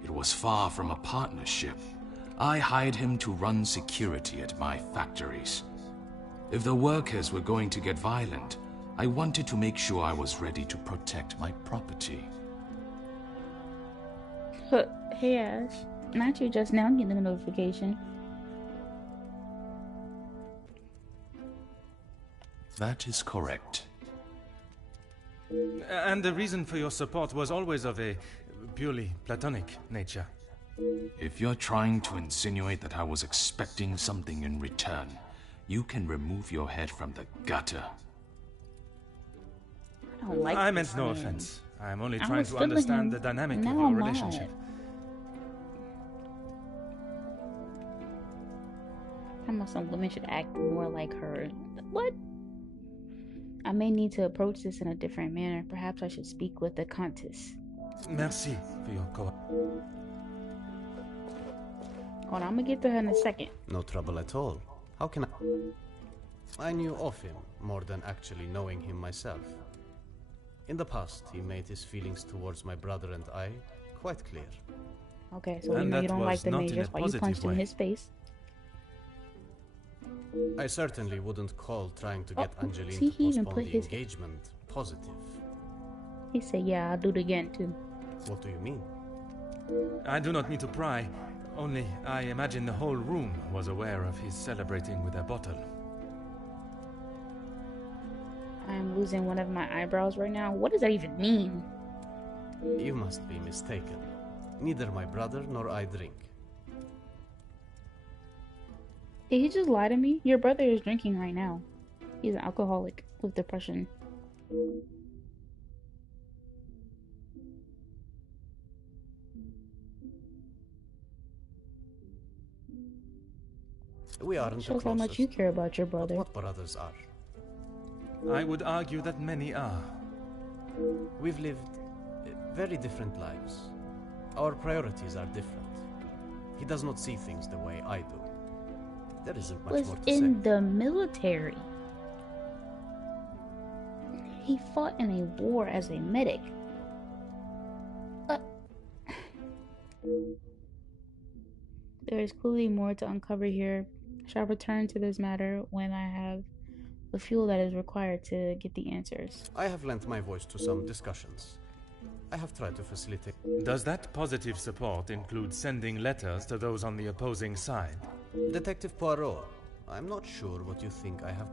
It was far from a partnership. I hired him to run security at my factories. If the workers were going to get violent, I wanted to make sure I was ready to protect my property. Hey Ash, not you just now getting a notification. That is correct. And the reason for your support was always of a purely platonic nature. If you're trying to insinuate that I was expecting something in return, you can remove your head from the gutter. I don't like I meant this no man. offense. I'm only trying to understand the dynamic of your relationship. How much some women should act more like her. What? I may need to approach this in a different manner. Perhaps I should speak with the Countess. Merci for your call. Hold on, I'm gonna get to her in a second. No trouble at all. How can I knew of him more than actually knowing him myself. In the past, he made his feelings towards my brother and I quite clear. Okay, so we know you don't like the majors while you punched in his face. I certainly wouldn't call trying to get Angeline see, to he even postpone put the his... engagement positive. He said, yeah, I'll do it again too. What do you mean? I do not mean to pry, only I imagine the whole room was aware of his celebrating with a bottle. I am losing one of my eyebrows right now. What does that even mean? You must be mistaken. Neither my brother nor I drink. Did he just lie to me? Your brother is drinking right now. He's an alcoholic with depression. We aren't the Shows how much you care about your brother. What brothers are? I would argue that many are. We've lived very different lives. Our priorities are different. He does not see things the way I do. There isn't much more to say. In the military. He fought in a war as a medic. There is clearly more to uncover here. I shall return to this matter when I have the fuel that is required to get the answers. I have lent my voice to some discussions. I have tried to facilitate. Does that positive support include sending letters to those on the opposing side? Detective Poirot, I'm not sure what you think I have...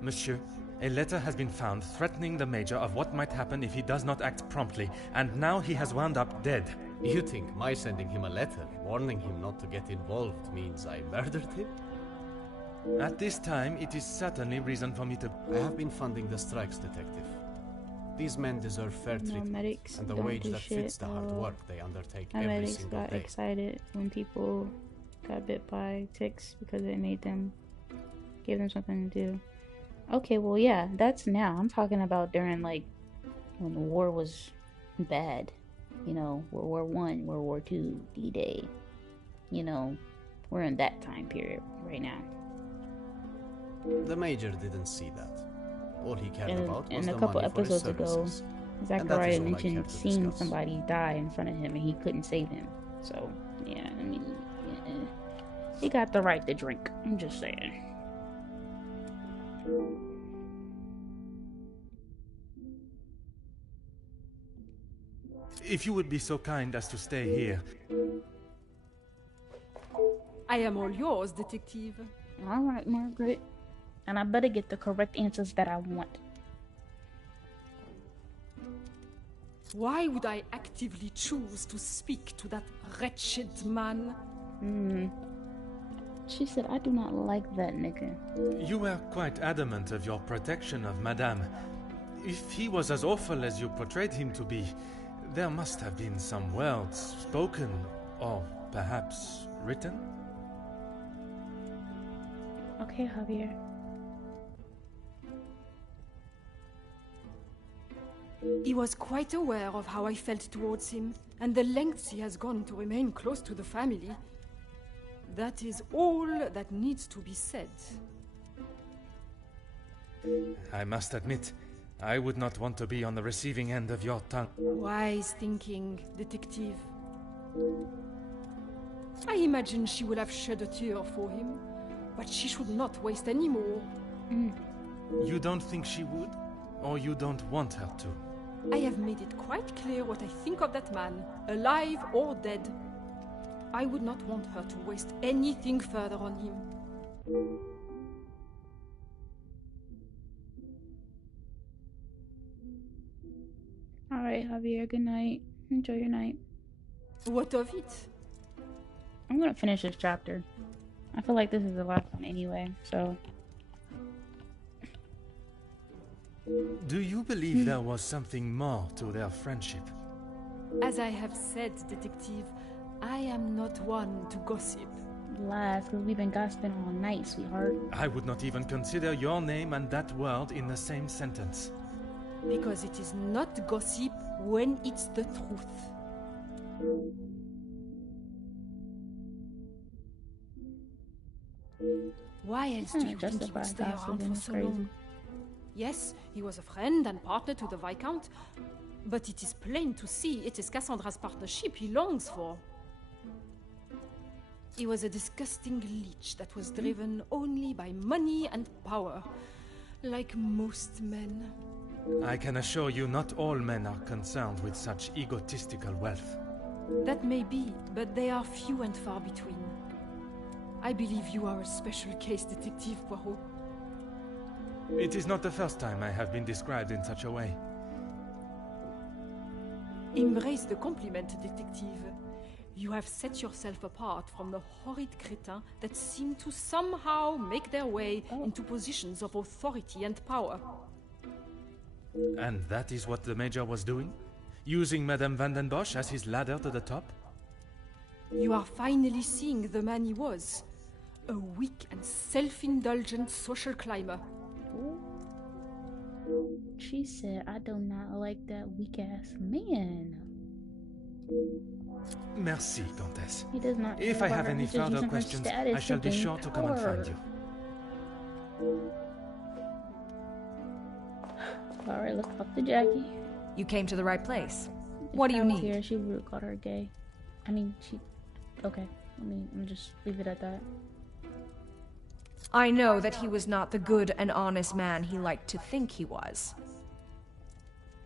Monsieur, a letter has been found threatening the Major of what might happen if he does not act promptly, and now he has wound up dead. You think my sending him a letter, warning him not to get involved, means I murdered him? At this time, it is certainly reason for me to... I have been funding the strikes, Detective. These men deserve fair treatment, and the wage that fits the hard work they undertake every single day. Got excited when people got bit by ticks because it made them, gave them something to do. Okay, well, yeah, that's now. I'm talking about during, like, when the war was bad. You know, World War I, World War II, D-Day. You know, we're in that time period right now. The Major didn't see that. All he cared about was the a couple money for his episodes ago, services. Zachariah mentioned seeing somebody die in front of him and he couldn't save him. So, yeah, I mean, yeah, he got the right to drink. I'm just saying. If you would be so kind as to stay here. I am all yours, Detective. All right, Margaret. And I better get the correct answers that I want. Why would I actively choose to speak to that wretched man? She said, I do not like that nigga. You were quite adamant of your protection of Madame. If he was as awful as you portrayed him to be, there must have been some words spoken, or perhaps written? Okay, Javier. He was quite aware of how I felt towards him, and the lengths he has gone to remain close to the family. That is all that needs to be said. I must admit, I would not want to be on the receiving end of your tongue. Wise thinking, Detective. I imagine she will have shed a tear for him, but she should not waste any more. You don't think she would? Or you don't want her to? I have made it quite clear what I think of that man, alive or dead. I would not want her to waste anything further on him. Alright, Javier, good night. Enjoy your night. What of it? I'm gonna finish this chapter. I feel like this is the last one anyway, so... Do you believe there was something more to their friendship? As I have said, Detective, I am not one to gossip. Lies, because we've been gossiping all night, sweetheart. I would not even consider your name and that word in the same sentence. Because it is not gossip when it's the truth. Why else do you think he would stay around for so long? Yes, he was a friend and partner to the Viscount, but it is plain to see it is Cassandra's partnership he longs for. He was a disgusting leech that was driven only by money and power, like most men. I can assure you not all men are concerned with such egotistical wealth. That may be, but they are few and far between. I believe you are a special case, Detective Poirot. It is not the first time I have been described in such a way. Embrace the compliment, Detective. You have set yourself apart from the horrid crétins that seem to somehow make their way into positions of authority and power. And that is what the Major was doing? Using Madame Van den Bosch as his ladder to the top? You are finally seeing the man he was. A weak and self-indulgent social climber. She said, I do not like that weak-ass man. Merci, Comtesse. He does not. If I have any further questions, I shall be sure to come and find you. Alright, let's talk to Jackie. You came to the right place. What do you need? Here, she would call her gay. I mean, she... Okay, let me just leave it at that. I know that he was not the good and honest man he liked to think he was.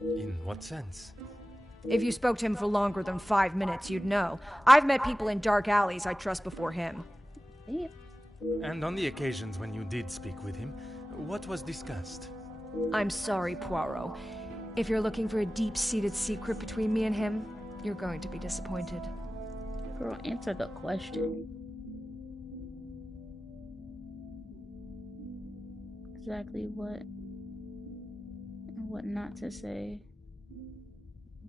In what sense? If you spoke to him for longer than 5 minutes, you'd know. I've met people in dark alleys I trust before him. Damn. And on the occasions when you did speak with him, what was discussed? I'm sorry, Poirot. If you're looking for a deep-seated secret between me and him, you're going to be disappointed. Girl, answer the question. Exactly what not to say.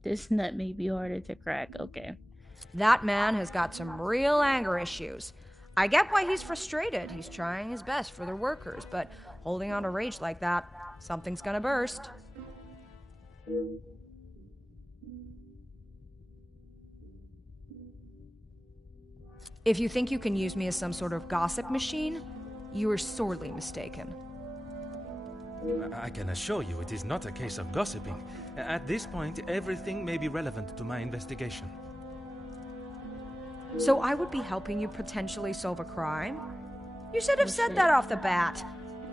This nut may be harder to crack. Okay. That man has got some real anger issues. I get why he's frustrated. He's trying his best for the workers, but holding on to rage like that, something's gonna burst. If you think you can use me as some sort of gossip machine, you are sorely mistaken. I can assure you it is not a case of gossiping. At this point, everything may be relevant to my investigation. So I would be helping you potentially solve a crime? You should have said that off the bat.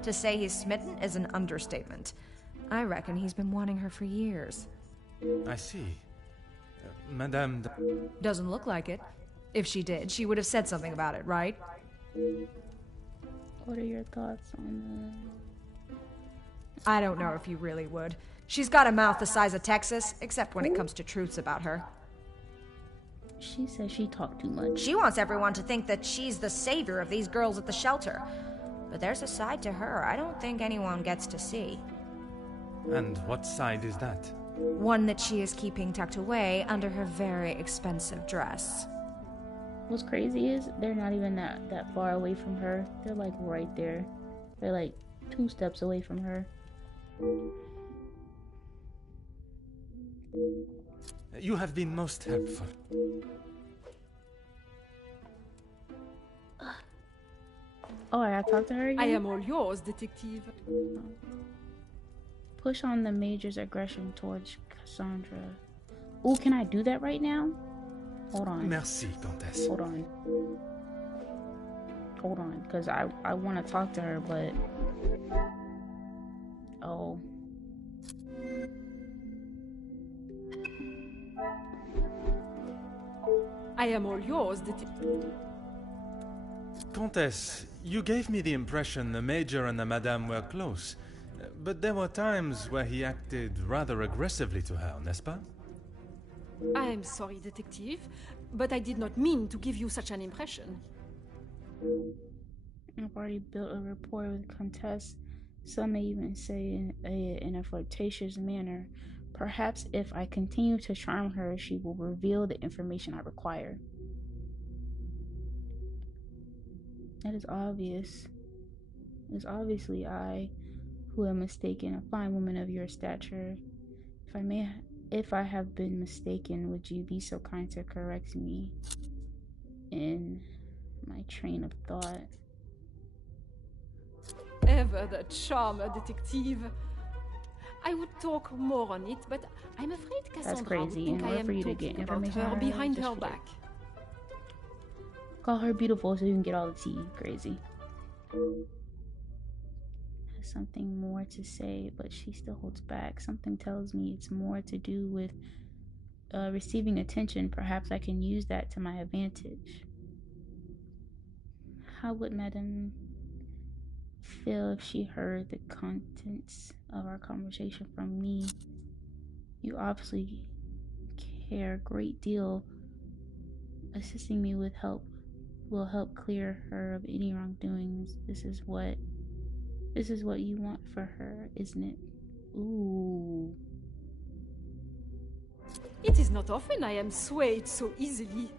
To say he's smitten is an understatement. I reckon he's been wanting her for years. I see. Madame... Doesn't look like it. If she did, she would have said something about it, right? What are your thoughts on that? I don't know if you really would. She's got a mouth the size of Texas, except when it comes to truths about her. She says she talked too much. She wants everyone to think that she's the savior of these girls at the shelter. But there's a side to her I don't think anyone gets to see. And what side is that? One that she is keeping tucked away under her very expensive dress. What's crazy is they're not even that far away from her. They're like right there. They're like 2 steps away from her. You have been most helpful. Oh, I gotta talk to her again? I am all yours, detective. Push on the Major's aggression towards Cassandra. Oh, can I do that right now? Hold on. Merci, Comtesse. Hold on, because I want to talk to her, but... Oh. I am all yours, detective. Comtesse, you gave me the impression the Major and the Madame were close. But there were times where he acted rather aggressively to her, n'est-ce pas? I am sorry, detective, but I did not mean to give you such an impression. I've already built a rapport with Comtesse. Some may even say in a flirtatious manner. Perhaps if I continue to charm her, she will reveal the information I require. That is obvious. It is obviously I who am mistaken, a fine woman of your stature. If I have been mistaken, would you be so kind to correct me in my train of thought? Ever the charmer, detective. I would talk more on it, but I'm afraid Cassandra would think I am talking about her behind her back. Call her beautiful so you can get all the tea. Crazy. Has something more to say, but she still holds back. Something tells me it's more to do with receiving attention. Perhaps I can use that to my advantage. How would Madame feel if she heard the contents of our conversation from me? You obviously care a great deal. Assisting me with help will help clear her of any wrongdoings. This is what you want for her, isn't it? Ooh. It is not often I am swayed so easily.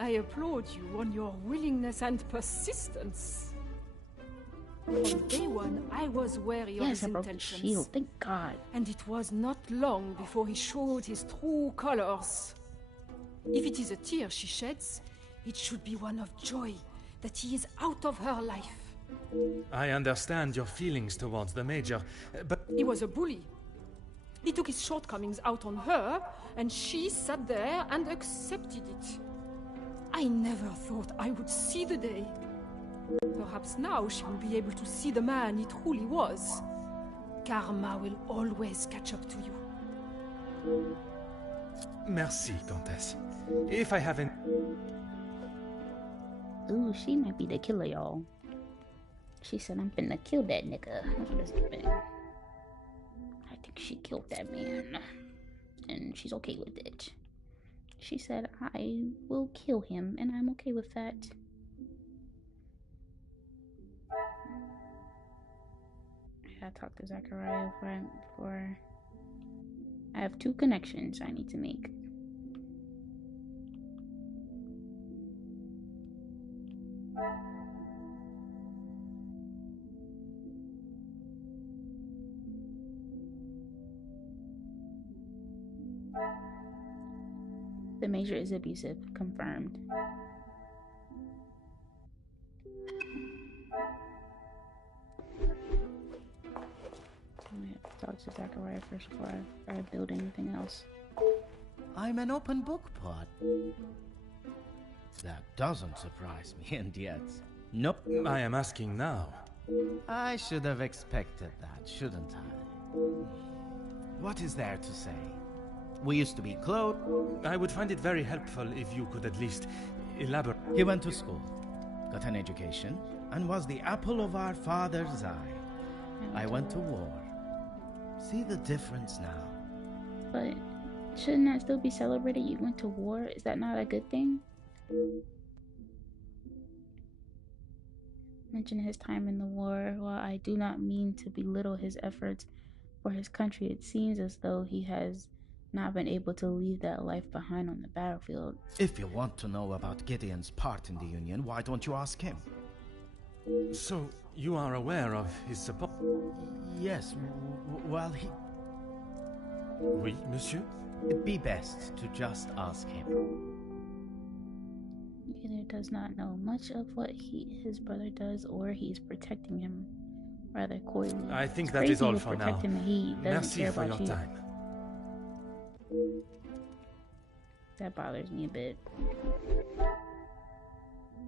I applaud you on your willingness and persistence. From day one, I was wary of his intentions. Shield, thank God. And it was not long before he showed his true colors. If it is a tear she sheds, it should be one of joy that he is out of her life. I understand your feelings towards the Major, but... He was a bully. He took his shortcomings out on her, and she sat there and accepted it. I never thought I would see the day. Perhaps now she will be able to see the man he truly was. Karma will always catch up to you. Merci, Comtesse. If I haven't... Ooh, she might be the killer, y'all. She said, I'm finna kill that nigga. That's what it's giving. I think she killed that man. And she's okay with it. She said, I will kill him, and I'm okay with that. I gotta talk to Zachariah before I have 2 connections I need to make. The major is abusive. Confirmed. I have to talk to Zachariah first before I build anything else. I'm an open book, Pod. That doesn't surprise me, and yet... Nope. I am asking now. I should have expected that, shouldn't I? What is there to say? We used to be close. I would find it very helpful if you could at least elaborate. He went to school, got an education, and was the apple of our father's eye. I went to war. See the difference now? But shouldn't that still be celebrated? You went to war? Is that not a good thing? Mention his time in the war. While I do not mean to belittle his efforts for his country, it seems as though he has not been able to leave that life behind on the battlefield. If you want to know about Gideon's part in the Union, why don't you ask him? So, you are aware of his support? Yes, well, he... Oui, monsieur? It'd be best to just ask him. Either does not know much of what his brother does, or he's protecting him rather coyly. I think that is all for now. He Merci care for about your you. time. That bothers me a bit.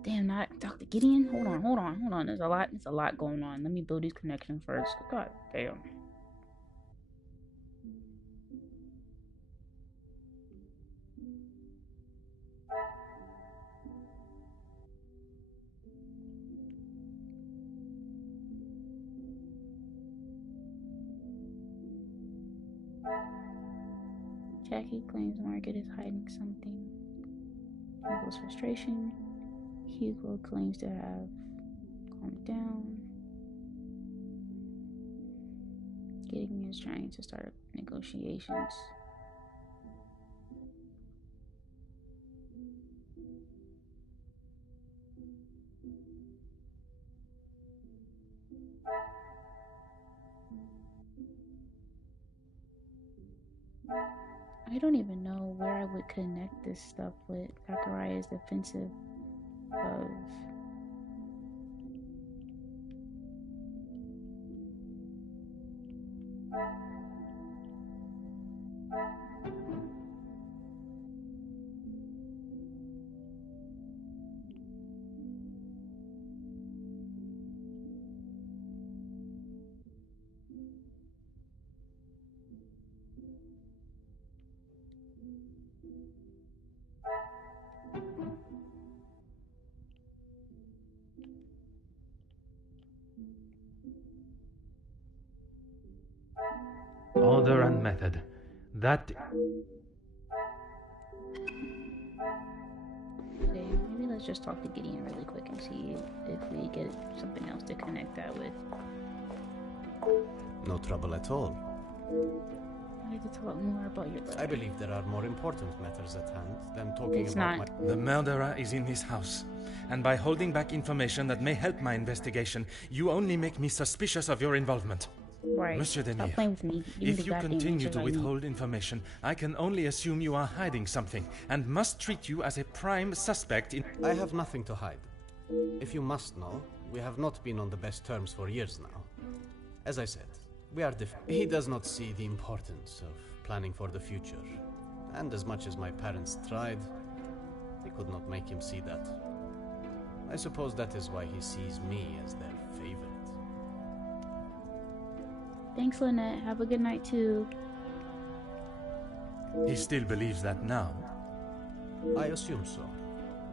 Damn, not Dr. Gideon? Hold on. There's a lot going on. Let me build these connections first. God damn. Jackie claims Margaret is hiding something. Hugo's frustration. Hugo claims to have calmed down. Gideon is trying to start negotiations. I don't even know where I would connect this stuff with Zachariah's defensive of Order and method. That... Okay, maybe let's just talk to Gideon really quick and see if we get something else to connect that with. No trouble at all. I'd like to talk more about your brother. I believe there are more important matters at hand than talking about my... The murderer is in this house, and by holding back information that may help my investigation, you only make me suspicious of your involvement. Right. Monsieur Stop Demir, playing with me. if you continue to withhold information, I can only assume you are hiding something, and must treat you as a prime suspect in... I have nothing to hide. If you must know, we have not been on the best terms for years now. As I said, we are He does not see the importance of planning for the future. And as much as my parents tried, they could not make him see that. I suppose that is why he sees me as their favorite. Thanks, Lynette. Have a good night, too. He still believes that now? I assume so.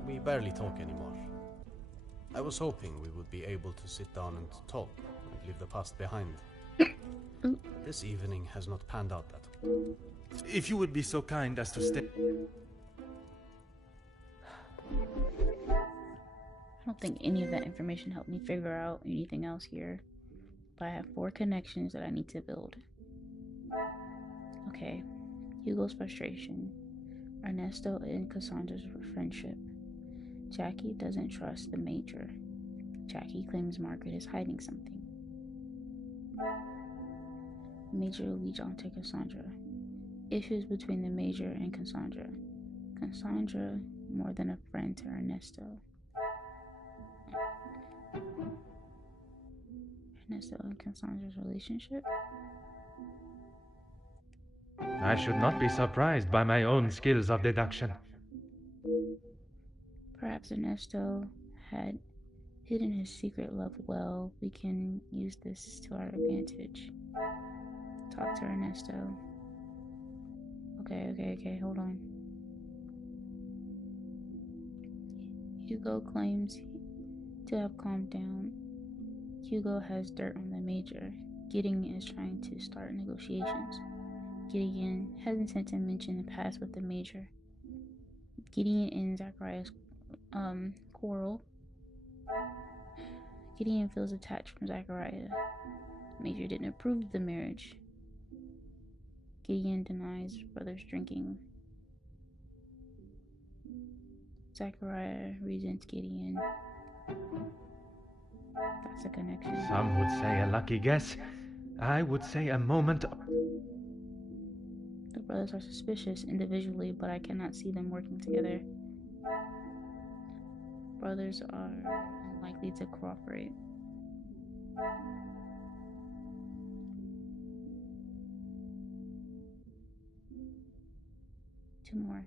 We barely talk anymore. I was hoping we would be able to sit down and talk and leave the past behind. This evening has not panned out that way. If you would be so kind as to stay... I don't think any of that information helped me figure out anything else here. But I have 4 connections that I need to build. Okay. Hugo's frustration. Ernesto and Cassandra's friendship. Jackie doesn't trust the Major. Jackie claims Margaret is hiding something. Major leech onto Cassandra. Issues between the Major and Cassandra. Cassandra more than a friend to Ernesto. Ernesto and Cassandra's relationship. I should not be surprised by my own skills of deduction. Perhaps Ernesto had hidden his secret love well. We can use this to our advantage. Talk to Ernesto. Okay, hold on. Hugo claims to have calmed down. Hugo has dirt on the Major. Gideon is trying to start negotiations. Gideon hesitant to mention the past with the Major. Gideon and Zachariah's quarrel. Gideon feels attached from Zachariah. Major didn't approve of the marriage. Gideon denies brother's drinking. Zachariah resents Gideon. That's a connection. Some would say a lucky guess. I would say a moment. The brothers are suspicious individually, but I cannot see them working together. Brothers are unlikely to cooperate. 2 more.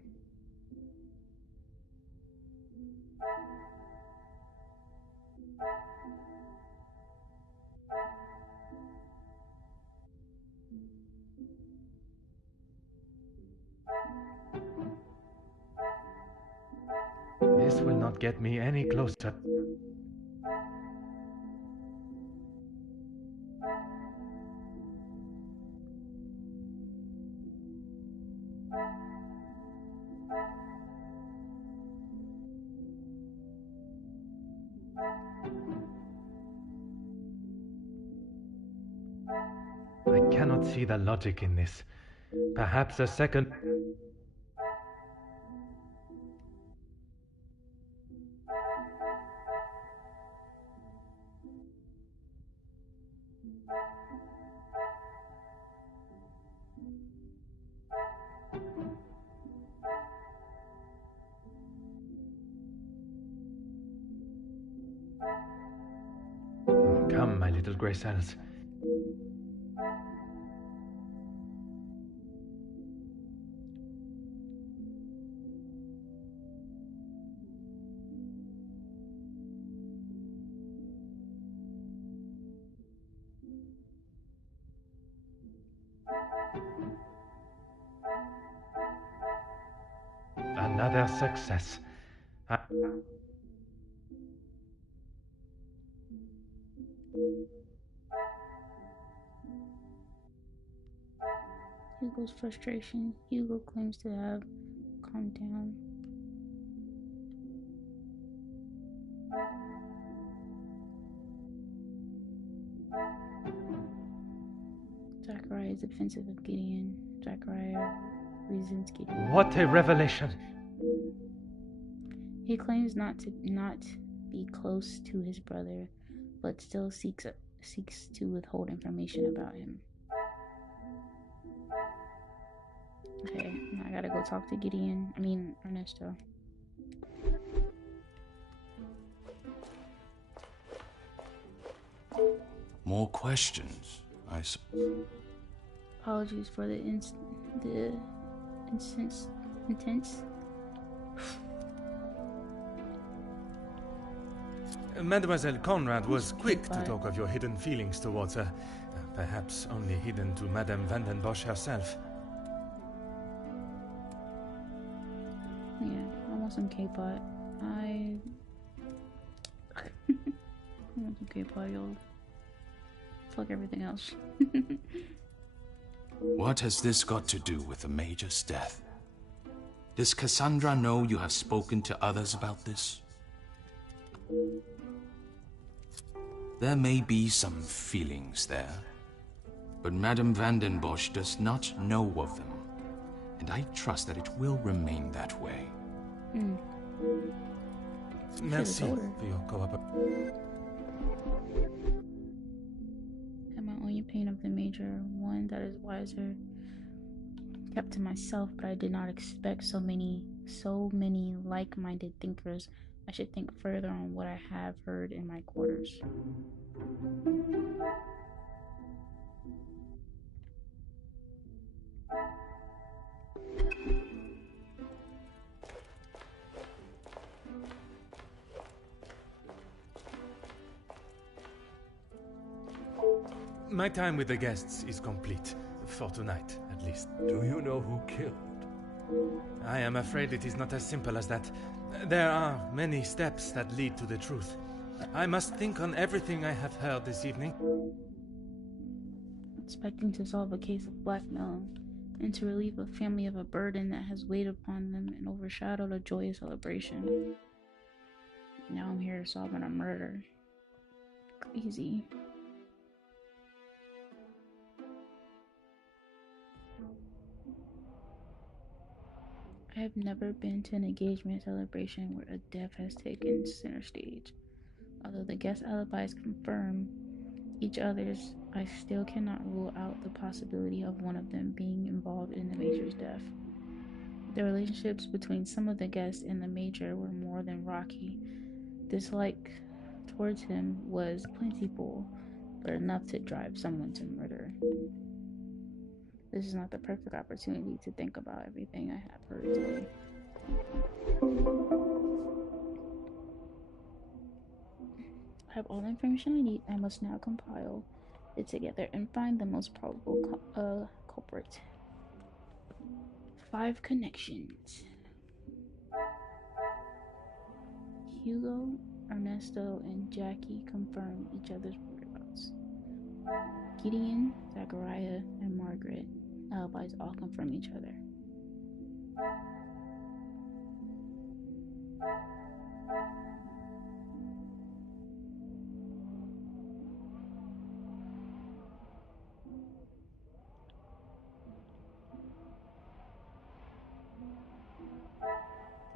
This will not get me any closer. I cannot see the logic in this. Perhaps a second... Come, my little grey cells. Another success. Hugo's frustration. Hugo claims to have calmed down. Zachariah is defensive of Gideon. Zachariah resents Gideon. What a revelation! He claims not be close to his brother, but still seeks to withhold information about him. Okay, now I gotta go talk to Ernesto. More questions, I suppose. Apologies for the intense. Mademoiselle Conrad was quick to talk of your hidden feelings towards her. Perhaps only hidden to Madame Van den Bosch herself. Yeah, I want some K-pot. Okay, Poirot. Fuck everything else. What has this got to do with the Major's death? Does Cassandra know you have spoken to others about this? There may be some feelings there, but Madame Vandenbosch does not know of them, and I trust that it will remain that way. Merci for your cooperation. Had my own opinion of the Major, one that is wiser, kept to myself, but I did not expect so many like-minded thinkers. I should think further on what I have heard in my quarters. My time with the guests is complete, for tonight, at least. Do you know who killed? I am afraid it is not as simple as that. There are many steps that lead to the truth. I must think on everything I have heard this evening. Expecting to solve a case of blackmail and to relieve a family of a burden that has weighed upon them and overshadowed a joyous celebration. Now I'm here solving a murder. Crazy. I have never been to an engagement celebration where a death has taken center stage. Although the guest alibis confirm each other's, I still cannot rule out the possibility of one of them being involved in the Major's death. The relationships between some of the guests and the Major were more than rocky. Dislike towards him was plentiful, but enough to drive someone to murder. This is not the perfect opportunity to think about everything I have heard today. I have all the information I need. I must now compile it together and find the most probable culprit. 5 connections. Hugo, Ernesto, and Jackie confirm each other's whereabouts. Gideon, Zachariah, and Margaret alibis all confirm each other.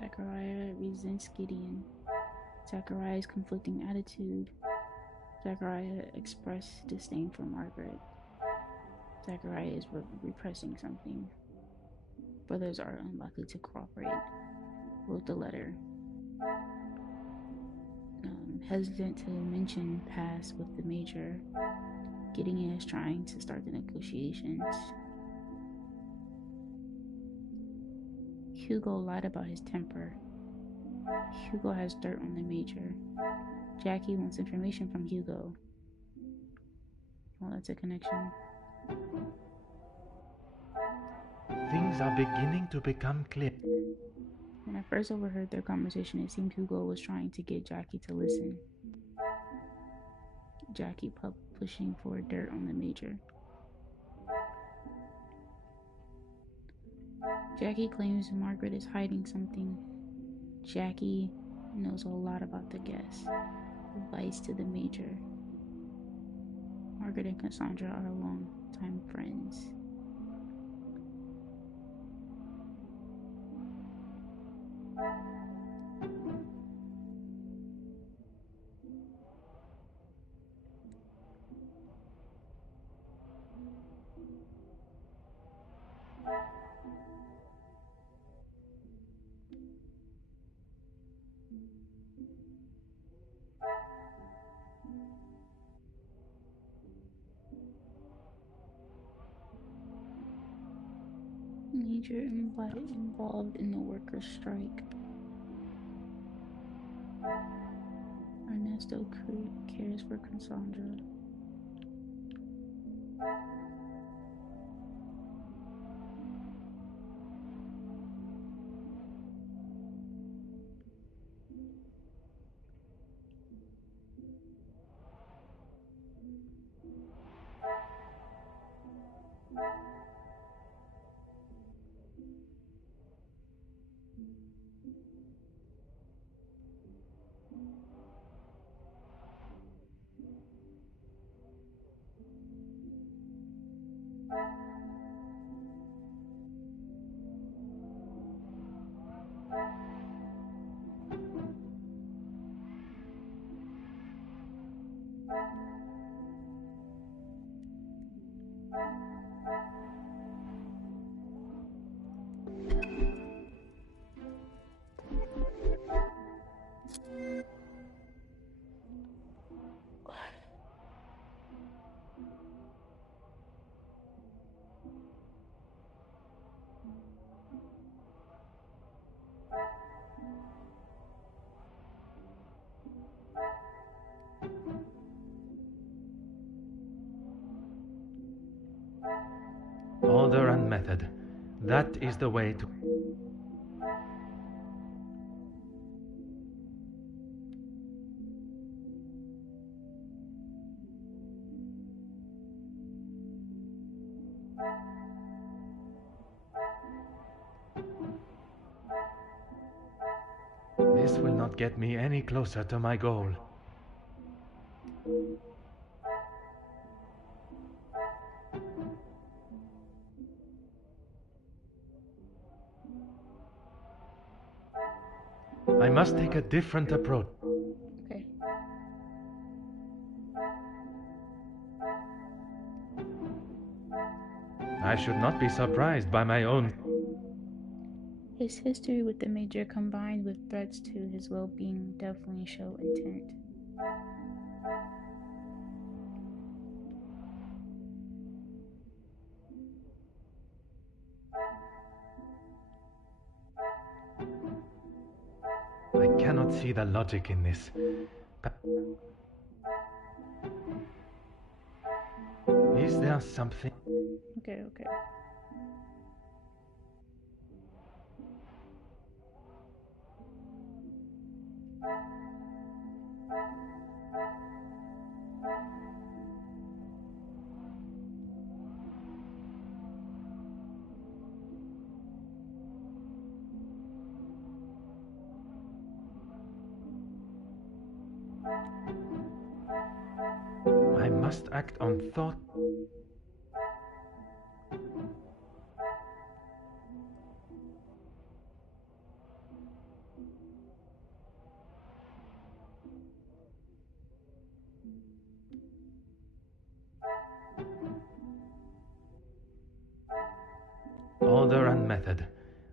Zachariah resents Gideon. Zachariah's conflicting attitude. Zachariah expressed disdain for Margaret. Zachariah is repressing something. Brothers are unlikely to cooperate. Wrote the letter. Hesitant to mention past with the Major. Gideon is trying to start the negotiations. Hugo lied about his temper. Hugo has dirt on the Major. Jackie wants information from Hugo. Well, that's a connection. Things are beginning to become clear. When I first overheard their conversation, it seemed Hugo was trying to get Jackie to listen. Jackie pushing for dirt on the Major. Jackie claims Margaret is hiding something. Jackie knows a lot about the guests. Advice to the Major. Margaret and Cassandra are longtime friends. Major involved in the workers' strike. Ernesto cares for Cassandra. Order and method. That is the way to... This will not get me any closer to my goal. I must take a different approach. Okay. I should not be surprised by my own... His history with the Major combined with threats to his well-being definitely show intent. I cannot see the logic in this. Is there something? Okay. I must act on thought. Order and method.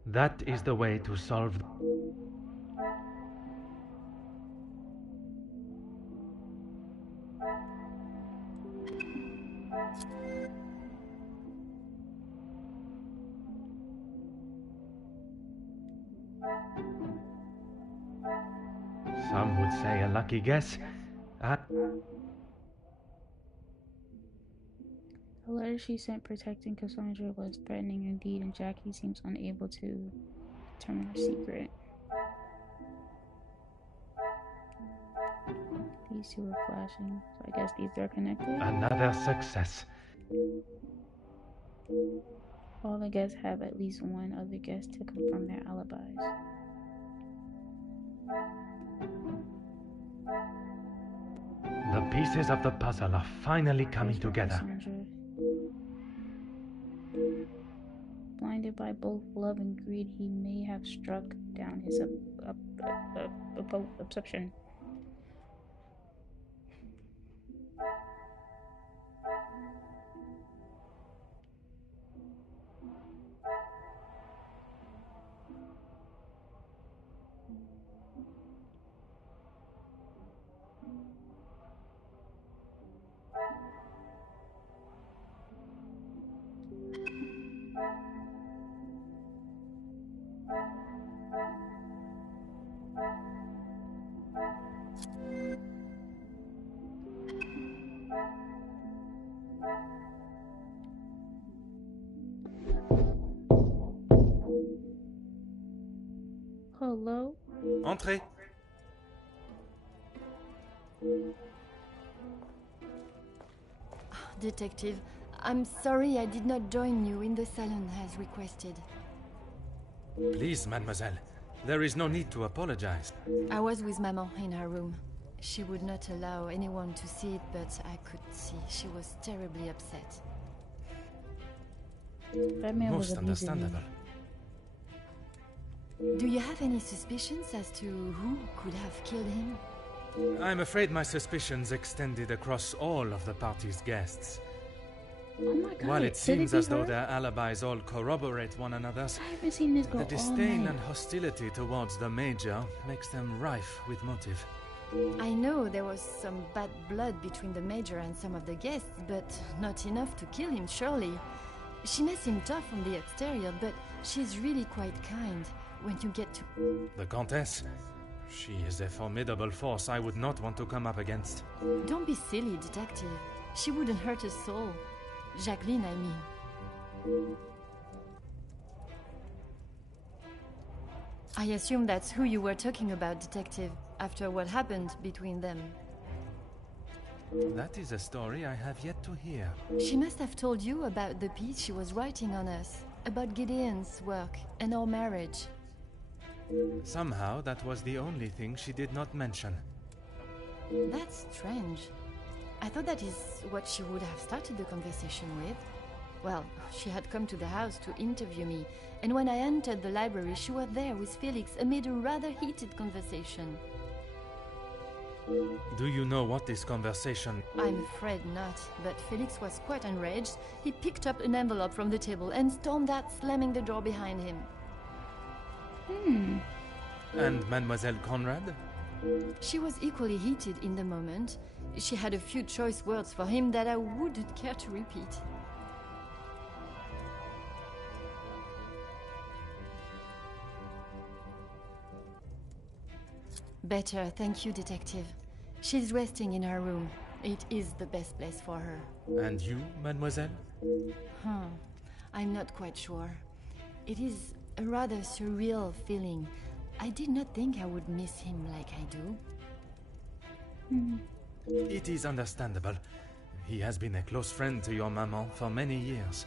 That is the way to solve... Some would say a lucky guess. The letter she sent protecting Cassandra was threatening indeed, and Jackie seems unable to determine her secret. These two are flashing, so I guess these are connected. Another success. All the guests have at least one other guest to confirm their alibis. The pieces of the puzzle are finally coming together. Cassandra. Blinded by both love and greed, he may have struck down his obsession. Hello? Entrez. Detective, I'm sorry I did not join you in the salon as requested. Please, mademoiselle. There is no need to apologize. I was with Maman in her room. She would not allow anyone to see it, but I could see she was terribly upset. That man was Most understandable. Do you have any suspicions as to who could have killed him? I'm afraid my suspicions extended across all of the party's guests. Oh my God, While it seems as though her? their alibis all corroborate one another's, I haven't seen this go the all disdain night. and hostility towards the Major makes them rife with motive. I know there was some bad blood between the Major and some of the guests, but not enough to kill him, surely. She may seem tough on the exterior, but she's really quite kind when you get to... The Countess? She is a formidable force I would not want to come up against. Don't be silly, detective. She wouldn't hurt a soul. Jacqueline, I mean. I assume that's who you were talking about, Detective, after what happened between them. That is a story I have yet to hear. She must have told you about the piece she was writing on us, about Gideon's work and our marriage. Somehow, that was the only thing she did not mention. That's strange. I thought that is what she would have started the conversation with. Well, she had come to the house to interview me, and when I entered the library, she was there with Felix amid a rather heated conversation. Do you know what this conversation... I'm afraid not, but Felix was quite enraged. He picked up an envelope from the table and stormed out, slamming the door behind him. And Mademoiselle Conrad? She was equally heated in the moment. She had a few choice words for him that I wouldn't care to repeat. Better, thank you, Detective. She's resting in her room. It is the best place for her. And you, Mademoiselle? I'm not quite sure. It is a rather surreal feeling. I did not think I would miss him like I do. It is understandable. He has been a close friend to your maman for many years.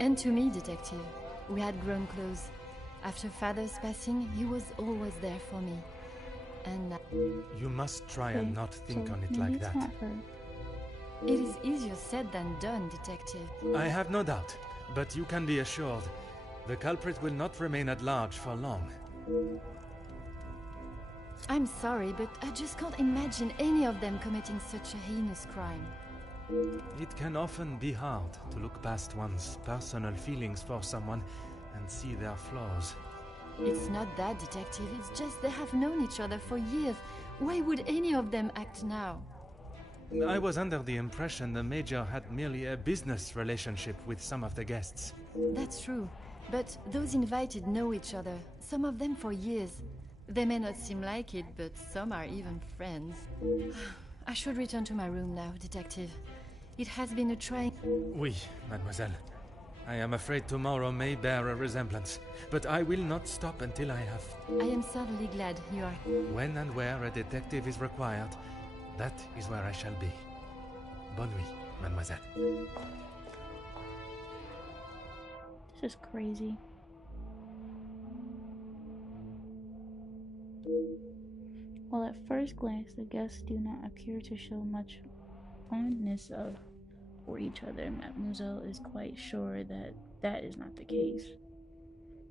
And to me, Detective. We had grown close. After Father's passing, he was always there for me. And you must try and not think on it like that. It is easier said than done, Detective. I have no doubt, but you can be assured the culprit will not remain at large for long. I'm sorry, but I just can't imagine any of them committing such a heinous crime. It can often be hard to look past one's personal feelings for someone and see their flaws. It's not that, Detective. It's just they have known each other for years. Why would any of them act now? I was under the impression the Major had merely a business relationship with some of the guests. That's true. But those invited know each other, some of them for years. They may not seem like it, but some are even friends. I should return to my room now, Detective. It has been a trying... Oui, mademoiselle. I am afraid tomorrow may bear a resemblance, but I will not stop until I have... I am certainly glad you are... When and where a detective is required, that is where I shall be. Bonne nuit, mademoiselle. This is crazy. Well, at first glance, the guests do not appear to show much fondness for each other. Mademoiselle is quite sure that that is not the case.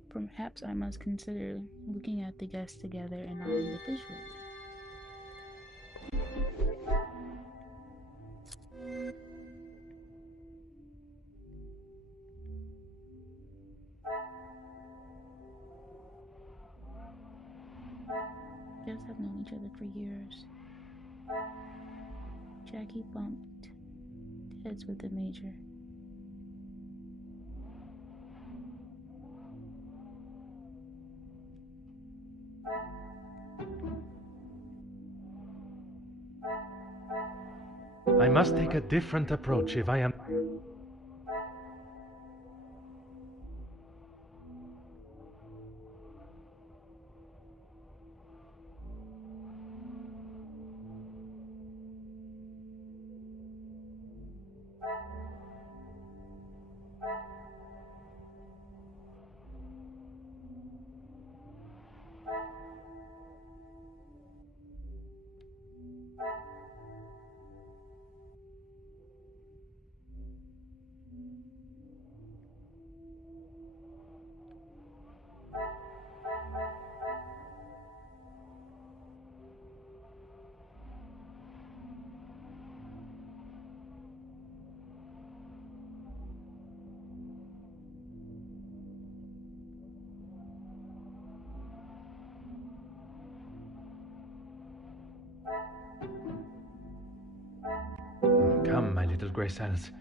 Perhaps I must consider looking at the guests together and not individually. Guests have known each other for years. Jackie bumped heads with the Major. I must take a different approach if I am... Come, my little grey cells.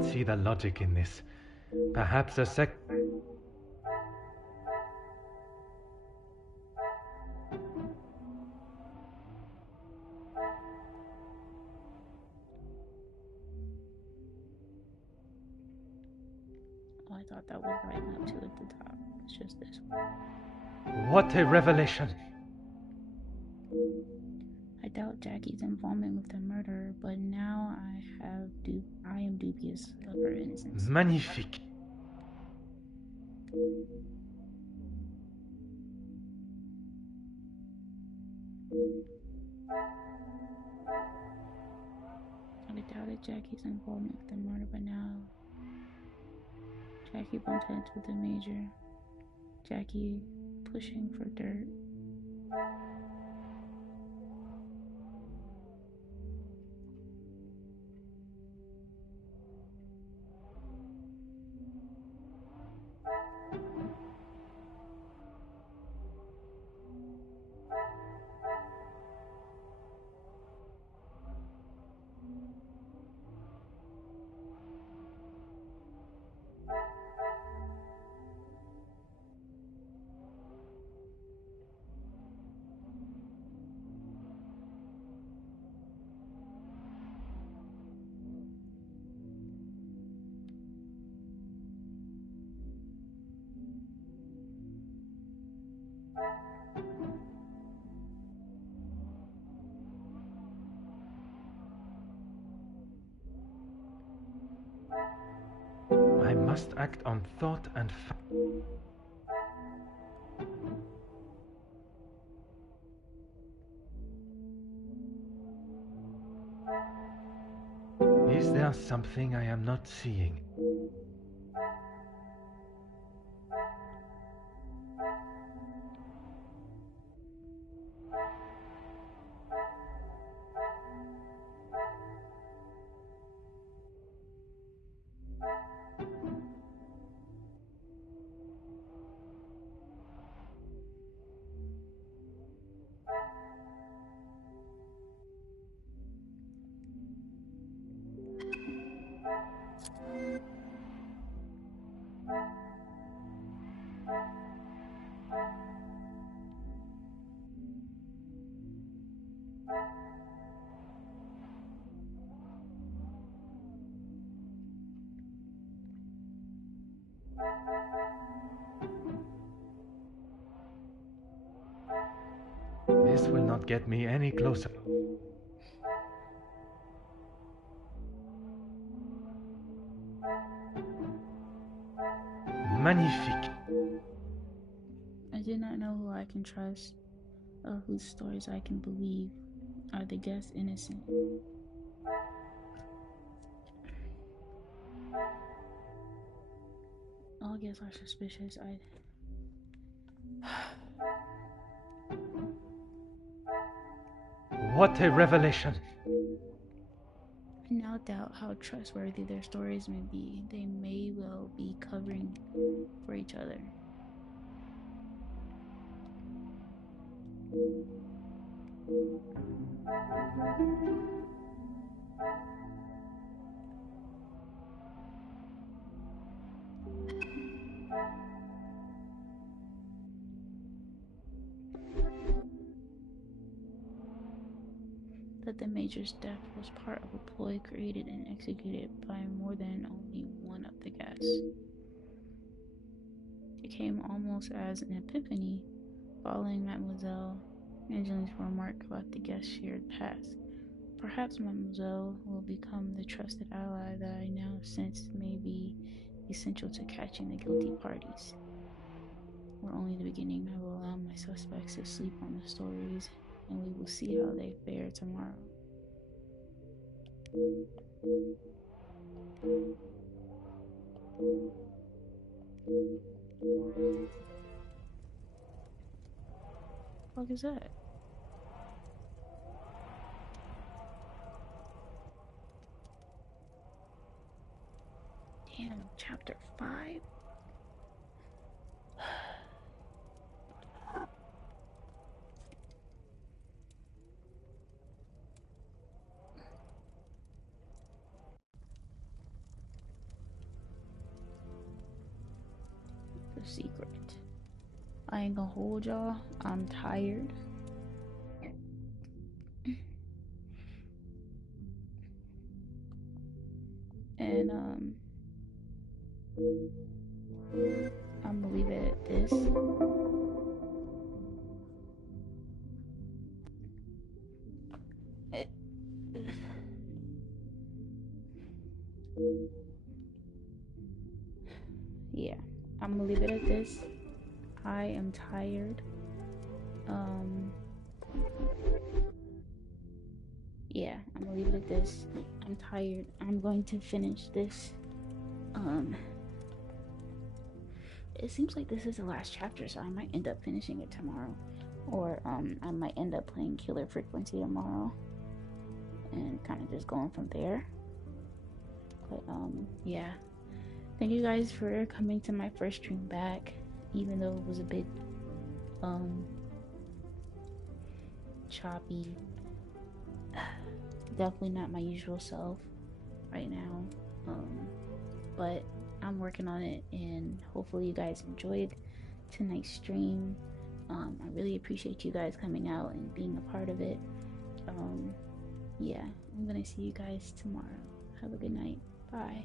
cannot see the logic in this. Perhaps a sec... Oh, I thought that was right up to at the top. It's just this one. What a revelation! I doubt Jackie's involvement with the murder, but now I am dubious of her innocence. Magnifique! I doubted Jackie's involvement with the murder, but now Jackie bumped heads with the Major. Jackie pushing for dirt. I must act on thought and fact. Is there something I am not seeing? This will not get me any closer. Magnifique. I do not know who I can trust or whose stories I can believe. Are the guests innocent? All guests are suspicious. What a revelation! I now doubt how trustworthy their stories may be. They may well be covering for each other. That the Major's death was part of a ploy created and executed by more than only one of the guests. It came almost as an epiphany following Mademoiselle Angeline's remark about the guest's shared past. Perhaps Mademoiselle will become the trusted ally that I now sense may be essential to catching the guilty parties. We're only the beginning. I will allow my suspects to sleep on the stories, and we will see how they fare tomorrow. What the fuck is that? Damn, chapter 5? secret. I ain't gonna hold y'all. I'm tired. And I'm gonna leave it at this. Yeah, I'm gonna leave it at this. I am tired. Yeah, I'm gonna leave it at this. I'm tired. I'm going to finish this. It seems like this is the last chapter, so I might end up finishing it tomorrow. Or, I might end up playing Killer Frequency tomorrow. And kind of just going from there. But, yeah. Thank you guys for coming to my first stream back. Even though it was a bit, choppy. Definitely not my usual self right now. But I'm working on it, and hopefully you guys enjoyed tonight's stream. I really appreciate you guys coming out and being a part of it. Yeah, I'm gonna see you guys tomorrow. Have a good night. Bye.